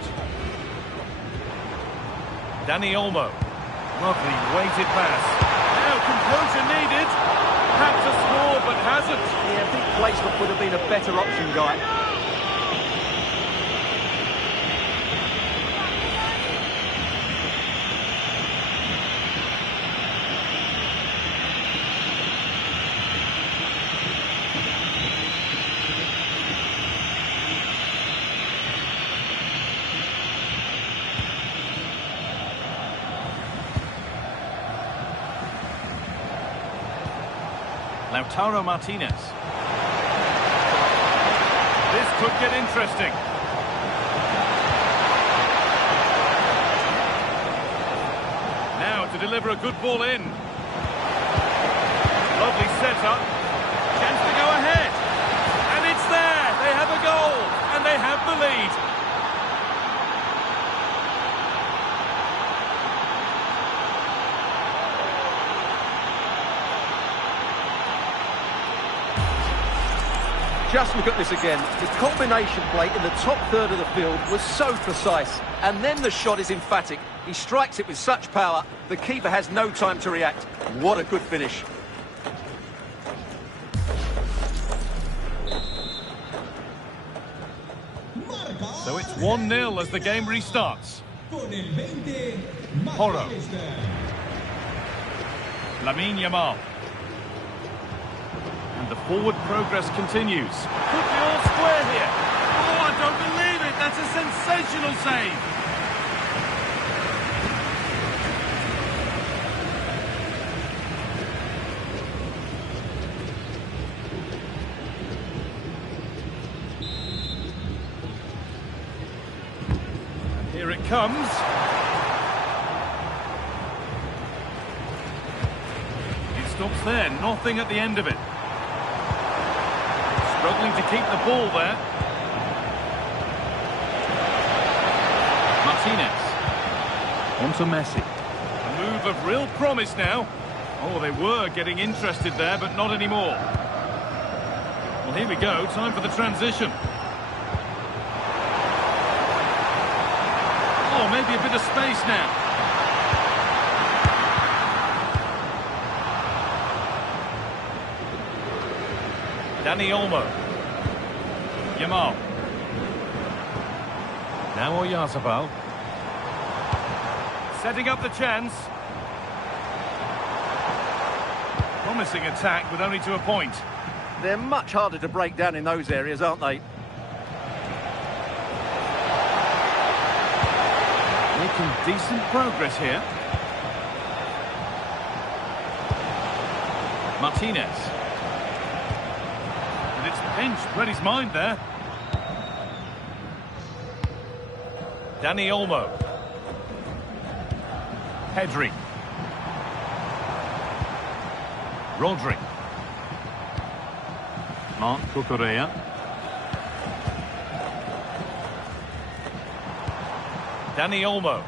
Dani Olmo. Lovely weighted pass. Now composure needed. Had to score, but hasn't. Yeah, I think placement would have been a better option, Guy. Lautaro Martinez. This could get interesting. Now to deliver a good ball in. Lovely setup. Chance to go ahead. And it's there. They have a goal. And they have the lead. Just look at this again. The combination play in the top third of the field was so precise. And then the shot is emphatic. He strikes it with such power, the keeper has no time to react. What a good finish. So it's 1-0 as the game restarts. Con el 20, Porro. McAllister. Lamine Yamal. And the forward progress continues. Could be all square here. Oh, I don't believe it. That's a sensational save. And here it comes. It stops there, nothing at the end of it. Struggling to keep the ball there. Martinez. On to Messi. A move of real promise now. Oh, they were getting interested there, but not anymore. Well, here we go. Time for the transition. Oh, maybe a bit of space now. Dani Olmo. Yamal. Now Oyarzabal. Setting up the chance. Promising attack with only to a point. They're much harder to break down in those areas, aren't they? Making decent progress here. Martinez. And it's pinched, read his mind there. Dani Olmo. Pedri. Rodri. Marc Cucurella. Dani Olmo.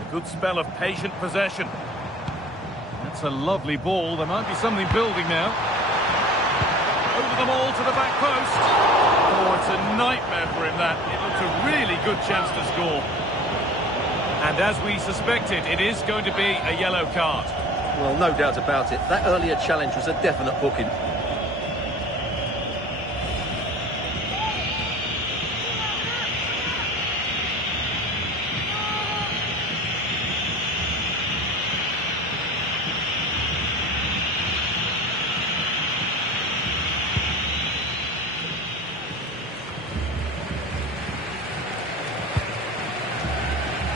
A good spell of patient possession. That's a lovely ball. There might be something building now. Over them all to the back post. Oh, it's a nightmare for him, that. It looks a really good chance to score. And as we suspected, it is going to be a yellow card. Well, no doubt about it. That earlier challenge was a definite booking.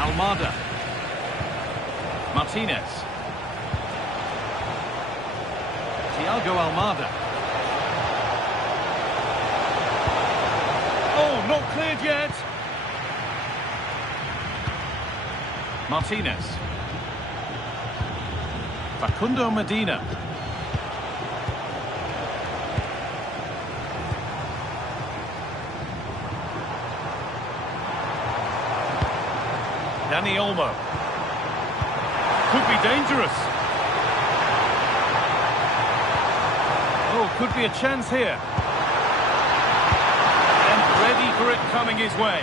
Almada. Martinez. Thiago Almada. Oh, not cleared yet. Martinez. Facundo Medina. Dani Olmo. Could be dangerous. Oh, could be a chance here. And ready for it coming his way.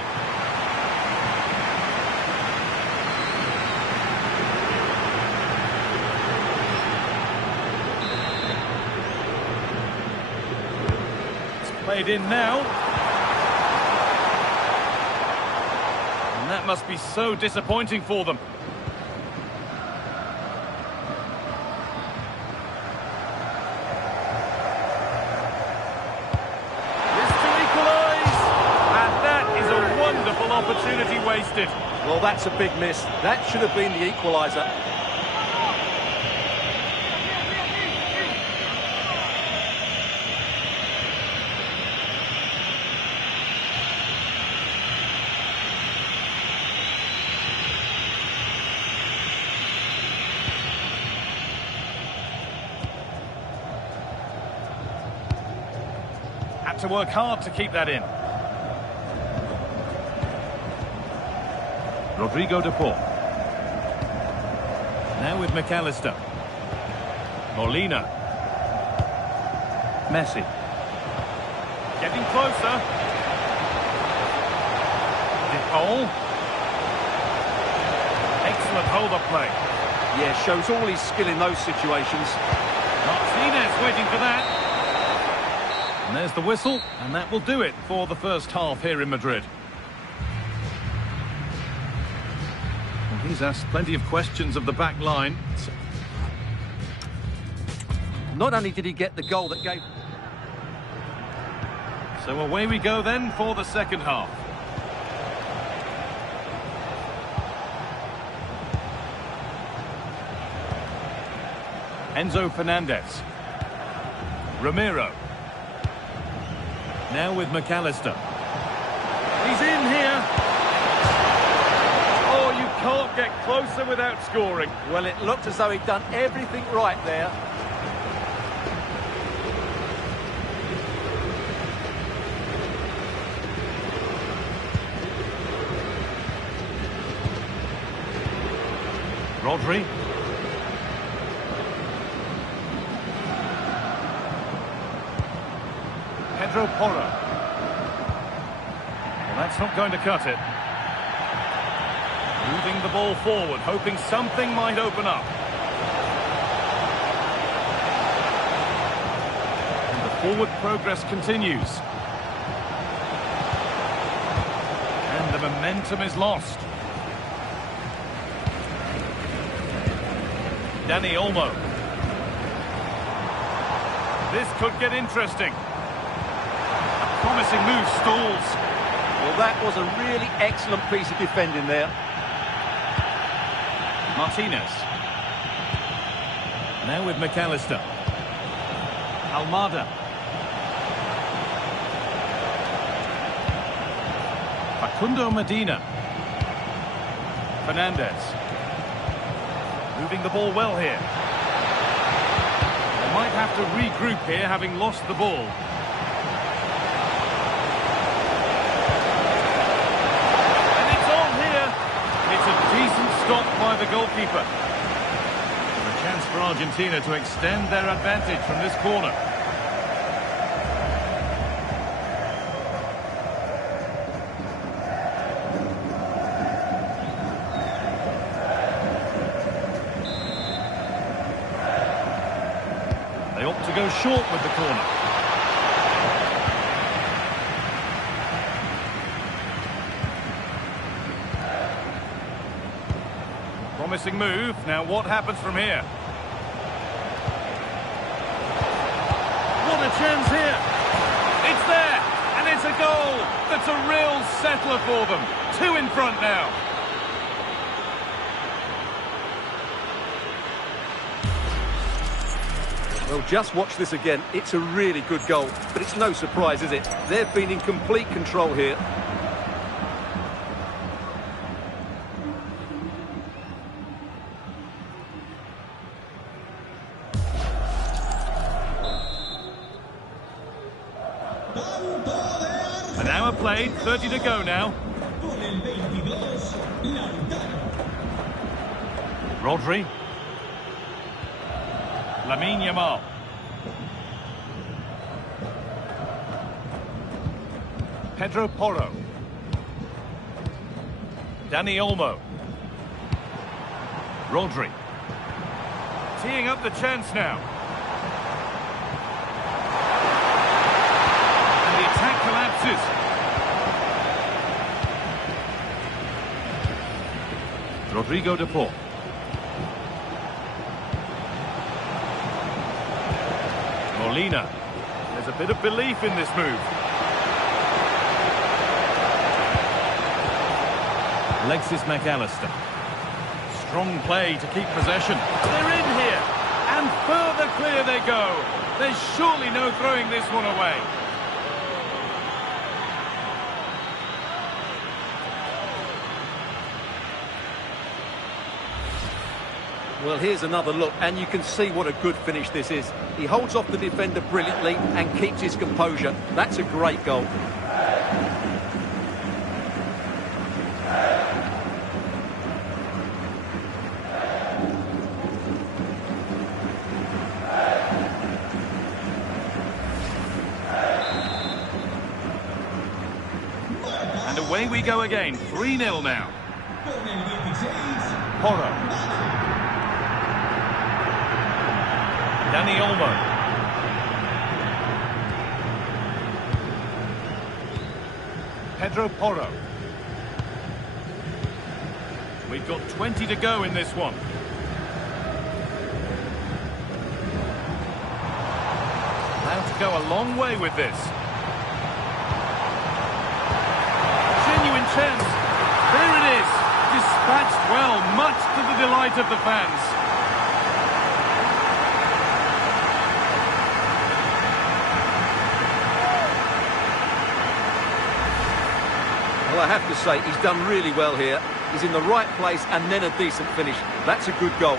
It's played in now. And that must be so disappointing for them. Opportunity wasted. Well, that's a big miss. That should have been the equaliser. Had to work hard to keep that in. Rodrigo de Paul. Now with McAllister. Molina. Messi. Getting closer. De Paul. Excellent hold-up play. Yeah, shows all his skill in those situations. Martinez waiting for that. And there's the whistle, and that will do it for the first half here in Madrid. He's asked plenty of questions of the back line. Not only did he get the goal that gave... So away we go then for the second half. Enzo Fernandez. Romero. Now with McAllister. He's in here. Oh, you can't get closer without scoring. Well, it looked as though he'd done everything right there. Rodri. Pedro Porro. Well, that's not going to cut it. Moving the ball forward, hoping something might open up. And the forward progress continues. And the momentum is lost. Dani Olmo. This could get interesting. A promising move stalls. Well, that was a really excellent piece of defending there. Martinez. Now with McAllister. Almada. Facundo Medina. Fernandez. Moving the ball well here. They might have to regroup here, having lost the ball. And it's on here. It's a decent stop by the goalkeeper. A chance for Argentina to extend their advantage from this corner. They opt to go short with the corner. Promising move. Now what happens from here? What a chance here. It's there. And it's a goal. That's a real settler for them. 2 in front now. Well, just watch this again. It's a really good goal, but it's no surprise, is it? They've been in complete control here. An hour played, 30 to go now. Con el 22, Lautaro. Rodri. Lamine Yamal. Pedro Porro. Dani Olmo. Rodri. Teeing up the chance now. And the attack collapses. Rodrigo de Paul. Molina. There's a bit of belief in this move. Alexis McAllister. Strong play to keep possession. They're in here. And further clear they go. There's surely no throwing this one away. Well, here's another look, and you can see what a good finish this is. He holds off the defender brilliantly and keeps his composure. That's a great goal. And away we go again. 3-0 now. Con el 16, Porro. Dani Olmo. Pedro Porro. We've got 20 to go in this one. Allowed to go a long way with this. chance. There it is. Dispatched well, much to the delight of the fans. Well, I have to say, he's done really well here. He's in the right place and then a decent finish. That's a good goal.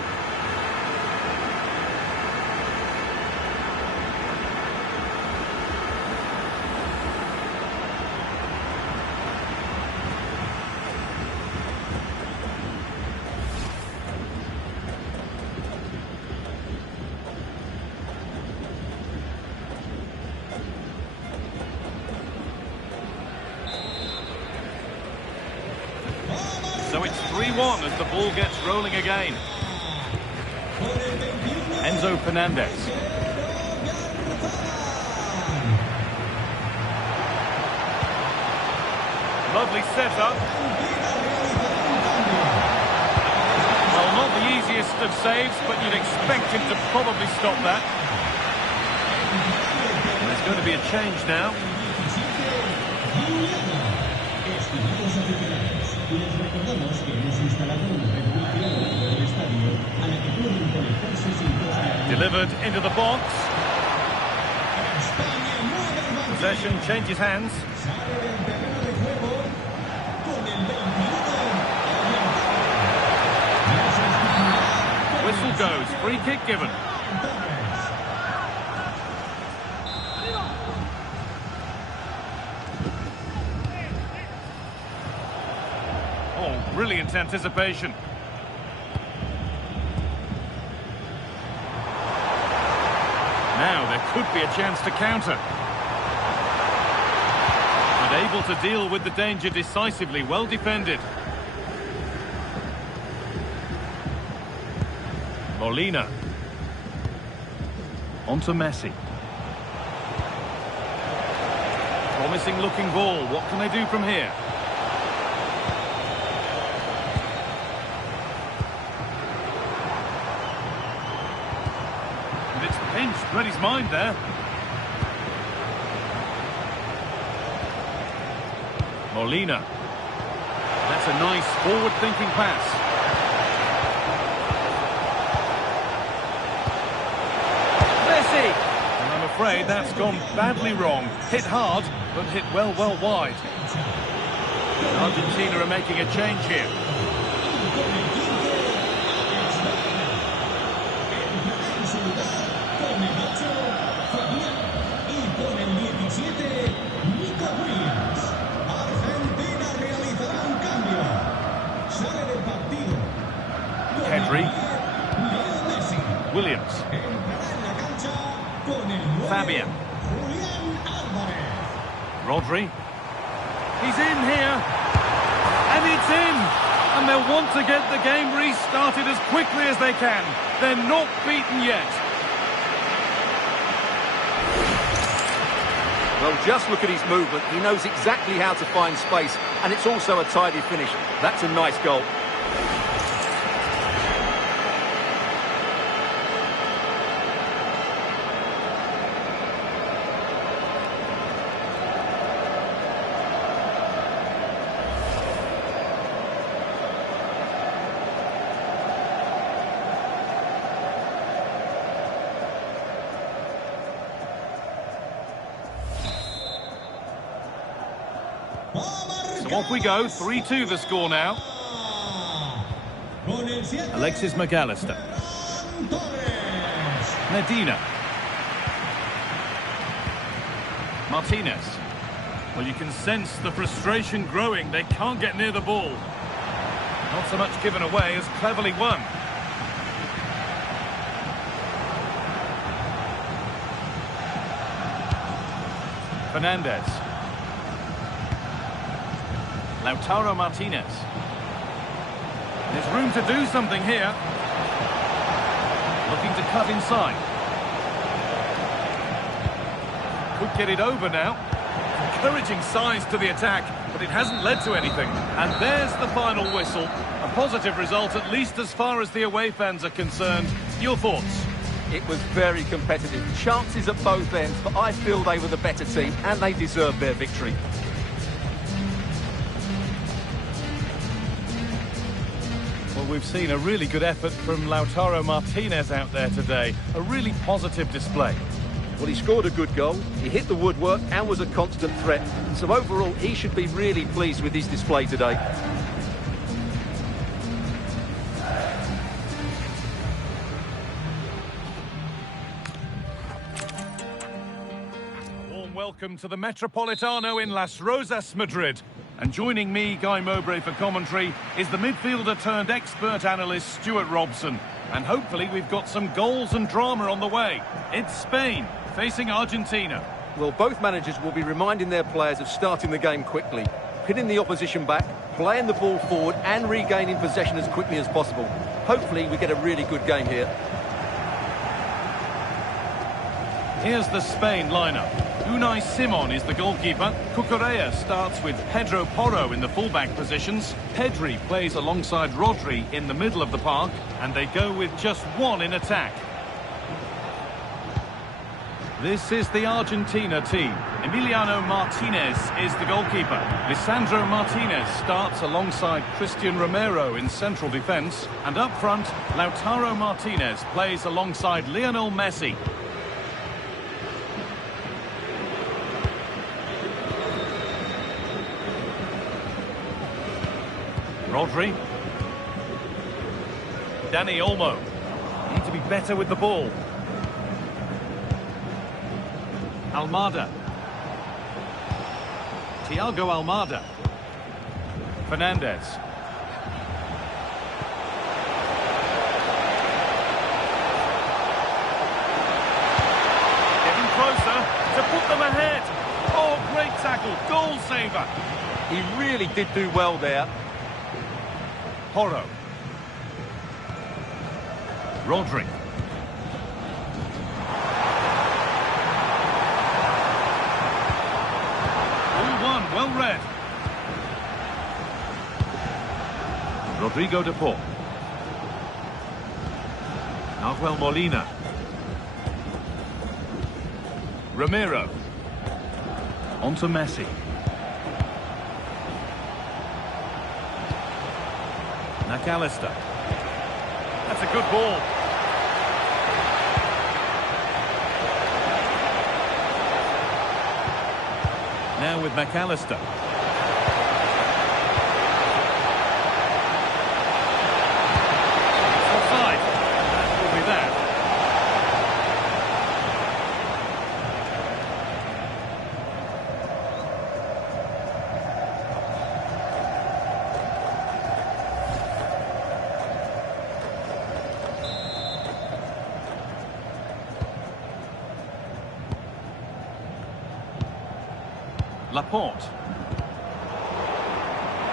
So it's 3-1 as the ball gets rolling again. Enzo Fernandez. Lovely setup. Well, not the easiest of saves, but you'd expect him to probably stop that. And there's going to be a change now. Delivered into the box. Possession changes hands. Whistle goes, free kick given. Oh, brilliant anticipation. Now there could be a chance to counter. But able to deal with the danger decisively, well defended. Molina. On to Messi. Promising looking ball. What can they do from here? And it's pinched, read his mind there. Molina. That's a nice forward-thinking pass. And I'm afraid that's gone badly wrong. Hit hard, but hit well wide. Argentina are making a change here. Henry. Williams. Fabian. Rodri. He's in here. And it's in. And they'll want to get the game restarted as quickly as they can. They're not beaten yet. Well, just look at his movement. He knows exactly how to find space. And it's also a tidy finish. That's a nice goal. So off we go, 3-2 the score now. Alexis McAllister. Medina. Martinez. Well, you can sense the frustration growing. They can't get near the ball. Not so much given away as cleverly won. Fernandez. Lautaro Martinez. There's room to do something here. Looking to cut inside. Could get it over now. Encouraging signs to the attack, but it hasn't led to anything. And there's the final whistle. A positive result, at least as far as the away fans are concerned. Your thoughts? It was very competitive. Chances at both ends, but I feel they were the better team and they deserved their victory. we've seen a really good effort from Lautaro Martinez out there today. A really positive display. Well, he scored a good goal, he hit the woodwork and was a constant threat. So overall, he should be really pleased with his display today. Warm welcome to the Metropolitano in Las Rozas, Madrid. And joining me, Guy Mowbray, for commentary is the midfielder turned expert analyst Stuart Robson. And hopefully we've got some goals and drama on the way. It's Spain facing Argentina. Well, both managers will be reminding their players of starting the game quickly, pinning the opposition back, playing the ball forward and regaining possession as quickly as possible. Hopefully we get a really good game here. Here's the Spain lineup. Unai Simon is the goalkeeper. Cucurella starts with Pedro Porro in the fullback positions. Pedri plays alongside Rodri in the middle of the park. And they go with just one in attack. This is the Argentina team. Emiliano Martinez is the goalkeeper. Lisandro Martinez starts alongside Christian Romero in central defence. And up front, Lautaro Martinez plays alongside Lionel Messi. Rodri. Dani Olmo. Need to be better with the ball. Almada. Thiago Almada. Fernandez. Getting closer to put them ahead. Oh, great tackle. Goal saver. He really did do well there. Porro. Rodri. Well read. Rodrigo de Paul. Nahuel Molina. Romero. On to Messi. McAllister. That's a good ball. Now with McAllister. Offside. That will be that. Laporte.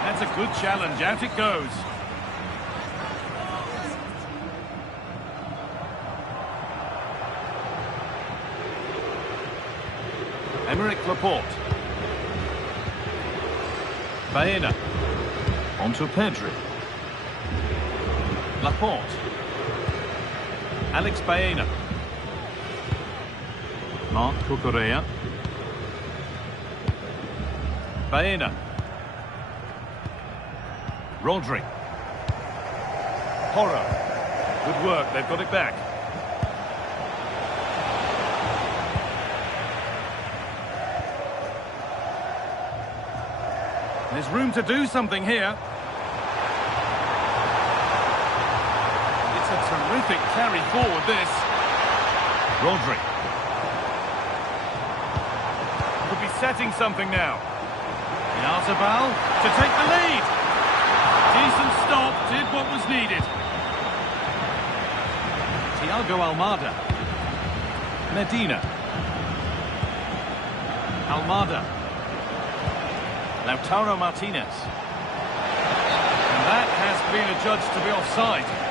That's a good challenge. Out it goes. Aymeric Laporte. Baena. On to Pedri. Laporte. Alex Baena. Marc Cucurella. Baena. Rodri. Porro. Good work, they've got it back. There's room to do something here. It's a terrific carry forward, this. Rodri. Could be setting something now. Yarzabal to take the lead. Decent stop, did what was needed. Thiago Almada. Medina. Almada. Lautaro Martinez. And that has been adjudged to be offside.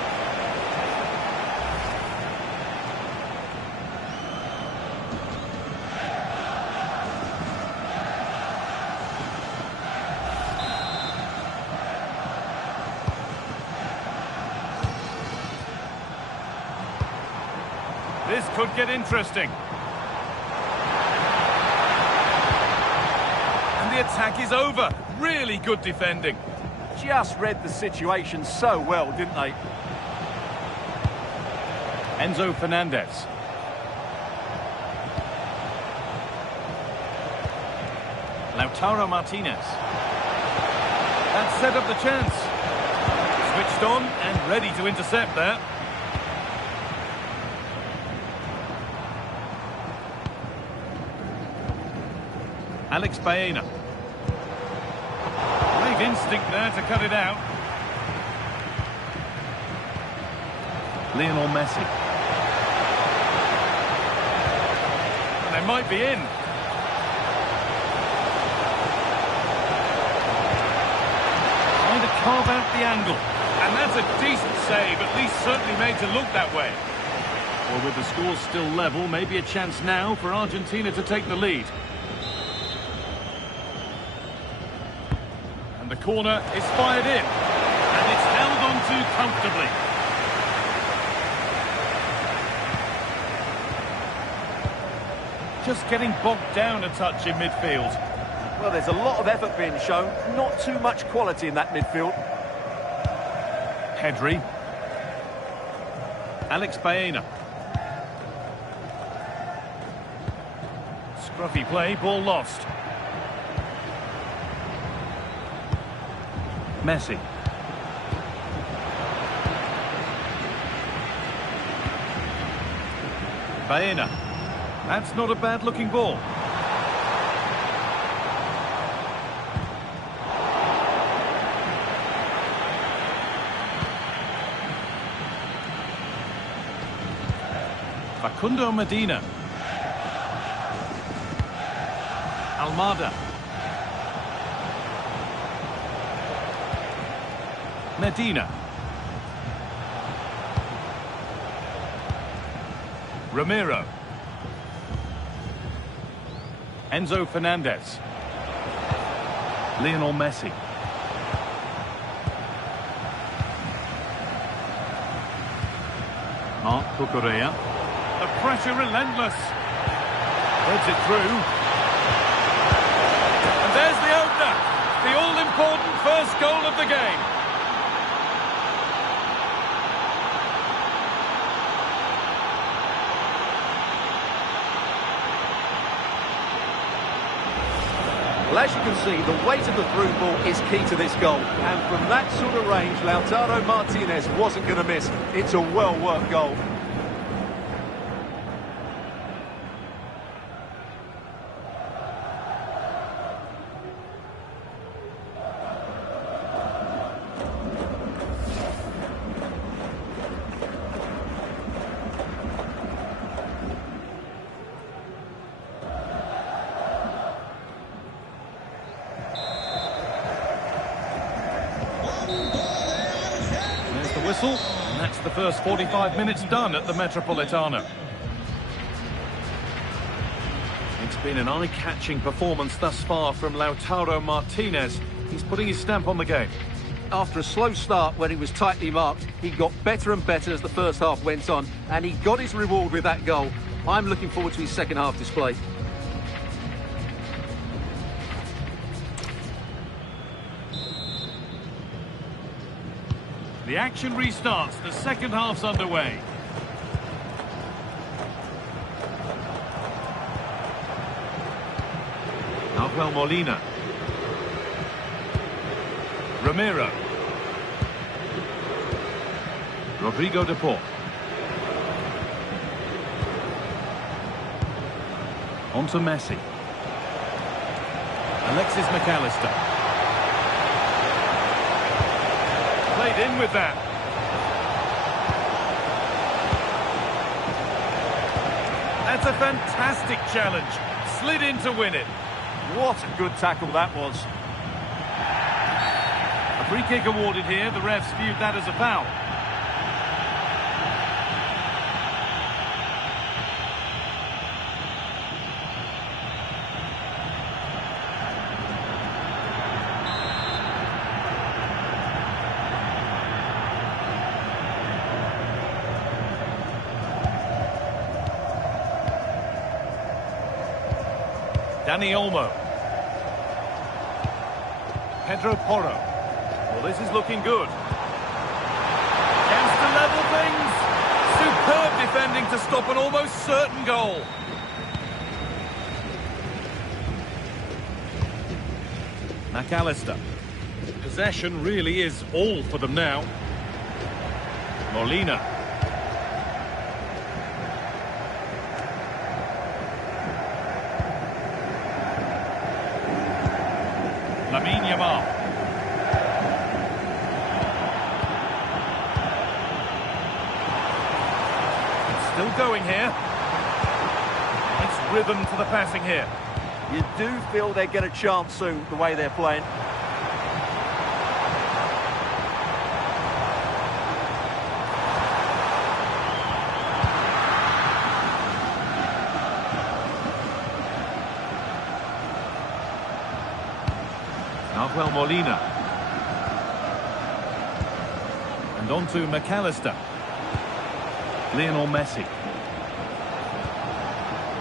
This could get interesting. And the attack is over. Really good defending. just read the situation so well, didn't they? Enzo Fernandez. Lautaro Martinez. That set up the chance. Switched on and ready to intercept there. Alex Baena. Great instinct there to cut it out. Lionel Messi. And they might be in. Trying to carve out the angle. And that's a decent save, at least certainly made to look that way. Well, with the score still level, maybe a chance now for Argentina to take the lead. And the corner is fired in. And it's held on to comfortably. Just getting bogged down a touch in midfield. Well, there's a lot of effort being shown, not too much quality in that midfield. Pedri. Alex Baena. Scruffy play, ball lost. Messi. Baena. That's not a bad-looking ball. Facundo Medina. Almada. Medina. Ramiro. Enzo Fernandez. Lionel Messi. Marc Cucurella. The pressure relentless. Threads it through. And there's the opener. The all-important first goal of the game. Well, as you can see, the weight of the through ball is key to this goal. And from that sort of range, Lautaro Martinez wasn't going to miss. It's a well-worked goal. Whistle, and that's the first 45 minutes done at the Metropolitano. It's been an eye-catching performance thus far from Lautaro Martinez. He's putting his stamp on the game. After a slow start when he was tightly marked, he got better and better as the first half went on, and he got his reward with that goal. I'm looking forward to his second half display. The action restarts. The second half's underway. Nahuel Molina. Ramiro. Rodrigo de Paul. On to Messi. Alexis McAllister. Played in with that. That's a fantastic challenge. Slid in to win it. What a good tackle that was. A free kick awarded here. The refs viewed that as a foul. Dani Olmo. Pedro Porro. Well, this is looking good. Chance to level things. Superb defending to stop an almost certain goal. McAllister. Possession really is all for them now. Molina. Lamine Yamal. It's still going here. Nice rhythm to the passing here. You do feel they get a chance soon, the way they're playing. Well, Molina. And on to McAllister. Lionel Messi.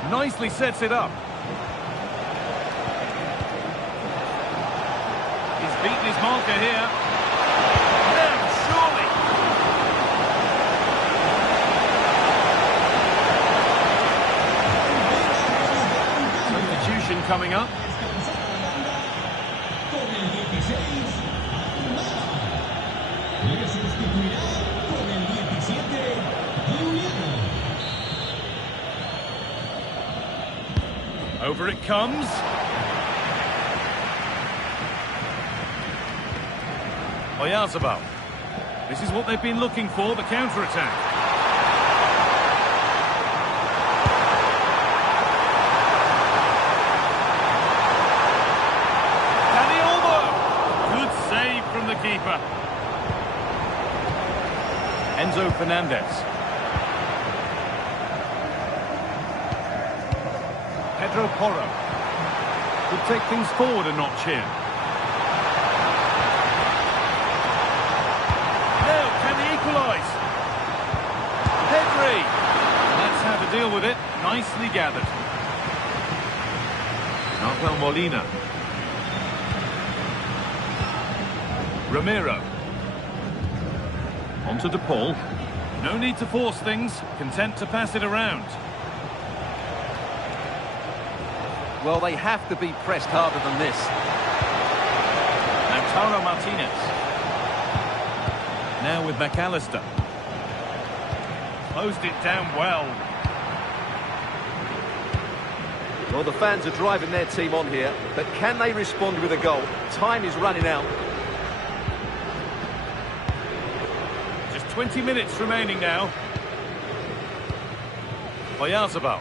Nicely sets it up. He's beaten his marker here. Now, surely. Substitution coming up. Le sustituirá con el 17, Juliano. Over it comes. Oyarzabal. This is what they've been looking for, the counter-attack. From the keeper. Enzo Fernandez. Pedro Porro. Could take things forward a notch here. Now, can they equalise? Pedri. That's how to deal with it. Nicely gathered. Rafael Molina. Romero. On to De Paul. No need to force things. Content to pass it around. Well, they have to be pressed harder than this. Lautaro Martinez. Now with McAllister. Closed it down well. Well, the fans are driving their team on here, but can they respond with a goal? Time is running out. 20 minutes remaining now. Oyarzabal.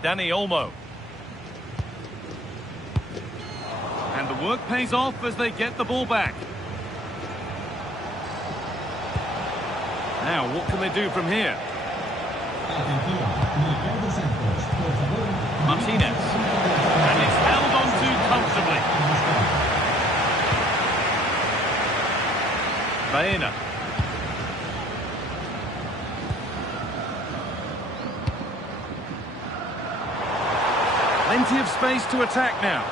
Dani Olmo. And the work pays off as they get the ball back. Now, what can they do from here? Martinez. And it's held on to comfortably. Baena. Plenty of space to attack now.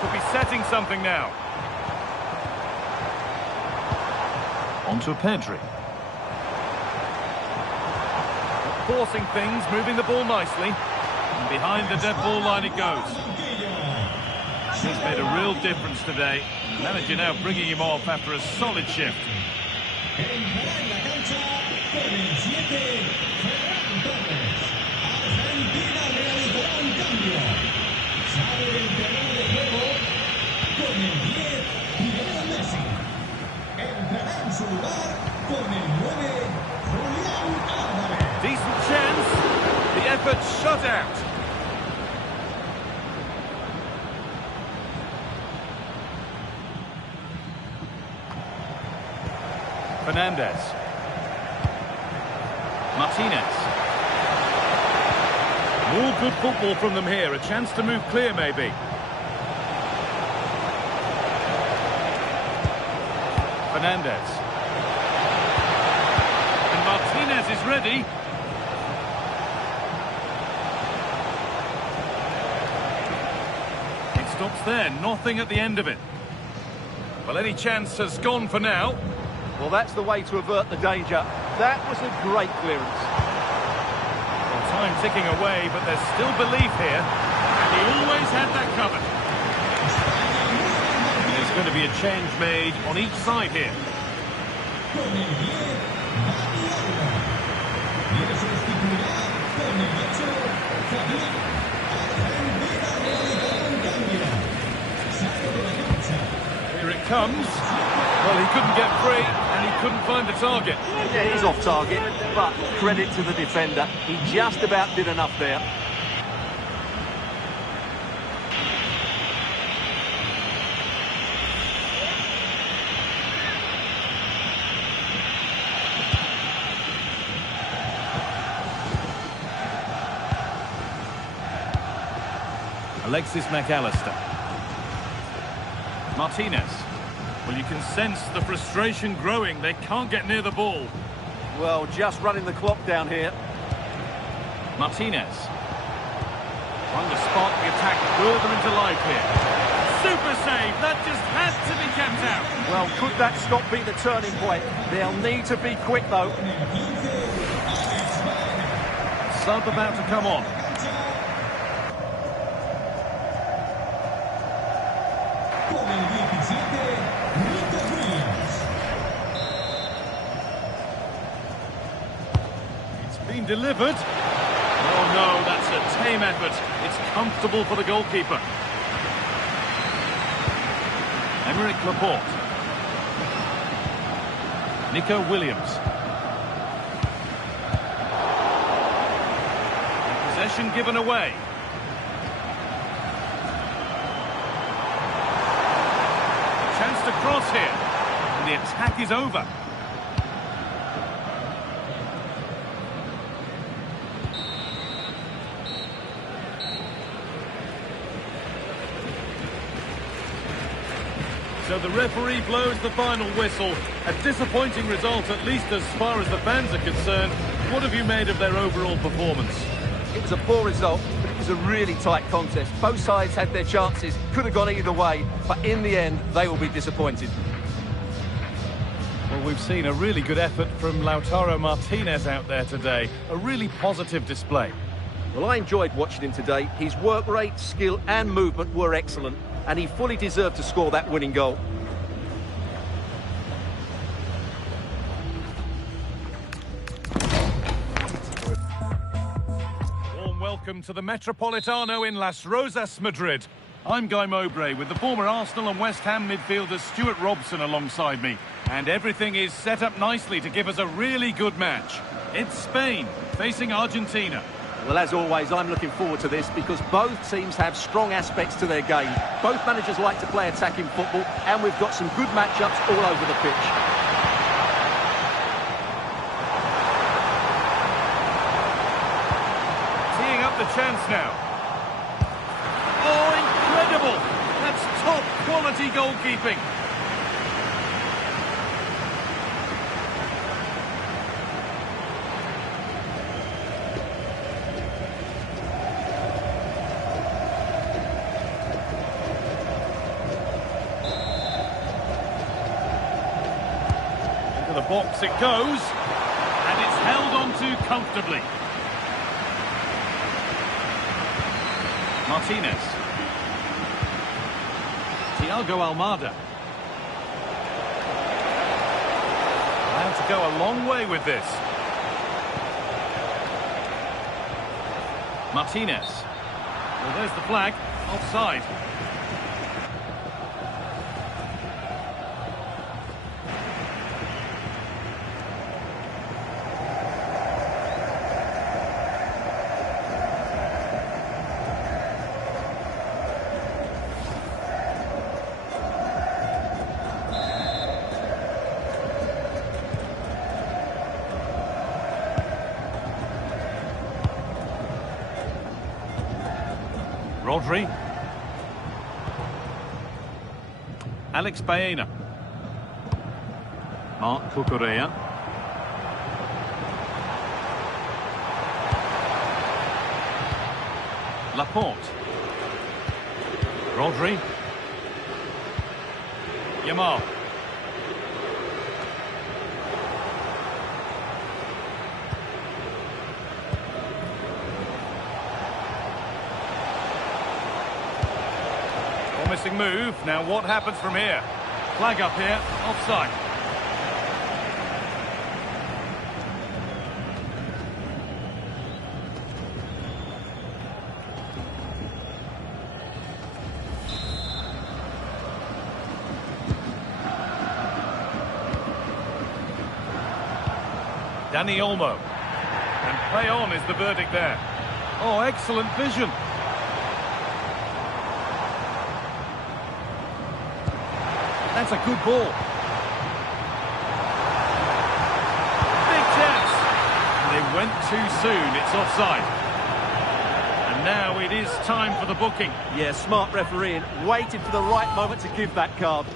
Could be setting something now. On to Pedri. Forcing things, moving the ball nicely. And behind the dead ball line it goes. He's made a real difference today. The manager now bringing him off after a solid shift. Decent chance. The effort shut out. Fernandez. Martinez. More good football from them here. A chance to move clear, maybe. Fernandez. And Martinez is ready. It stops there, nothing at the end of it. Well, any chance has gone for now. Well, that's the way to avert the danger. That was a great clearance. Well, time ticking away, but there's still belief here. And he always had that covered. There's going to be a change made on each side here. Here it comes. Well, he couldn't get free, and he couldn't find the target. Yeah, he's off target, but credit to the defender. He just about did enough there. Alexis McAllister. Martinez. Well, you can sense the frustration growing. They can't get near the ball. Well, just running the clock down here. Martinez. Trying to spark the attack further into life here. Super save. That just has to be kept out. Well, could that stop be the turning point? They'll need to be quick, though. Sub about to come on. Been delivered. Oh no, that's a tame effort. It's comfortable for the goalkeeper. Emerick Laporte. Nico Williams. Possession given away. Chance to cross here. And the attack is over. So the referee blows the final whistle. A disappointing result, at least as far as the fans are concerned. What have you made of their overall performance? It was a poor result, but it was a really tight contest. Both sides had their chances, could have gone either way, but in the end, they will be disappointed. Well, we've seen a really good effort from Lautaro Martinez out there today. A really positive display. Well, I enjoyed watching him today. His work rate, skill and movement were excellent, and he fully deserved to score that winning goal. Warm welcome to the Metropolitano in Las Rozas, Madrid. I'm Guy Mowbray with the former Arsenal and West Ham midfielder Stuart Robson alongside me. And everything is set up nicely to give us a really good match. It's Spain facing Argentina. Well, as always, I'm looking forward to this because both teams have strong aspects to their game. Both managers like to play attacking football, and we've got some good matchups all over the pitch. Teeing up the chance now. Oh, incredible! That's top quality goalkeeping. The box it goes, and it's held on to comfortably. Martinez. Thiago Almada. Allowed to go a long way with this. Martinez. Well, there's the flag. Offside. Rodri. Alex Baena. Marc Cucurella. Laporte. Rodri. Yamal. Promising move. Now what happens from here? Flag up here. Offside. Dani Olmo. And play on is the verdict there. Oh, excellent vision. That's a good ball. Big chance. And they went too soon. It's offside. And now it is time for the booking. Yeah, smart refereeing. Waited for the right moment to give that card.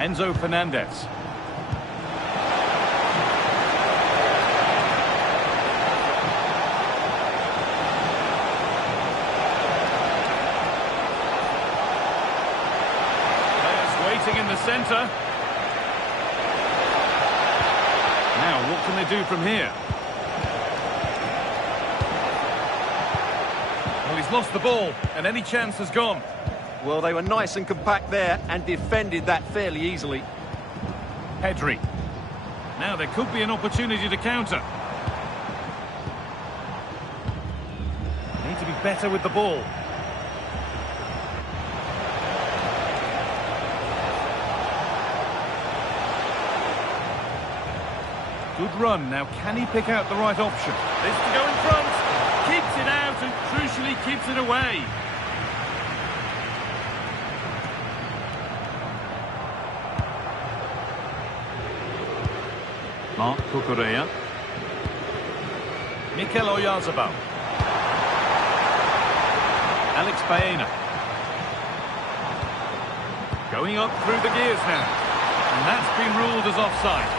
Enzo Fernandez. Players waiting in the centre. Now, what can they do from here? Well, he's lost the ball, and any chance has gone. Well, they were nice and compact there and defended that fairly easily. Pedri. Now there could be an opportunity to counter. Need to be better with the ball. Good run. Now can he pick out the right option? This to go in front. Keeps it out and crucially keeps it away. Marc Cucurella. Mikel Oyarzabal. Alex Baena. Going up through the gears now. And that's been ruled as offside.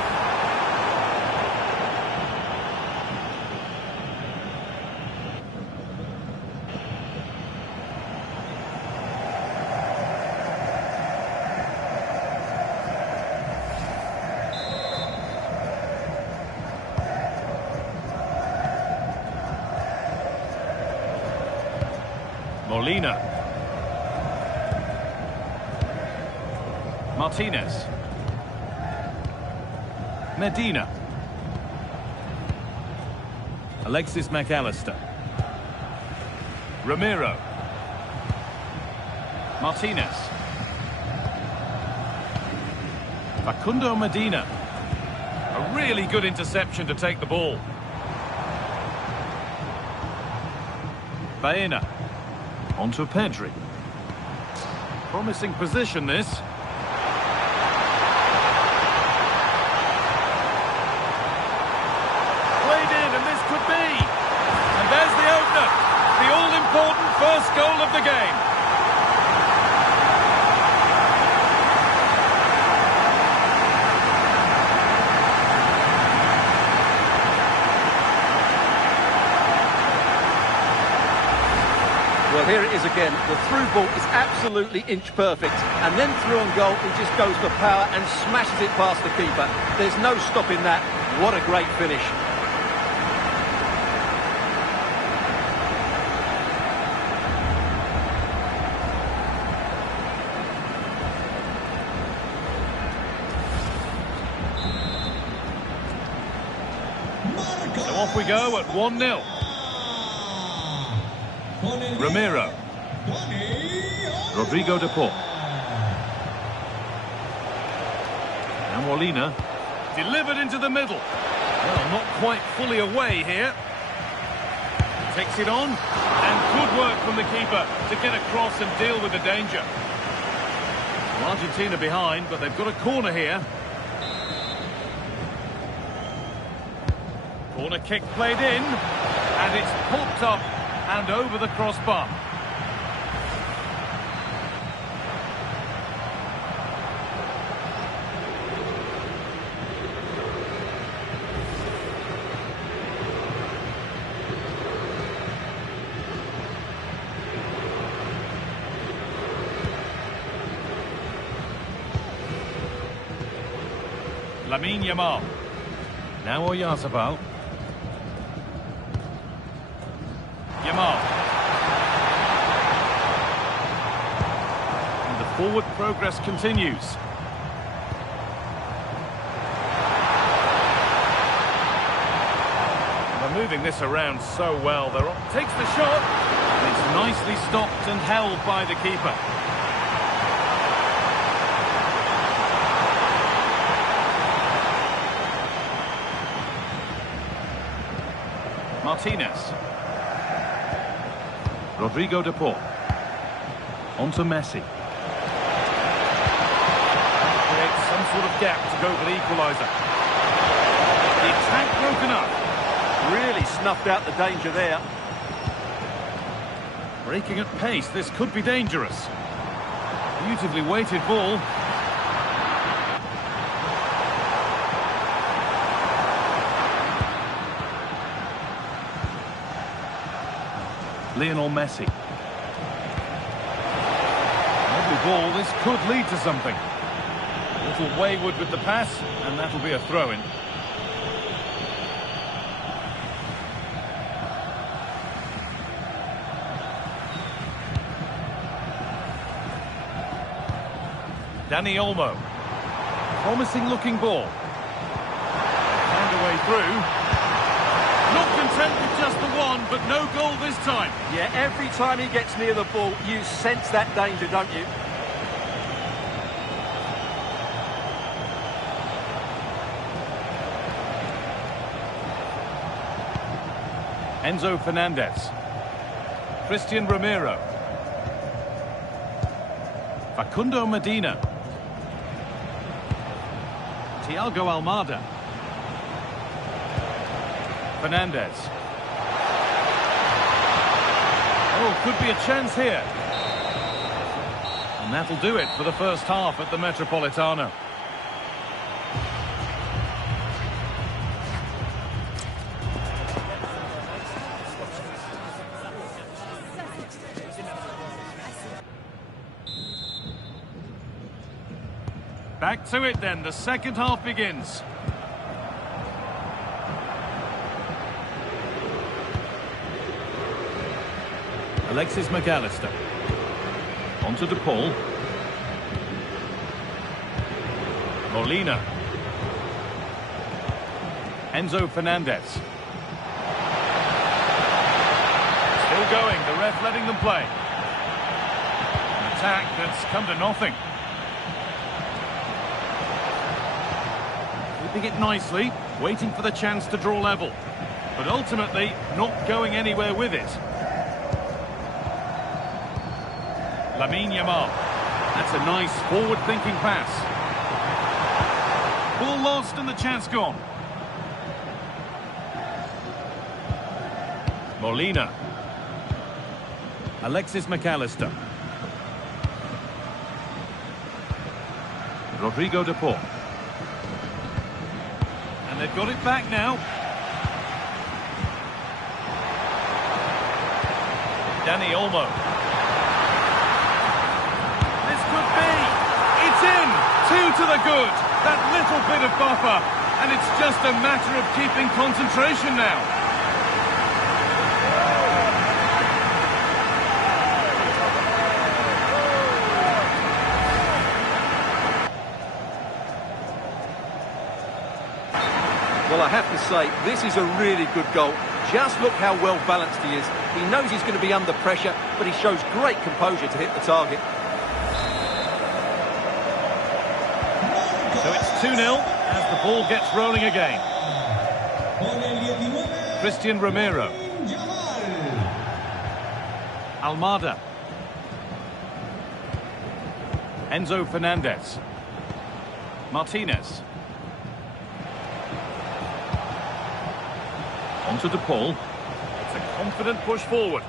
Molina. Martinez. Medina. Alexis McAllister. Ramiro. Martinez. Facundo Medina. A really good interception to take the ball. Baena. Onto Pedri. Promising position, this. Played in, and this could be. And there's the opener. The all-important first goal of the game. Well, here it is again. The through ball is absolutely inch perfect. And then through on goal, he just goes for power and smashes it past the keeper. There's no stopping that. What a great finish. So off we go at 1-0. Ramiro. Rodrigo de Paul. And Molina. Delivered into the middle. Well, not quite fully away here. Takes it on, and good work from the keeper to get across and deal with the danger. Well, Argentina behind, but they've got a corner here. Corner kick played in, and it's popped up and over the crossbar. Lamine Yamal. Now Oyarzabal. Yamal. And the forward progress continues. They're moving this around so well. Takes the shot. And it's nicely stopped and held by the keeper. Martinez. Rodrigo de Paul. On to Messi. Creates some sort of gap to go for the equaliser. The attack broken up. Really snuffed out the danger there. Breaking at pace, this could be dangerous. Beautifully weighted ball. Lionel Messi. Lovely ball, this could lead to something. A little wayward with the pass, and that'll be a throw-in. Dani Olmo. Promising looking ball. Found a way through. Not content with just the one, but no goal this time. Yeah, every time he gets near the ball, you sense that danger, don't you? Enzo Fernandez. Christian Romero. Facundo Medina. Thiago Almada. Fernandez. Oh, could be a chance here. And that'll do it for the first half at the Metropolitano. Back to it then, the second half begins. Alexis McAllister. On to De Paul. Molina. Enzo Fernandez. Still going, the ref letting them play. An attack that's come to nothing. Keeping it nicely, waiting for the chance to draw level. But ultimately, not going anywhere with it. Lamine Yamal. That's a nice forward-thinking pass. Ball lost and the chance gone. Molina. Alexis McAllister. Rodrigo de Paul. And they've got it back now. Dani Olmo. Could be. It's in. 2 to the good. That little bit of buffer. And it's just a matter of keeping concentration now. Well, I have to say, this is a really good goal. Just look how well balanced he is. He knows he's going to be under pressure, but he shows great composure to hit the target. So it's 2-0 as the ball gets rolling again. Christian Romero. Almada. Enzo Fernandez. Martinez. Onto De Paul. It's a confident push forward.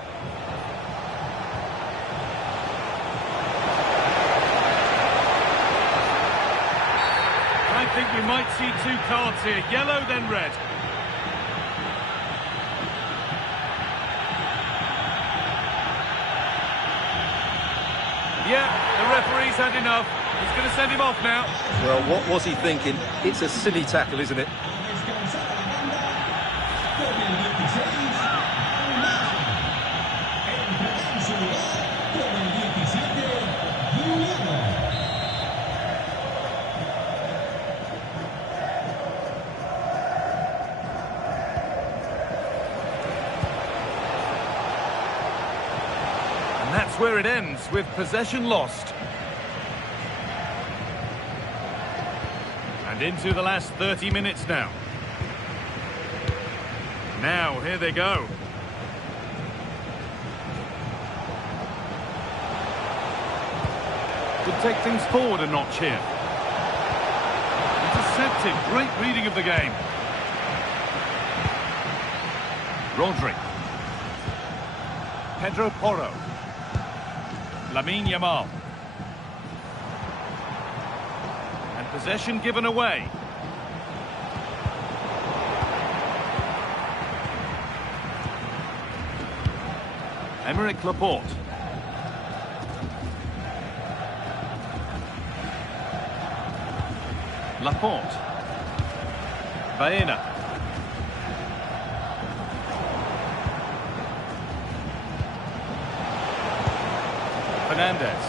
I think we might see 2 cards here. Yellow, then red. Yeah, the referee's had enough. He's going to send him off now. Well, what was he thinking? It's a silly tackle, isn't it? And that's where it ends, with possession lost. And into the last 30 minutes now. Now, here they go. Could take things forward a notch here. Intercepted, great reading of the game. Rodri. Pedro Porro. Lamine Yamal. And possession given away. Emerick Laporte. Laporte. Baena. Fernandez.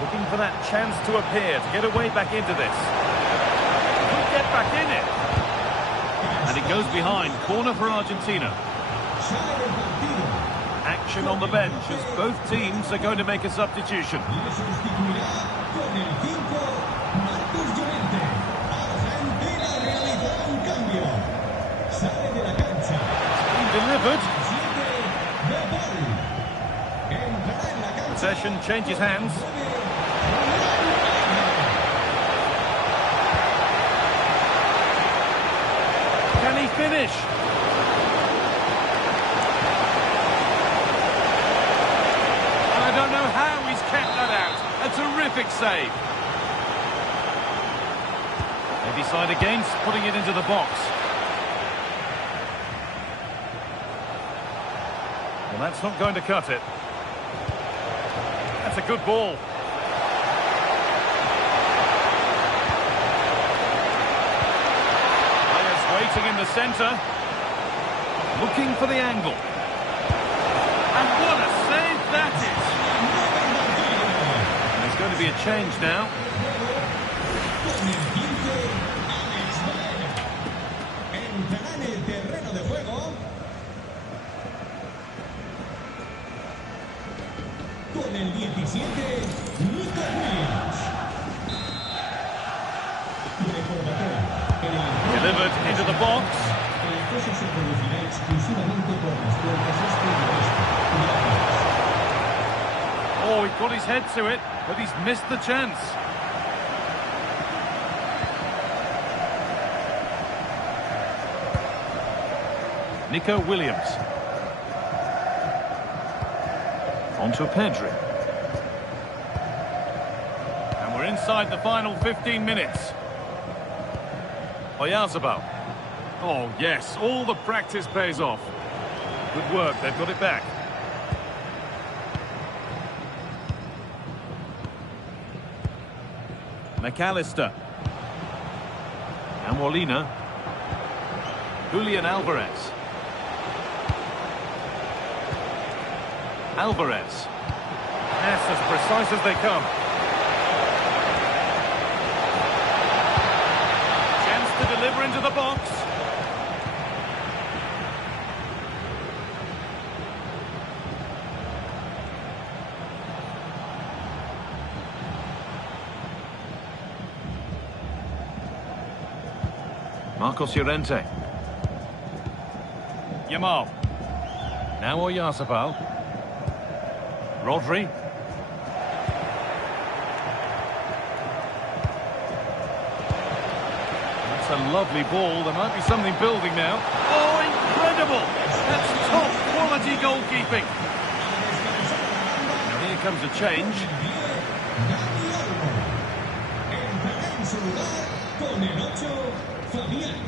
Looking for that chance to appear, to get away back into this. Could get back in it. And it goes behind. Corner for Argentina. Action on the bench as both teams are going to make a substitution. It's been delivered. Possession changes hands. Can he finish? I don't know how he's kept that out. A terrific save. They decide against putting it into the box. Well, that's not going to cut it. That's a good ball. Players waiting in the centre. Looking for the angle. And what a save that is! And there's going to be a change now. Con el 17, Nico Williams. Delivered into the box. El acoso se producirá exclusivamente por las puertas este. Oh, he got his head to it, but he's missed the chance. Nico Williams. Onto Pedri. And we're inside the final 15 minutes. Oyarzabal. Oh, yes, all the practice pays off. Good work, they've got it back. McAllister. And Molina. Julian Alvarez. Alvarez. Yes, as precise as they come. Chance to deliver into the box. Marcos Llorente. Yamal. Now Oyarzabal. Rodri. That's a lovely ball. There might be something building now. Oh, incredible! That's top quality goalkeeping. Now here comes a change. Entrará en su lugar con el 8, Fabián.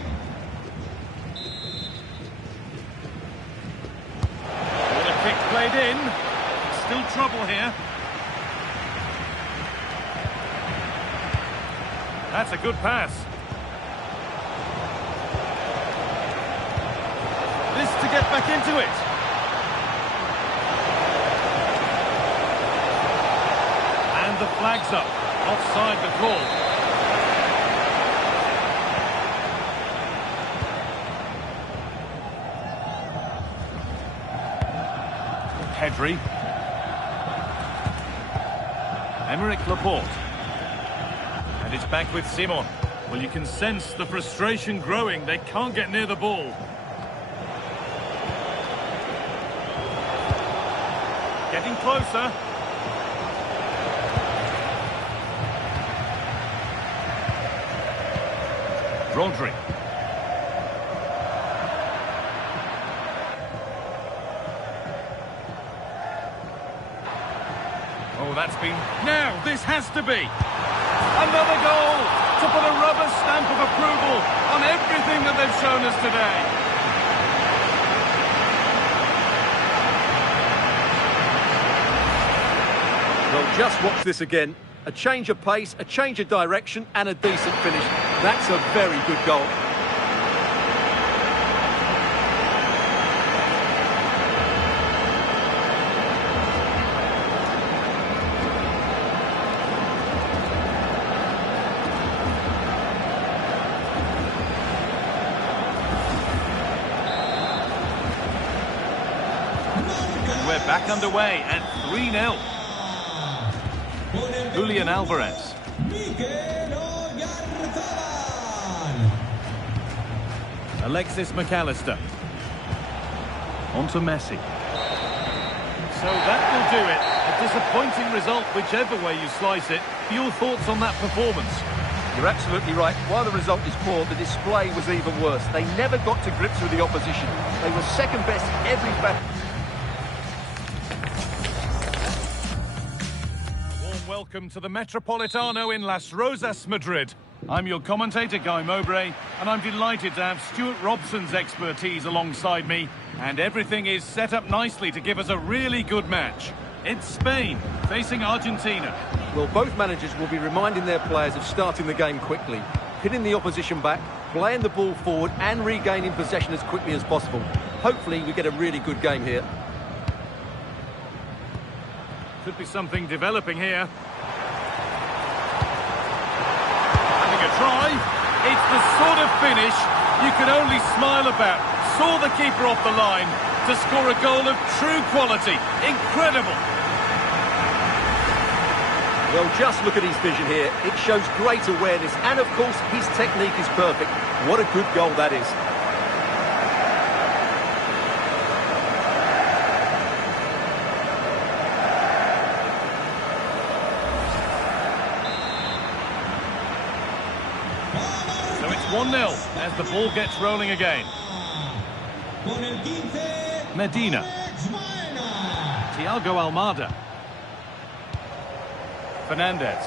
What a kick played in. Still trouble here. That's a good pass. This to get back into it. And the flag's up. Offside the call. Pedri. Emerick Laporte. And it's back with Simon. Well, you can sense the frustration growing. They can't get near the ball. Getting closer. Rodri. Oh, that's been... Now, this has to be! Another goal to put a rubber stamp of approval on everything that they've shown us today. Well, just watch this again. A change of pace, a change of direction, and a decent finish. That's a very good goal. We're back underway at 3-0. Julian Alvarez. Alexis McAllister. On to Messi. So that will do it. A disappointing result, whichever way you slice it. Your thoughts on that performance? You're absolutely right. While the result is poor, the display was even worse. They never got to grips with the opposition. They were second best every battle. Welcome to the Metropolitano in Las Rozas, Madrid. I'm your commentator, Guy Mowbray, and I'm delighted to have Stuart Robson's expertise alongside me, and everything is set up nicely to give us a really good match. It's Spain facing Argentina. Well, both managers will be reminding their players of starting the game quickly, pinning the opposition back, playing the ball forward and regaining possession as quickly as possible. Hopefully we get a really good game here. Could be something developing here. Try. It's the sort of finish you can only smile about. Saw the keeper off the line to score a goal of true quality. Incredible. Well, just look at his vision here. It shows great awareness, and of course his technique is perfect. What a good goal that is. So it's 1-0 as the ball gets rolling again. Medina. Thiago Almada. Fernandez.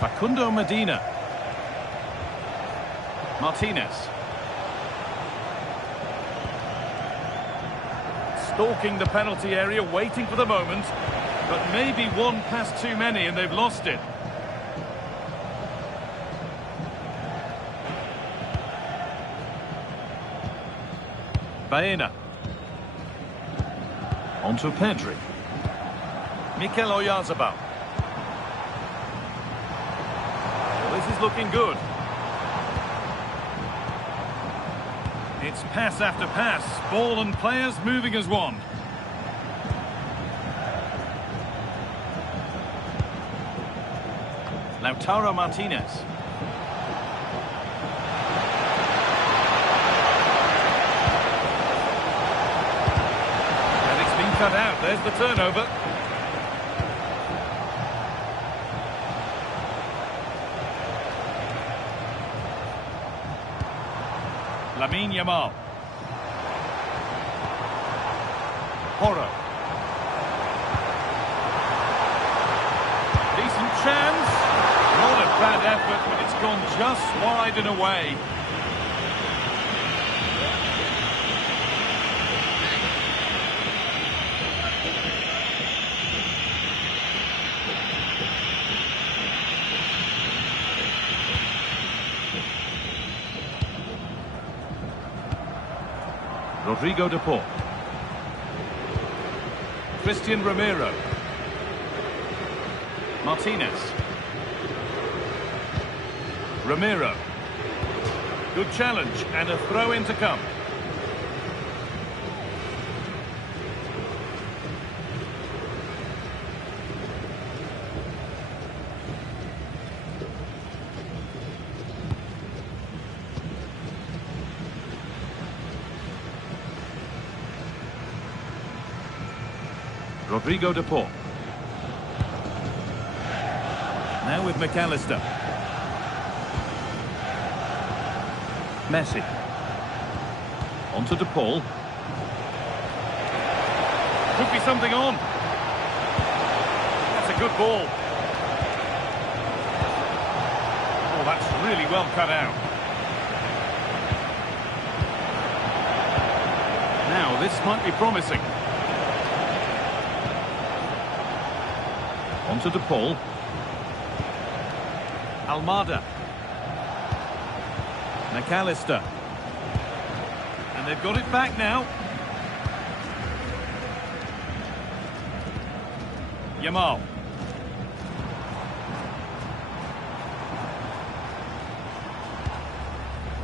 Facundo Medina. Martinez. Stalking the penalty area, waiting for the moment. But maybe one pass too many and they've lost it. Baena. On to Pedri. Mikel Oyarzabal. Well, this is looking good. It's pass after pass. Ball and players moving as one. Lautaro Martinez. Cut out. There's the turnover. Lamine Yamal. Porro. Decent chance. Not a bad effort, but it's gone just wide and away. Rodrigo de Paul. Christian Romero. Martinez. Romero. Good challenge and a throw-in to come. Rodrigo de Paul. Now with McAllister. Messi. On to De Paul. Could be something on. That's a good ball. Oh, that's really well cut out. Now, this might be promising. On to De Paul. Almada. McAllister. And they've got it back now. Yamal.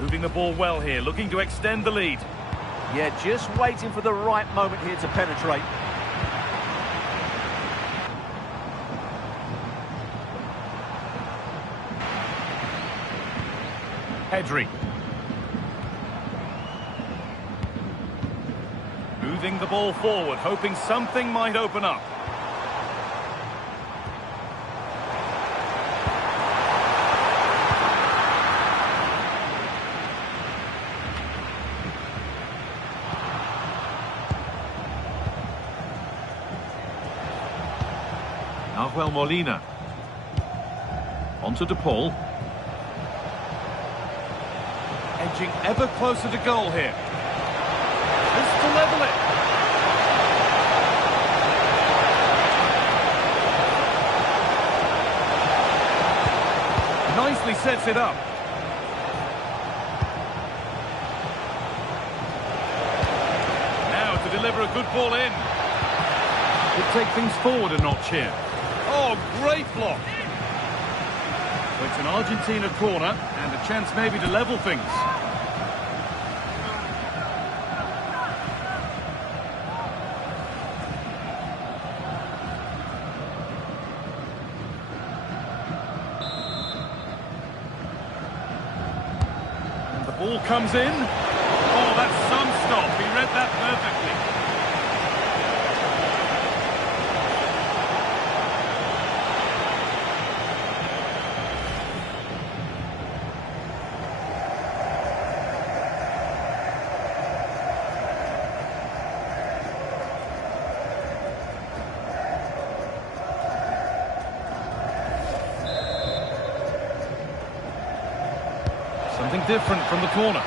Moving the ball well here, looking to extend the lead. Yeah, just waiting for the right moment here to penetrate. Pedri. Moving the ball forward, hoping something might open up. Nahuel Molina. On to De Paul. Edging ever closer to goal here. Just to level it. Nicely sets it up. Now to deliver a good ball in. Could take things forward a notch here. Oh, great block. So it's an Argentina corner and a chance maybe to level things. And the ball comes in. Oh, that's some stop. He read that perfectly. Something different from the corner.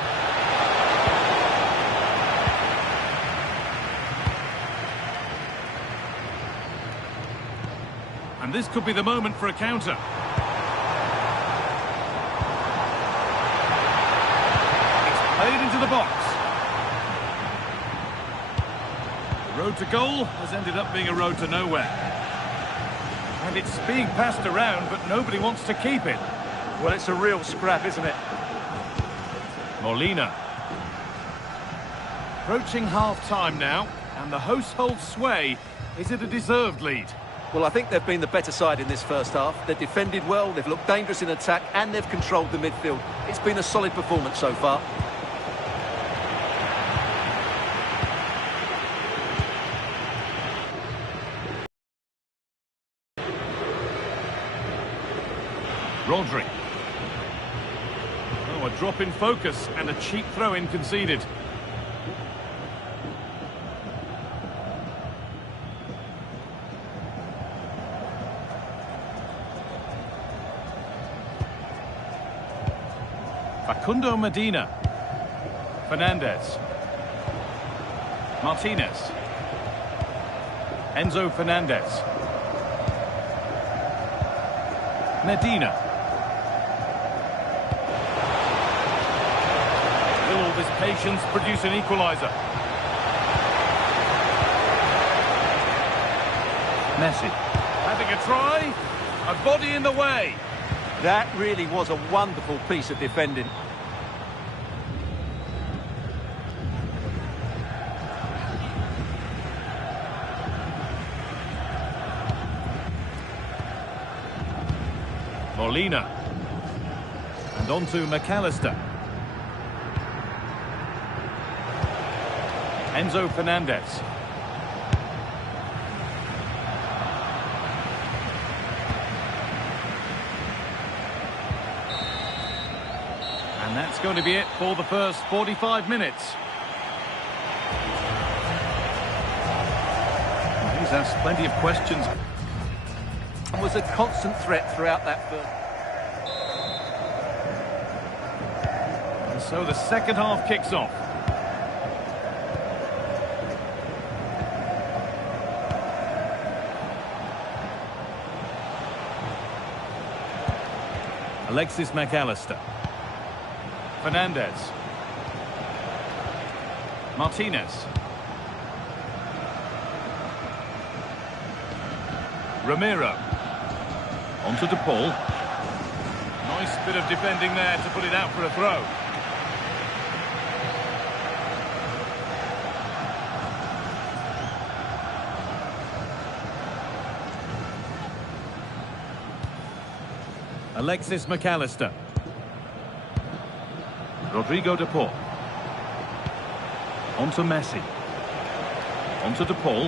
And this could be the moment for a counter. It's played into the box. The road to goal has ended up being a road to nowhere. And it's being passed around, but nobody wants to keep it. Well, it's a real scrap, isn't it? Molina. Approaching half-time now, and the hosts hold sway. Is it a deserved lead? Well, I think they've been the better side in this first half. They've defended well, they've looked dangerous in attack, and they've controlled the midfield. It's been a solid performance so far. Rodri. Oh, a drop in focus and a cheap throw-in conceded. Facundo Medina. Fernandez. Martinez. Enzo Fernandez. Medina. Will all this patience produce an equaliser? Messi. Having a try. A body in the way. That really was a wonderful piece of defending. Molina. And on to McAllister. Enzo Fernandez. And that's going to be it for the first 45 minutes. He's asked plenty of questions. Was a constant threat throughout that first. And so the second half kicks off. Alexis McAllister. Fernandez. Martinez. Romero. On to De Paul. Nice bit of defending there to put it out for a throw. Alexis McAllister. Rodrigo De Paul. On to Messi. On to De Paul.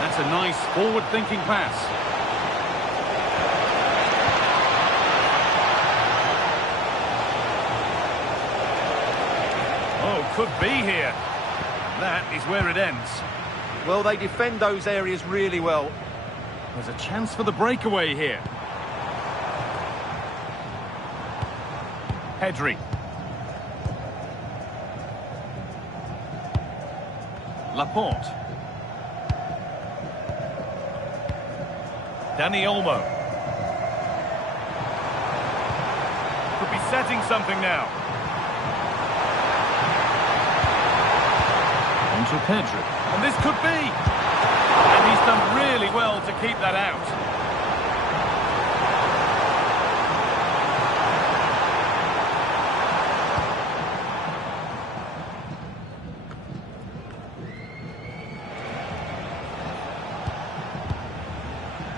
That's a nice forward-thinking pass. Oh, could be here. That is where it ends. Well, they defend those areas really well. There's a chance for the breakaway here. Pedri. Laporte. Dani Olmo. Could be setting something now. On to Pedri. And this could be. And he's done really well to keep that out.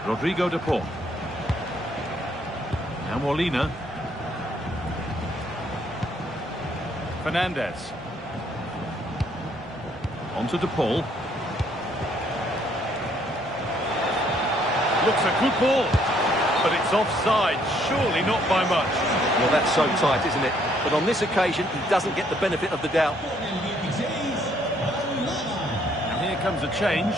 Rodrigo De Paul. Now Molina. Fernandez. On to De Paul. Looks a good ball. But it's offside, surely not by much. Well, that's so tight, isn't it? But on this occasion, he doesn't get the benefit of the doubt. And here comes a change.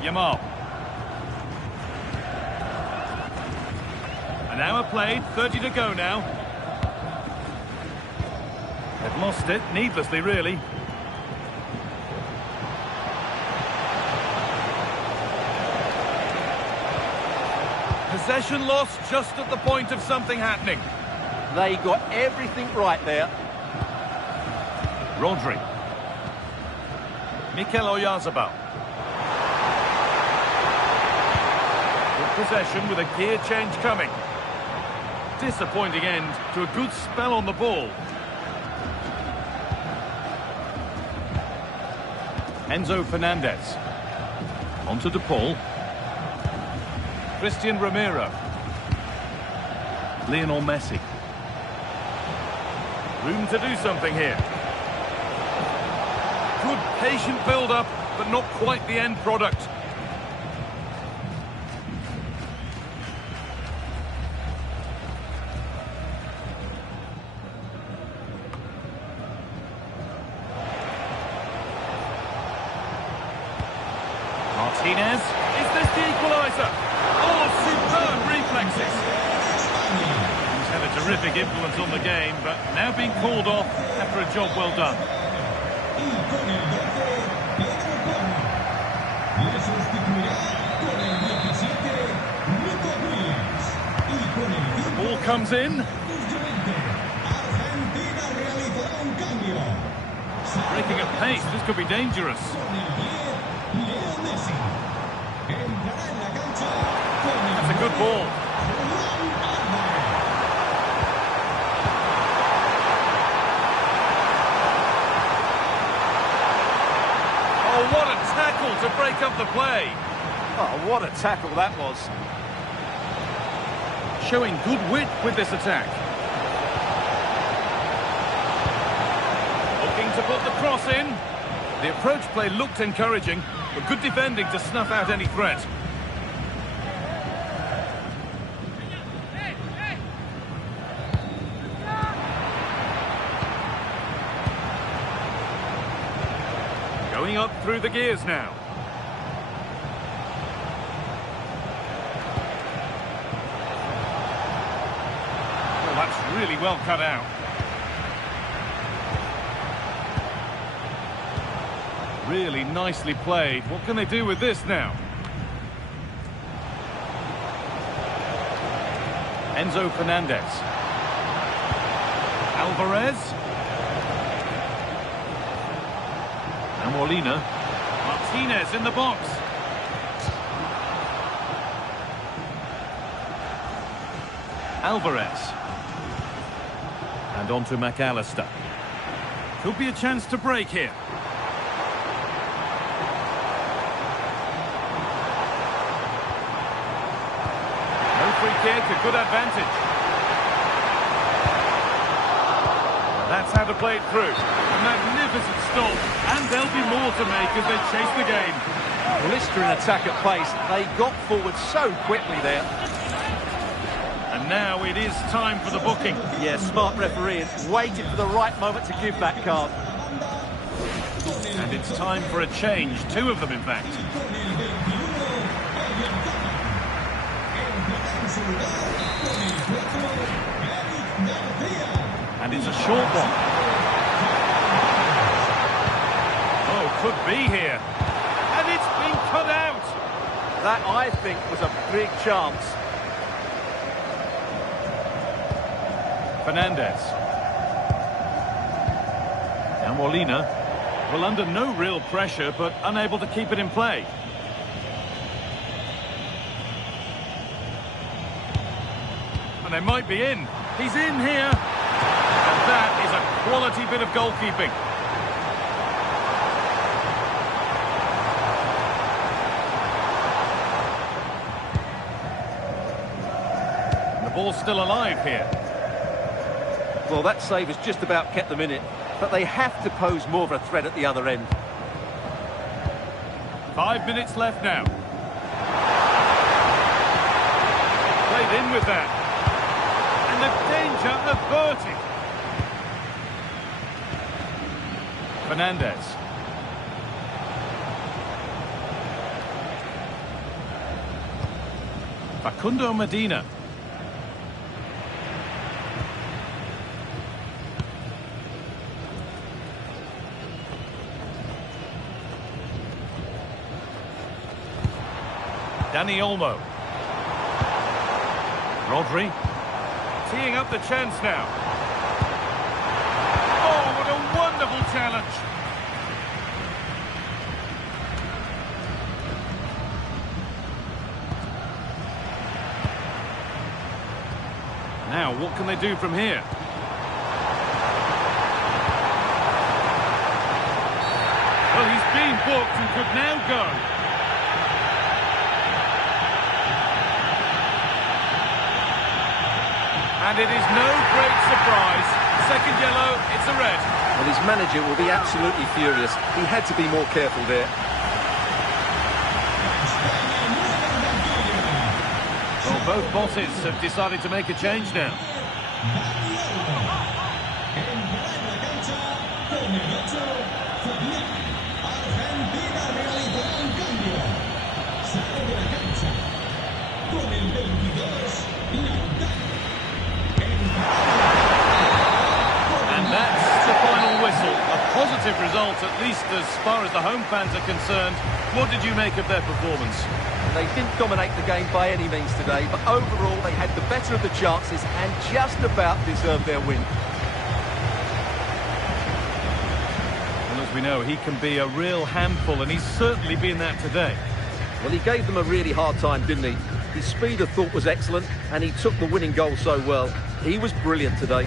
Yamal. An hour played, 30 to go now. They've lost it, needlessly really. Possession lost just at the point of something happening. They got everything right there. Rodri. Mikel Oyarzabal. Good possession with a gear change coming. Disappointing end to a good spell on the ball. Enzo Fernandez. On to De Paul. Christian Romero. Lionel Messi. Room to do something here. Good patient build-up, but not quite the end product. Martinez, is this the equaliser? Oh, superb reflexes. He's had a terrific influence on the game, but now being called off after a job well done. Y con el 12, Pedro Porro. Le sustituirá con el 17, Nico Williams. Y con el 5, Ball comes in. justamente, Argentina realizará un cambio. Breaking at pace, this could be dangerous. Con el 10, Leo Messi. Entrará en la cancha con el That's a good ball. Julián Álvarez. Oh, what a tackle to break up the play. Oh, what a tackle that was. Showing good wit with this attack. Looking to put the cross in. The approach play looked encouraging, but good defending to snuff out any threat. Going up through the gears now. Well, that's really well cut out. Really nicely played. What can they do with this now? Enzo Fernandez. Alvarez. And Molina. Martinez in the box. Alvarez. And on to McAllister. Could be a chance to break here. No free kick, a good advantage. That's how to play it through. A magnificent stop. And there'll be more to make as they chase the game. Blistering attack at pace. They got forward so quickly there. And now it is time for the booking. Yeah, smart referee. Waited for the right moment to give that card. And it's time for a change. Two of them, in fact. And it's a short one. Oh, could be here. And it's been cut out. That, I think, was a big chance. Fernandez. Now Molina. Well, under no real pressure, but unable to keep it in play. And they might be in. He's in here. And that is a quality bit of goalkeeping. And the ball's still alive here. Well, that save has just about kept them in it. But they have to pose more of a threat at the other end. 5 minutes left now. Played in with that. And the danger averted. Fernandez. Facundo Medina. Dani Olmo. Rodri. Teeing up the chance now. Oh, what a wonderful challenge. Now, what can they do from here? Well, he's been booked and could now go. And it is no great surprise. second yellow, it's a red. And his manager will be absolutely furious. He had to be more careful there. Well, both bosses have decided to make a change now. And that's the final whistle. A positive result, at least as far as the home fans are concerned. What did you make of their performance? They didn't dominate the game by any means today, but overall they had the better of the chances and just about deserved their win. Well, as we know, he can be a real handful, and he's certainly been that today. Well, he gave them a really hard time, didn't he? His speed of thought was excellent, and he took the winning goal so well. He was brilliant today.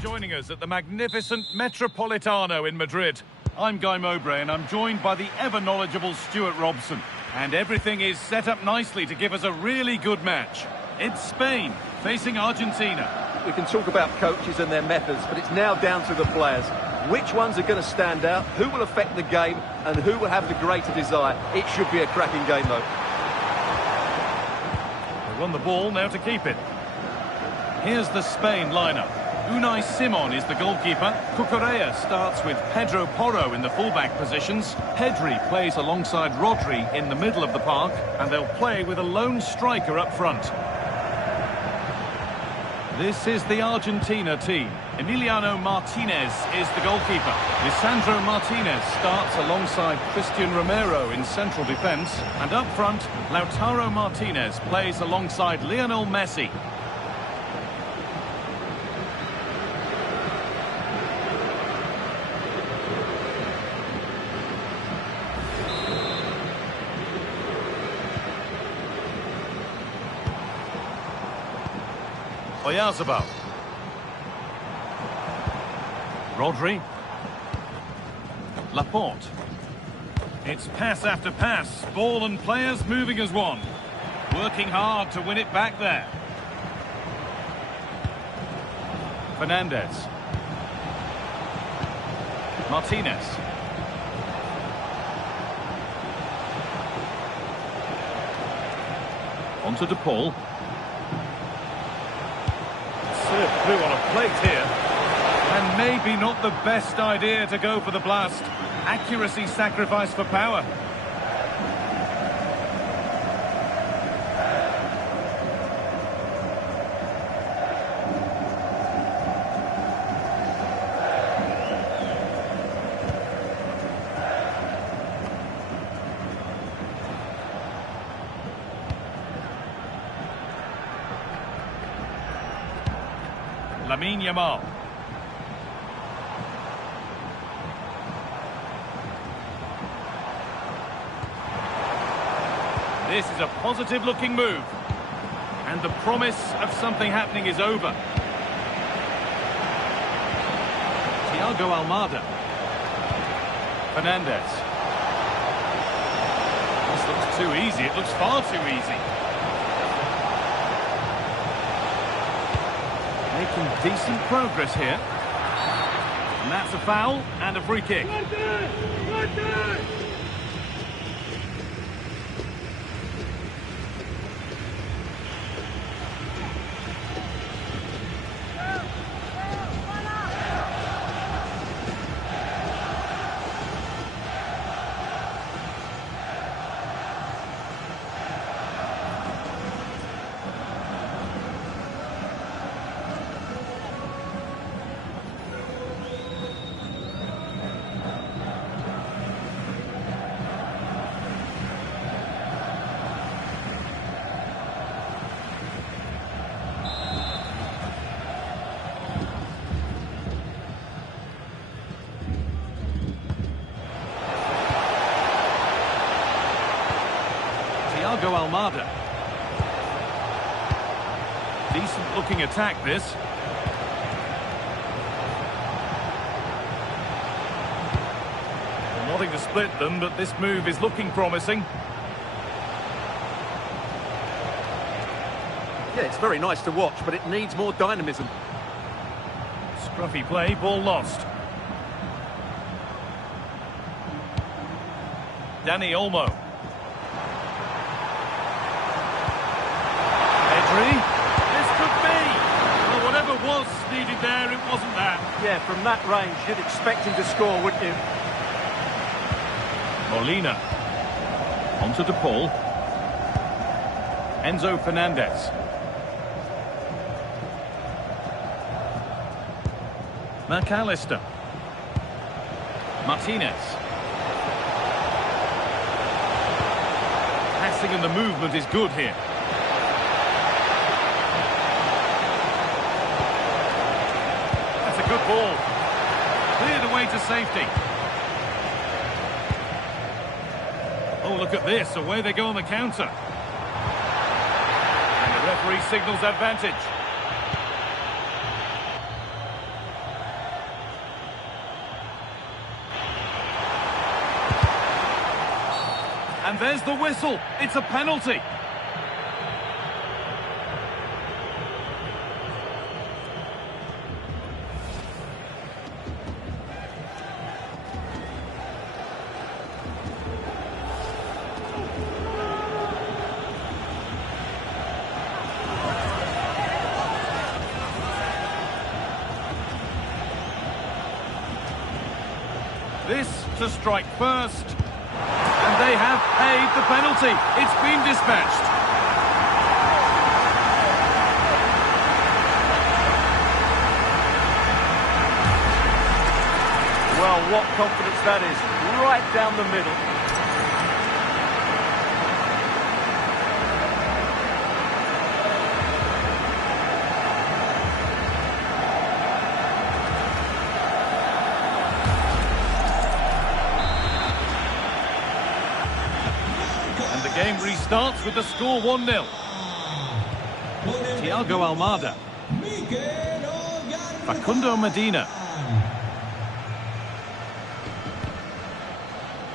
Joining us at the magnificent Metropolitano in Madrid. I'm Guy Mowbray and I'm joined by the ever-knowledgeable Stuart Robson. And everything is set up nicely to give us a really good match. It's Spain facing Argentina. We can talk about coaches and their methods, but it's now down to the players. Which ones are going to stand out, who will affect the game, and who will have the greater desire? It should be a cracking game, though. They won the ball, now to keep it. Here's the Spain lineup. Unai Simon is the goalkeeper. Cucurella starts with Pedro Porro in the fullback positions. Pedri plays alongside Rodri in the middle of the park, and they'll play with a lone striker up front. This is the Argentina team. Emiliano Martinez is the goalkeeper. Lisandro Martinez starts alongside Christian Romero in central defence, and up front, Lautaro Martinez plays alongside Lionel Messi. Oyarzabal. Rodri. Laporte. It's pass after pass. Ball and players moving as one. Working hard to win it back there. Fernandez. Martinez. On to De Paul. Served through on a plate here. And maybe not the best idea to go for the blast. Accuracy sacrificed for power. Lamine Yamal. This is a positive-looking move. And the promise of something happening is over. Thiago Almada. Fernandez. This looks too easy. It looks far too easy. Making decent progress here. And that's a foul and a free kick. Thiago Almada. Decent looking attack, this. Well, nothing to split them, but this move is looking promising. Yeah, it's very nice to watch, but it needs more dynamism. Scruffy play, ball lost. Danny Olmo. Pedri. This could be. Well, whatever was needed there, it wasn't that. Yeah, from that range, you'd expect him to score, wouldn't you? Molina. On to De Paul. Enzo Fernandez. McAllister. Martinez. Passing and the movement is good here. That's a good ball. Cleared away to safety. Oh, look at this. Away they go on the counter. And the referee signals advantage. And there's the whistle. It's a penalty. This to strike first. And they have paid the penalty. It's been dispatched. Well, what confidence that is. Right down the middle. Game restarts with the score 1-0. Thiago Almada. Facundo Medina.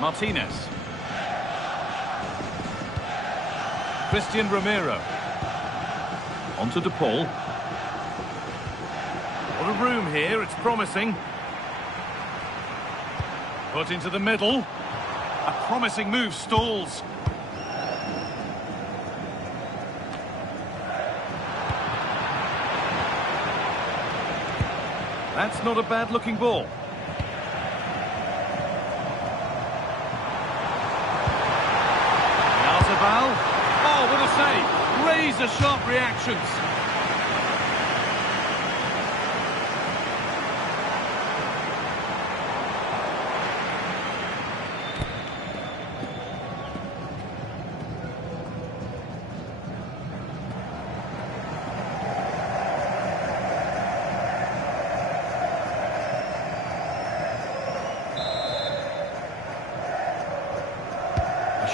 Martinez. Christian Romero. On to De Paul. What a room here, it's promising. Put into the middle. A promising move stalls. That's not a bad-looking ball. Yarzabal. Oh, what a save. Razor-sharp reactions.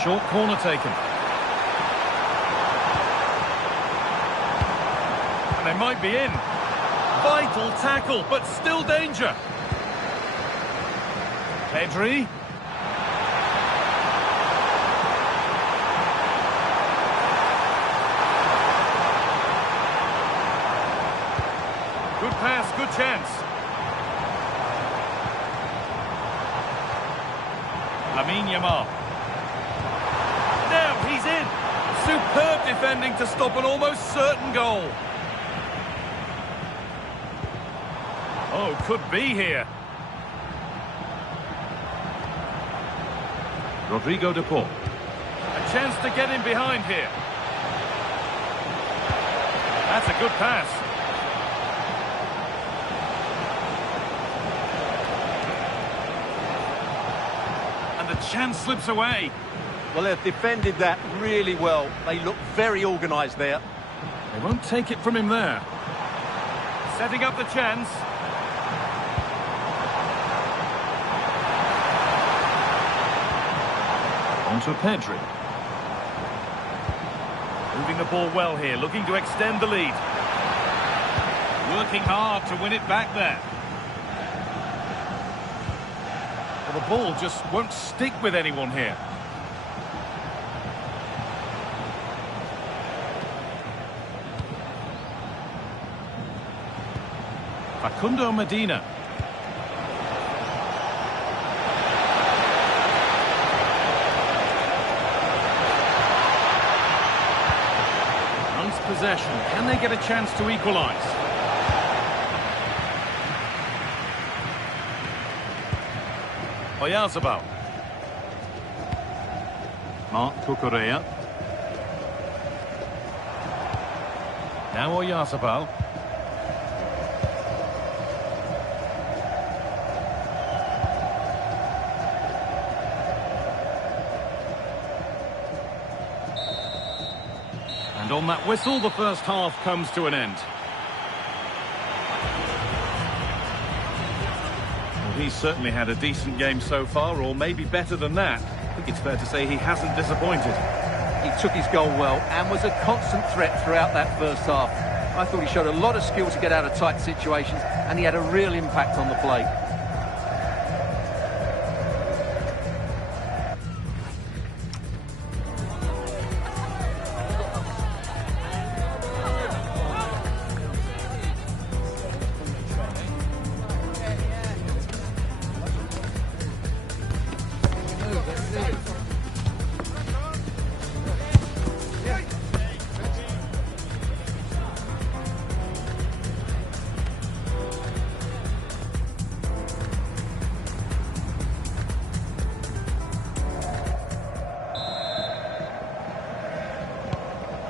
Short corner taken. And they might be in. Vital tackle, but still danger. Pedri. Good pass, good chance. Lamine Yamal. Now he's in. Superb defending to stop an almost certain goal. Oh, could be here. Rodrigo De Paul. A chance to get in behind here. That's a good pass. And the chance slips away. Well, they've defended that really well. They look very organised there. They won't take it from him there. Setting up the chance. On to Pedri. Moving the ball well here, looking to extend the lead. Working hard to win it back there. Well, the ball just won't stick with anyone here. Facundo Medina. Nice possession. Can they get a chance to equalise? Oyarzabal. Marc Cucurella. Now Oyarzabal. And on that whistle, the first half comes to an end. Well, he's certainly had a decent game so far, or maybe better than that. I think it's fair to say he hasn't disappointed. He took his goal well and was a constant threat throughout that first half. I thought he showed a lot of skill to get out of tight situations, and he had a real impact on the play.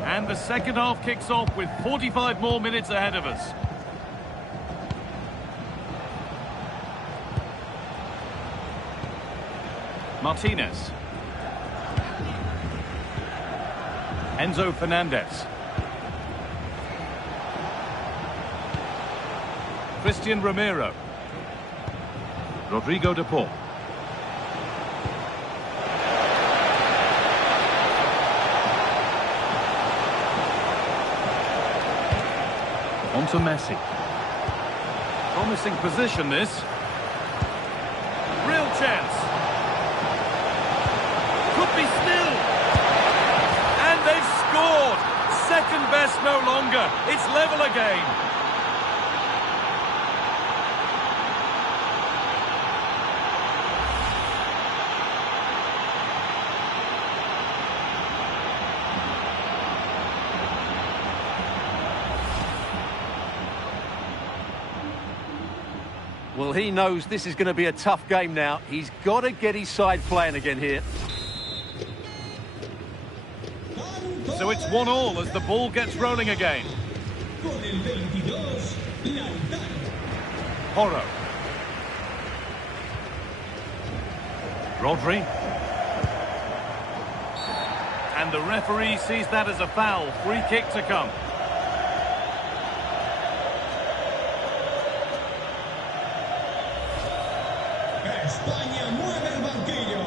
And the second half kicks off with 45 more minutes ahead of us. Martinez. Enzo Fernandez. Christian Romero. Rodrigo de Paul. On to Messi. Promising position, this. Real chance. Could be still. And they've scored. Second best no longer. It's level again. Well, he knows this is going to be a tough game now. He's got to get his side playing again here. So it's 1-1 as the ball gets rolling again. Porro. Rodri. And the referee sees that as a foul. Free kick to come. España mueve el banquillo.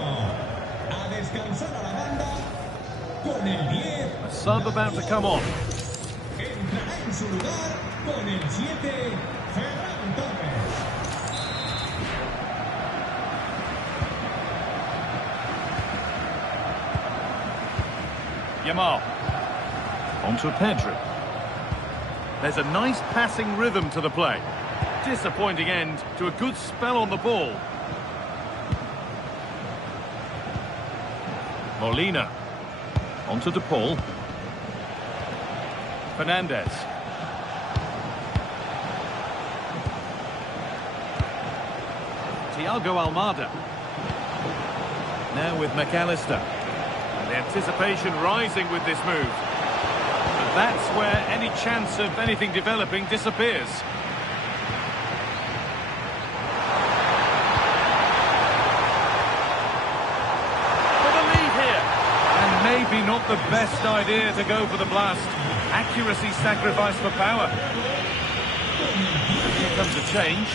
A descansar a la banda con el 10. A sub about to come on. Entrará en su lugar con el 7, Ferran Torres. Yamal. On to Pedro. There's a nice passing rhythm to the play. Disappointing end to a good spell on the ball. Molina. On to De Paul. Fernandez. Thiago Almada. Now with McAllister. And the anticipation rising with this move. But that's where any chance of anything developing disappears. Maybe not the best idea to go for the blast. Accuracy sacrificed for power. Here comes a change.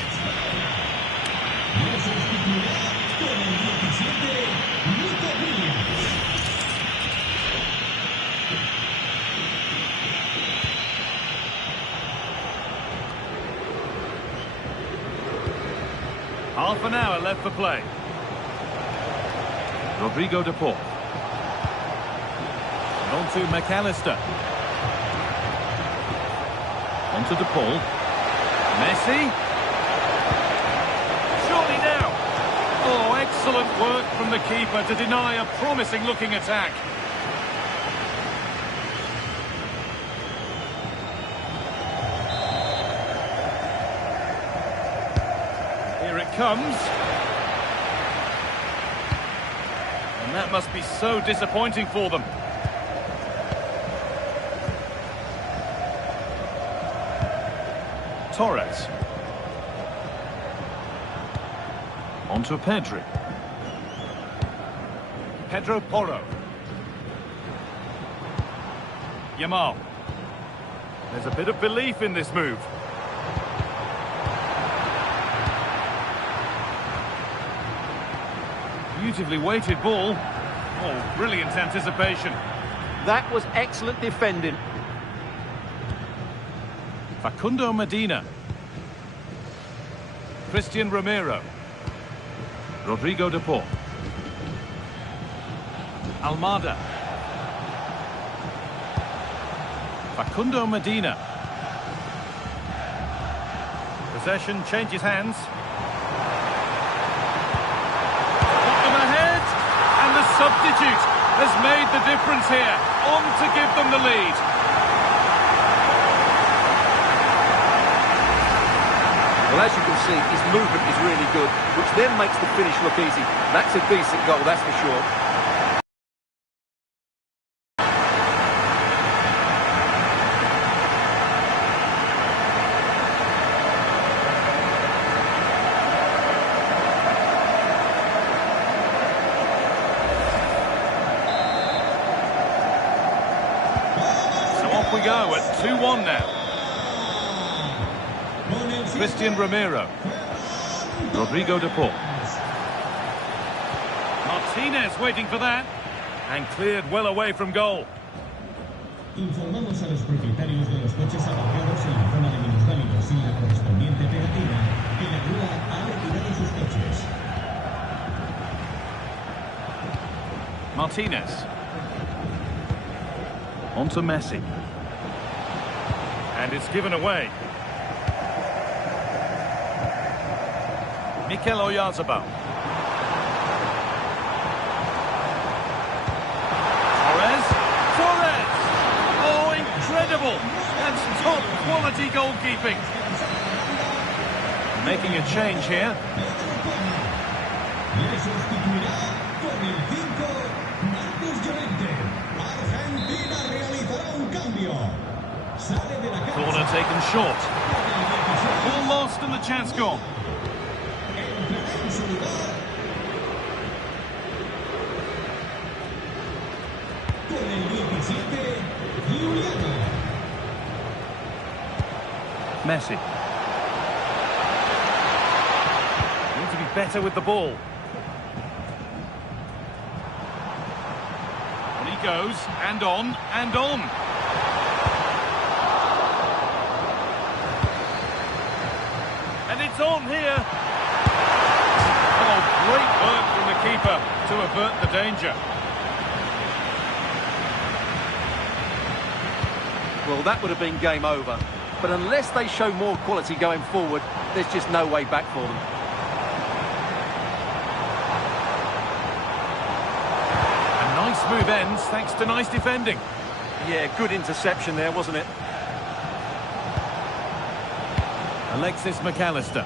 Half an hour left for play. Rodrigo de Paul. And on to McAllister. On to de Paul. Messi. Surely now. Oh, excellent work from the keeper to deny a promising-looking attack. Here it comes. And that must be so disappointing for them. Torres. On to Pedri. Pedro Porro. Yamal. There's a bit of belief in this move. Beautifully weighted ball. Oh, brilliant anticipation. That was excellent defending. Facundo Medina. Christian Romero. Rodrigo de Paul. Almada. Facundo Medina. Possession changes hands. Put them ahead. And the substitute has made the difference here. On to give them the lead. Well, as you can see, his movement is really good, which then makes the finish look easy. That's a decent goal, that's for sure. So off we go at 2-1 now. Christian Romero. Rodrigo de Paul. Martinez waiting for that. And cleared well away from goal. Informamos a los propietarios de los coches aparcados en la zona de minusválidos sin la correspondiente pegatina que la grúa ha retirado sus coches. Martinez. On to Messi. And it's given away. Mikel Oyarzabal. Torres! Oh, incredible! That's top quality goalkeeping. Making a change here. Le sustituirá con el 5, Marcus Llorente. Argentina realizará un cambio. Sale de la cancha. Corner taken short. Ball lost and the chance gone. Entrará en su lugar con el 17, Juliano. Messi. Need to be better with the ball. On he goes, and on, and on. And it's on here. Oh, great work from the keeper to avert the danger. Well, that would have been game over. But unless they show more quality going forward, there's just no way back for them. A nice smooth ends thanks to nice defending. Yeah, good interception there, wasn't it? Alexis McAllister.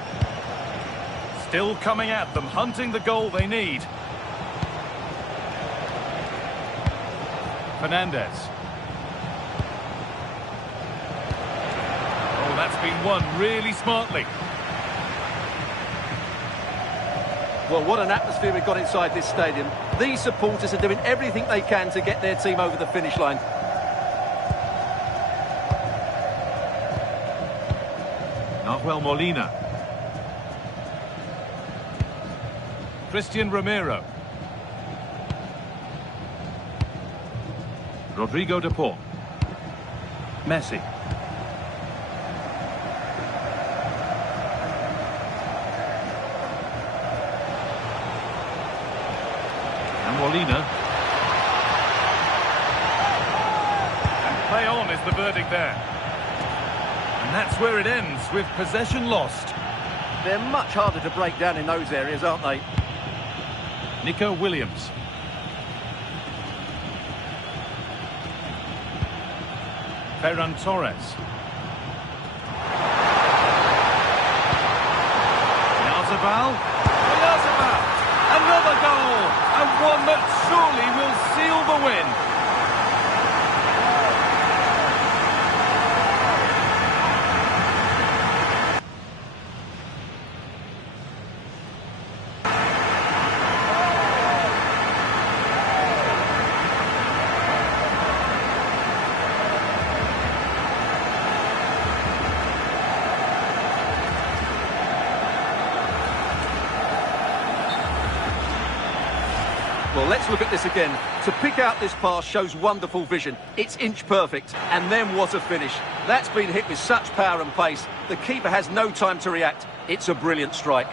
Still coming at them, hunting the goal they need. Fernandez. Oh, that's been won really smartly. Well, what an atmosphere we've got inside this stadium. These supporters are doing everything they can to get their team over the finish line. Nahuel Molina. Christian Romero. Rodrigo de Paul. Messi. Molina. And play on is the verdict there. And that's where it ends, with possession lost. They're much harder to break down in those areas, aren't they? Nico Williams. Ferran Torres. Oyarzabal. Another goal, and one that surely will seal the win. Well, let's look at this again. To pick out this pass shows wonderful vision. It's inch perfect, and then what a finish. That's been hit with such power and pace. The keeper has no time to react. It's a brilliant strike.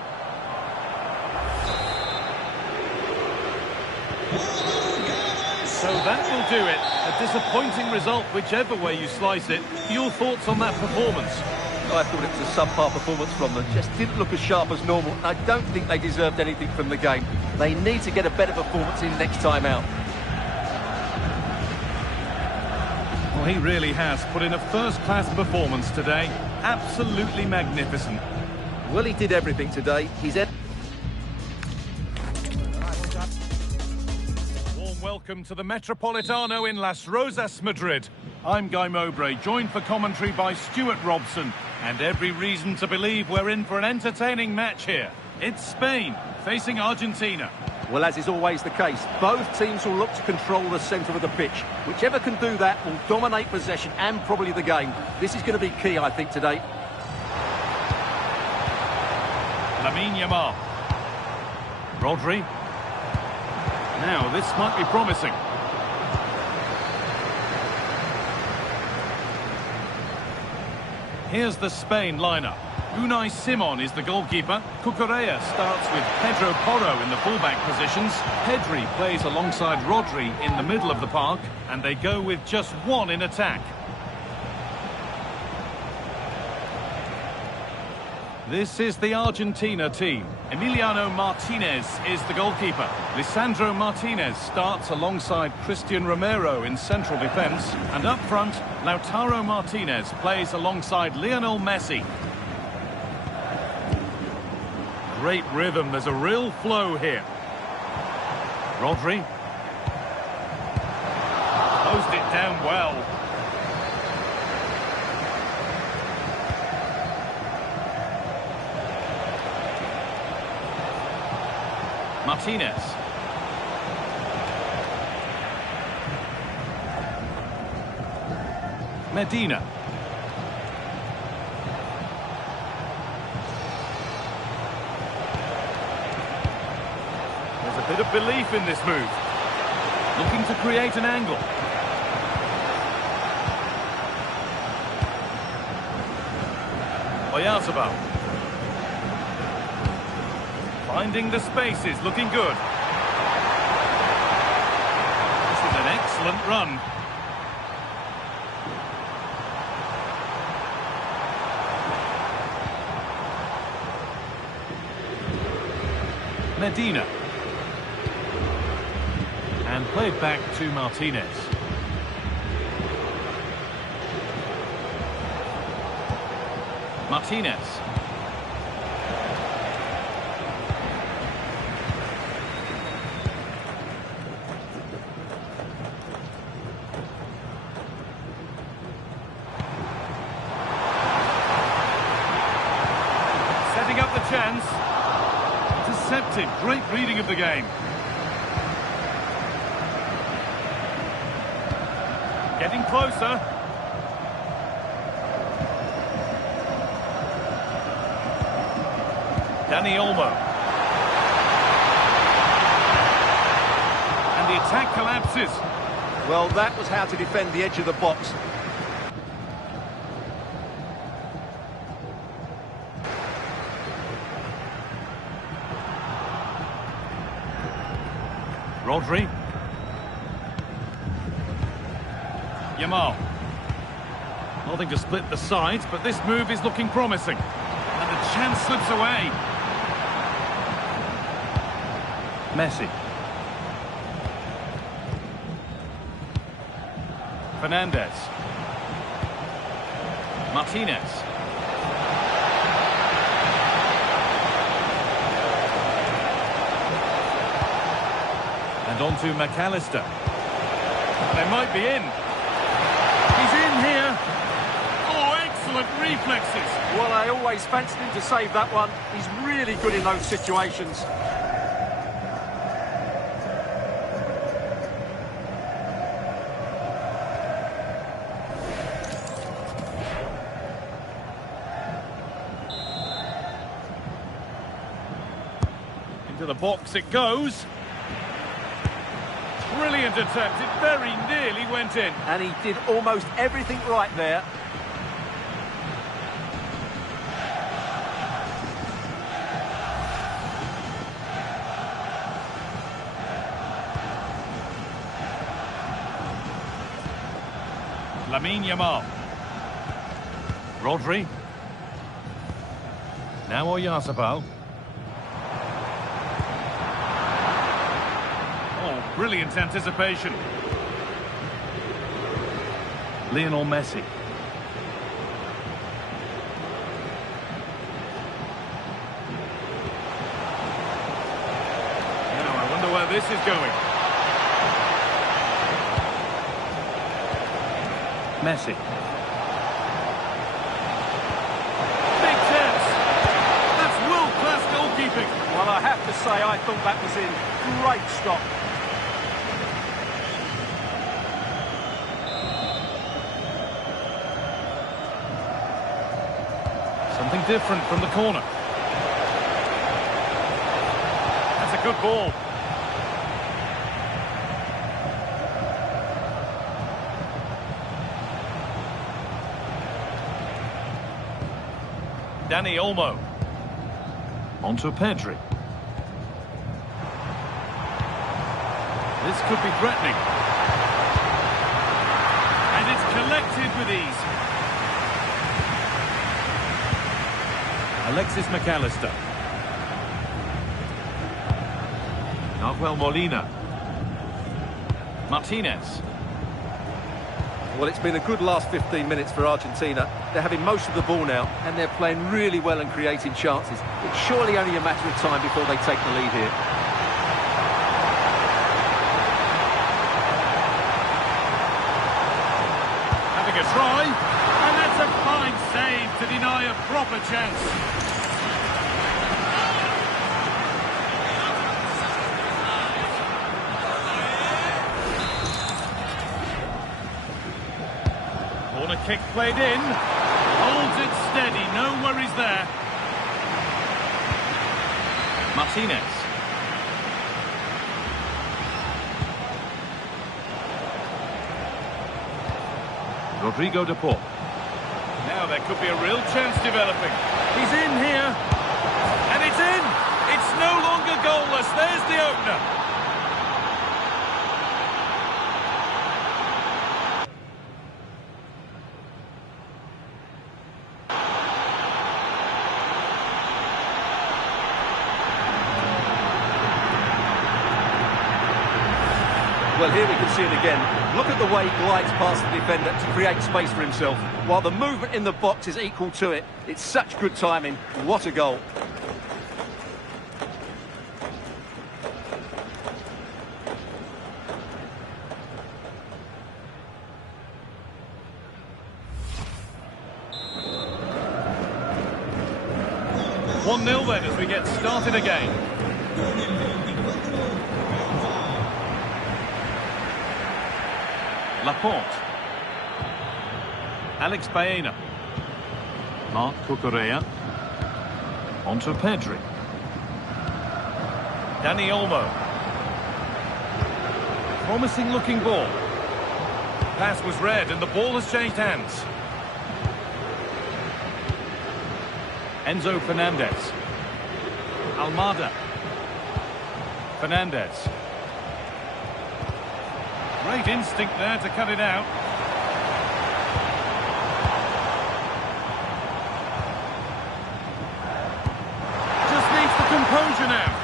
So that will do it. A disappointing result, whichever way you slice it. Your thoughts on that performance? I thought it was a subpar performance from them. Just didn't look as sharp as normal. I don't think they deserved anything from the game. They need to get a better performance in next time out. Well, he really has put in a first-class performance today. Absolutely magnificent. Well, he did everything today. Warm welcome to the Metropolitano in Las Rozas, Madrid. I'm Guy Mowbray, joined for commentary by Stuart Robson. And every reason to believe we're in for an entertaining match here. It's Spain facing Argentina. Well, as is always the case, both teams will look to control the centre of the pitch. Whichever can do that will dominate possession and probably the game. This is going to be key, I think, today. Lamine Yamal. Rodri. Now, this might be promising. Here's the Spain lineup. Unai Simon is the goalkeeper. Cucurella starts with Pedro Porro in the fullback positions. Pedri plays alongside Rodri in the middle of the park. And they go with just one in attack. This is the Argentina team. Emiliano Martinez is the goalkeeper. Lisandro Martinez starts alongside Christian Romero in central defence. And up front, Lautaro Martinez plays alongside Lionel Messi. Great rhythm, there's a real flow here. Rodri. Closed it down well. Martinez. Medina. There's a bit of belief in this move. Looking to create an angle. Oyarzabal. Finding the spaces, looking good. This is an excellent run. Medina. And played back to Martinez. Martinez. Setting up the chance. Intercepted. Great reading of the game. Getting closer. Dani Olmo. And the attack collapses. Well, that was how to defend the edge of the box. Rodri. Yamal. Nothing to split the sides, but this move is looking promising. And the chance slips away. Messi. Fernandez. Martinez. And on to McAllister. They might be in. He's in here. Oh, excellent reflexes. Well, I always fancied him to save that one. He's really good in those situations. Into the box it goes. Brilliant attempt, it very nearly went in. And he did almost everything right there. Lamine Yamal. Rodri. Now Oyarzabal. Oh, brilliant anticipation. Lionel Messi. Now I wonder where this is going. Messi. Big chance. That's world-class goalkeeping. Well, I have to say, I thought that was in. Great stop. Something different from the corner. That's a good ball. Dani Olmo. On to Pedri. This could be threatening. And it's collected with ease. Alexis McAllister. Nahuel Molina. Martinez. Well, it's been a good last 15 minutes for Argentina. They're having most of the ball now, and they're playing really well and creating chances. It's surely only a matter of time before they take the lead here. Having a try, and that's a fine save to deny a proper chance. Corner kick played in, holds it steady, no worries there. Martinez. Rodrigo de Paul. Now there could be a real chance developing. He's in here, and it's in! It's no longer goalless, there's the opener. Well, here we can see it again. Look at the way he glides past the defender to create space for himself, while the movement in the box is equal to it. It's such good timing. What a goal. One 0 then as we get started again. Laporte. Alex Baena. Marc Cucurella. On to Pedri. Dani Olmo. Promising looking ball. Pass was read and the ball has changed hands. Enzo Fernandez. Almada. Fernandez. Great instinct there to cut it out. Just needs the composure now.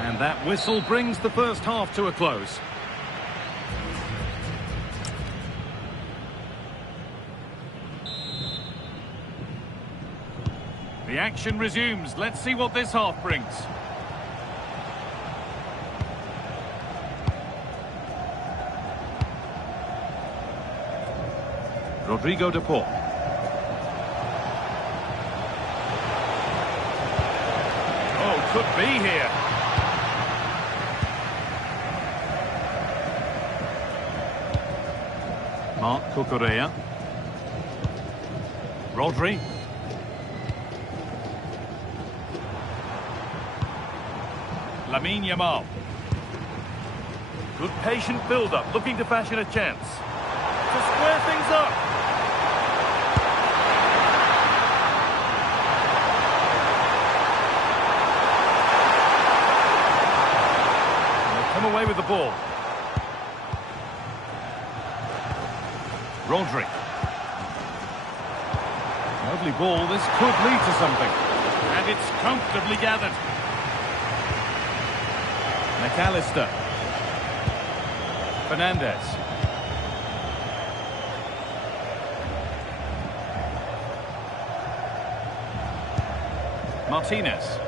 And that whistle brings the first half to a close. The action resumes. Let's see what this half brings. Rodrigo de Paul. Oh, could be here. Marc Cucurella. Rodri. Lamine Yamal. Good patient build-up, looking to fashion a chance. To square things up. And they come away with the ball. Rodri. Lovely ball, this could lead to something. And it's comfortably gathered. McAllister. Fernandez. Martinez.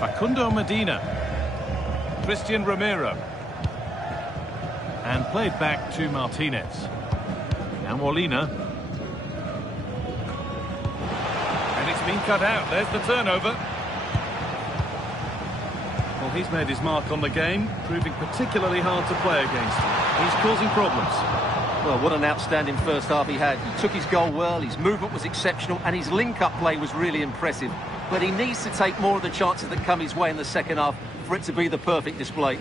Facundo Medina. Christian Romero. And played back to Martinez. Now Molina. And it's been cut out. There's the turnover. Well, he's made his mark on the game, proving particularly hard to play against. He's causing problems. Well, what an outstanding first half he had. He took his goal well, his movement was exceptional, and his link-up play was really impressive. But he needs to take more of the chances that come his way in the second half for it to be the perfect display.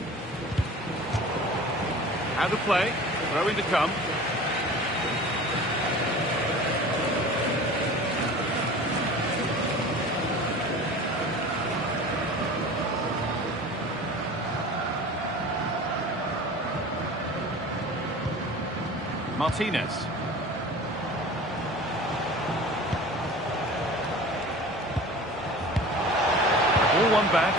Out of play, throwing to come. Martinez. Ball one back.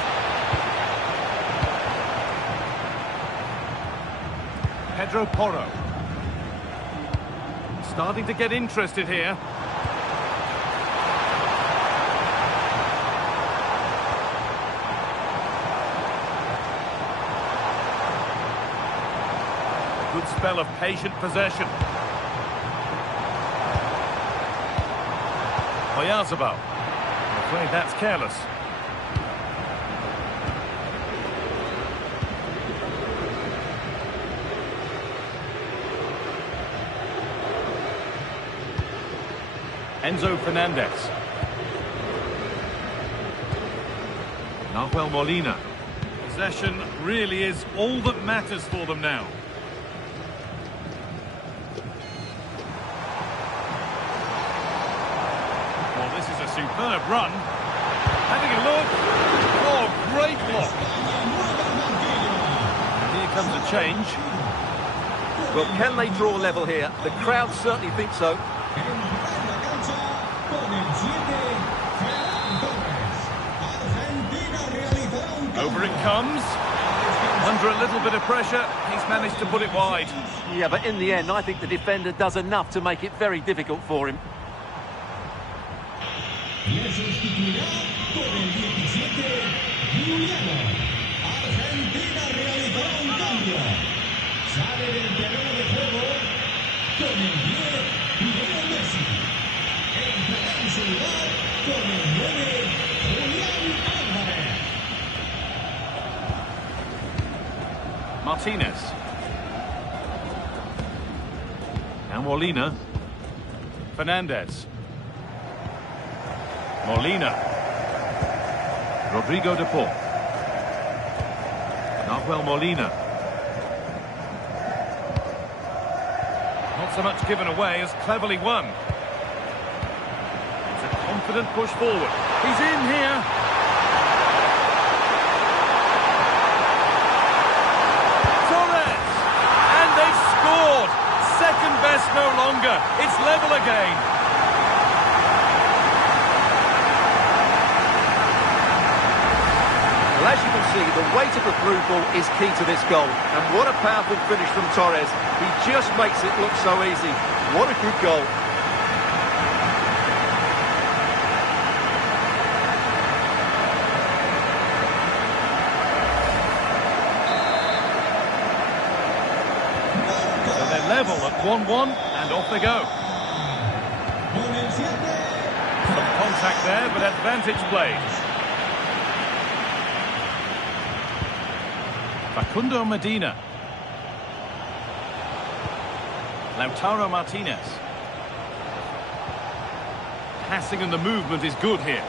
Pedro Porro. Starting to get interested here. Good spell of patient possession. Oyarzabal. I'm afraid that's careless. Enzo Fernandez. Nahuel Molina. Possession really is all that matters for them now. Well, this is a superb run. Having a look. Oh, great block. And here comes a change. Well, can they draw level here? The crowd certainly think so. Over it comes. Under a little bit of pressure, he's managed to put it wide. Yeah, but in the end, I think the defender does enough to make it very difficult for him. Martinez. Now Molina. Fernandez. Molina. Rodrigo de Paul. Nahuel Molina. Not so much given away as cleverly won. It's a confident push forward. He's in here. Torres! And they've scored! Second best no longer. It's level again. Well, as you can see, the weight of the through ball is key to this goal. And what a powerful finish from Torres. He just makes it look so easy. What a good goal. So they're level at 1-1, and off they go. Some contact there, but advantage played. Facundo Medina. Lautaro Martinez. Passing and the movement is good here.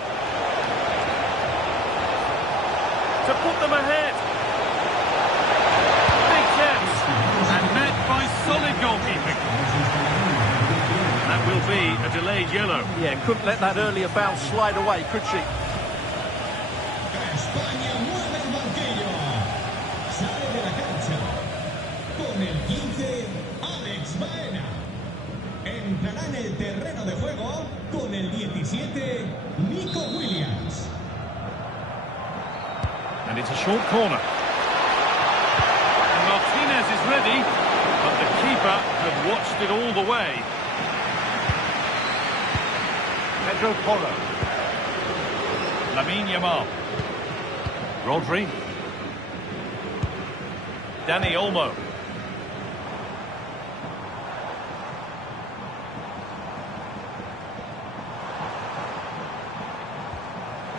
To put them ahead. Big chance. And met by solid goalkeeping. That will be a delayed yellow. Yeah, couldn't let that earlier foul slide away, could she? España mueve el banquillo. Sale de la cancha. Con el 15, Alex Baena. Entrará en el terreno de juego con el 17, Nico Williams. And it's a short corner. And Martinez is ready, but the keeper had watched it all the way. Pedro Porro. Lamine Yamal. Rodri. Dani Olmo.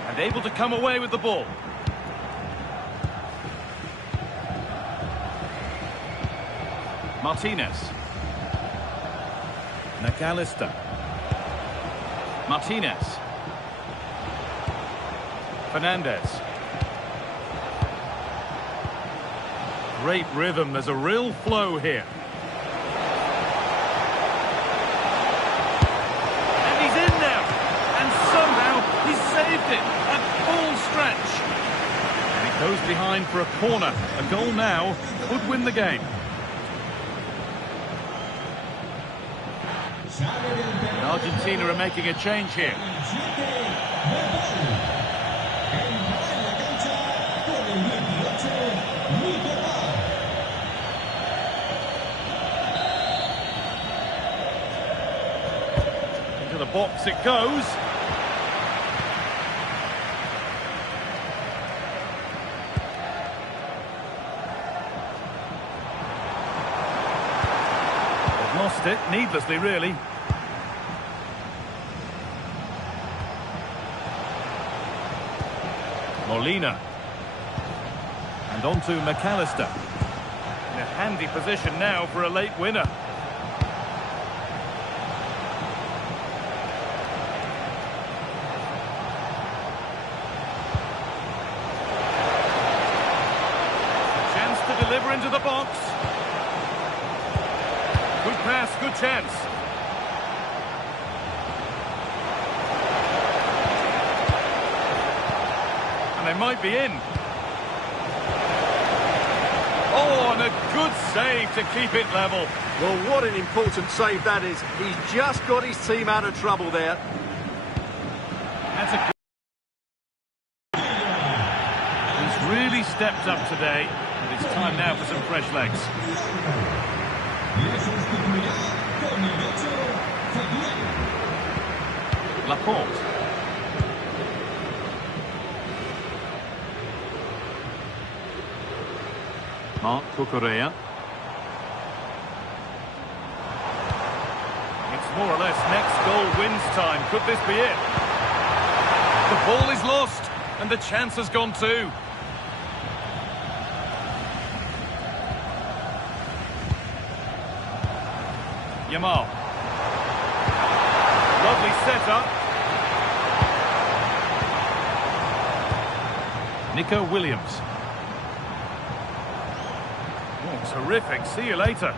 And able to come away with the ball. Martinez. McAllister. Martinez. Fernandez. Great rhythm, there's a real flow here. And he's in now. And somehow he saved it at full stretch. And he goes behind for a corner. A goal now could win the game. And Argentina are making a change here. Into the box it goes. They've lost it, needlessly really. Molina. And on to McAllister. In a handy position now for a late winner. Chance to deliver into the box. Good pass, good chance. They might be in. Oh, and a good save to keep it level. Well, what an important save that is. He's just got his team out of trouble there. That's a good... He's really stepped up today, and it's time now for some fresh legs. Laporte. Marc Cucurella. It's more or less next goal wins time. Could this be it? The ball is lost, and the chance has gone too. Yamal. Lovely setup. Nico Williams. Oh, terrific. See you later.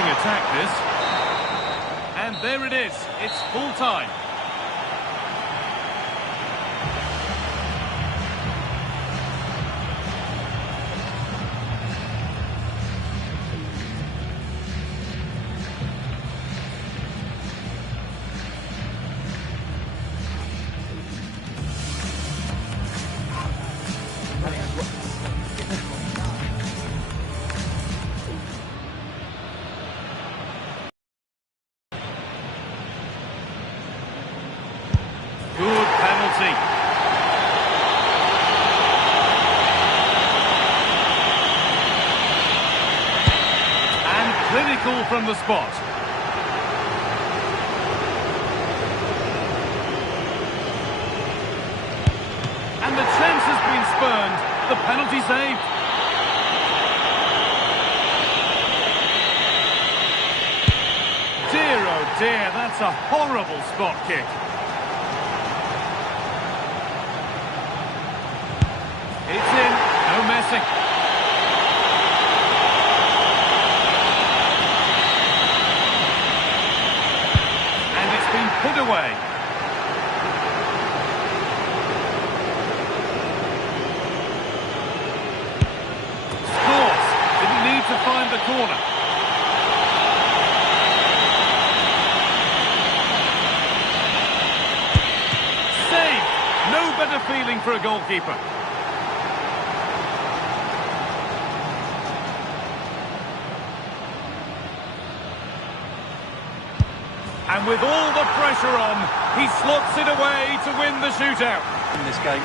exciting attack, this. And there it is. It's full time. Good penalty. And clinical from the spot. And the chance has been spurned. The penalty saved. Dear, oh dear, that's a horrible spot kick. It's in, no messing. And it's been put away. Scores. Didn't need to find the corner. Saved. No better feeling for a goalkeeper. And with all the pressure on, he slots it away to win the shootout. In this game,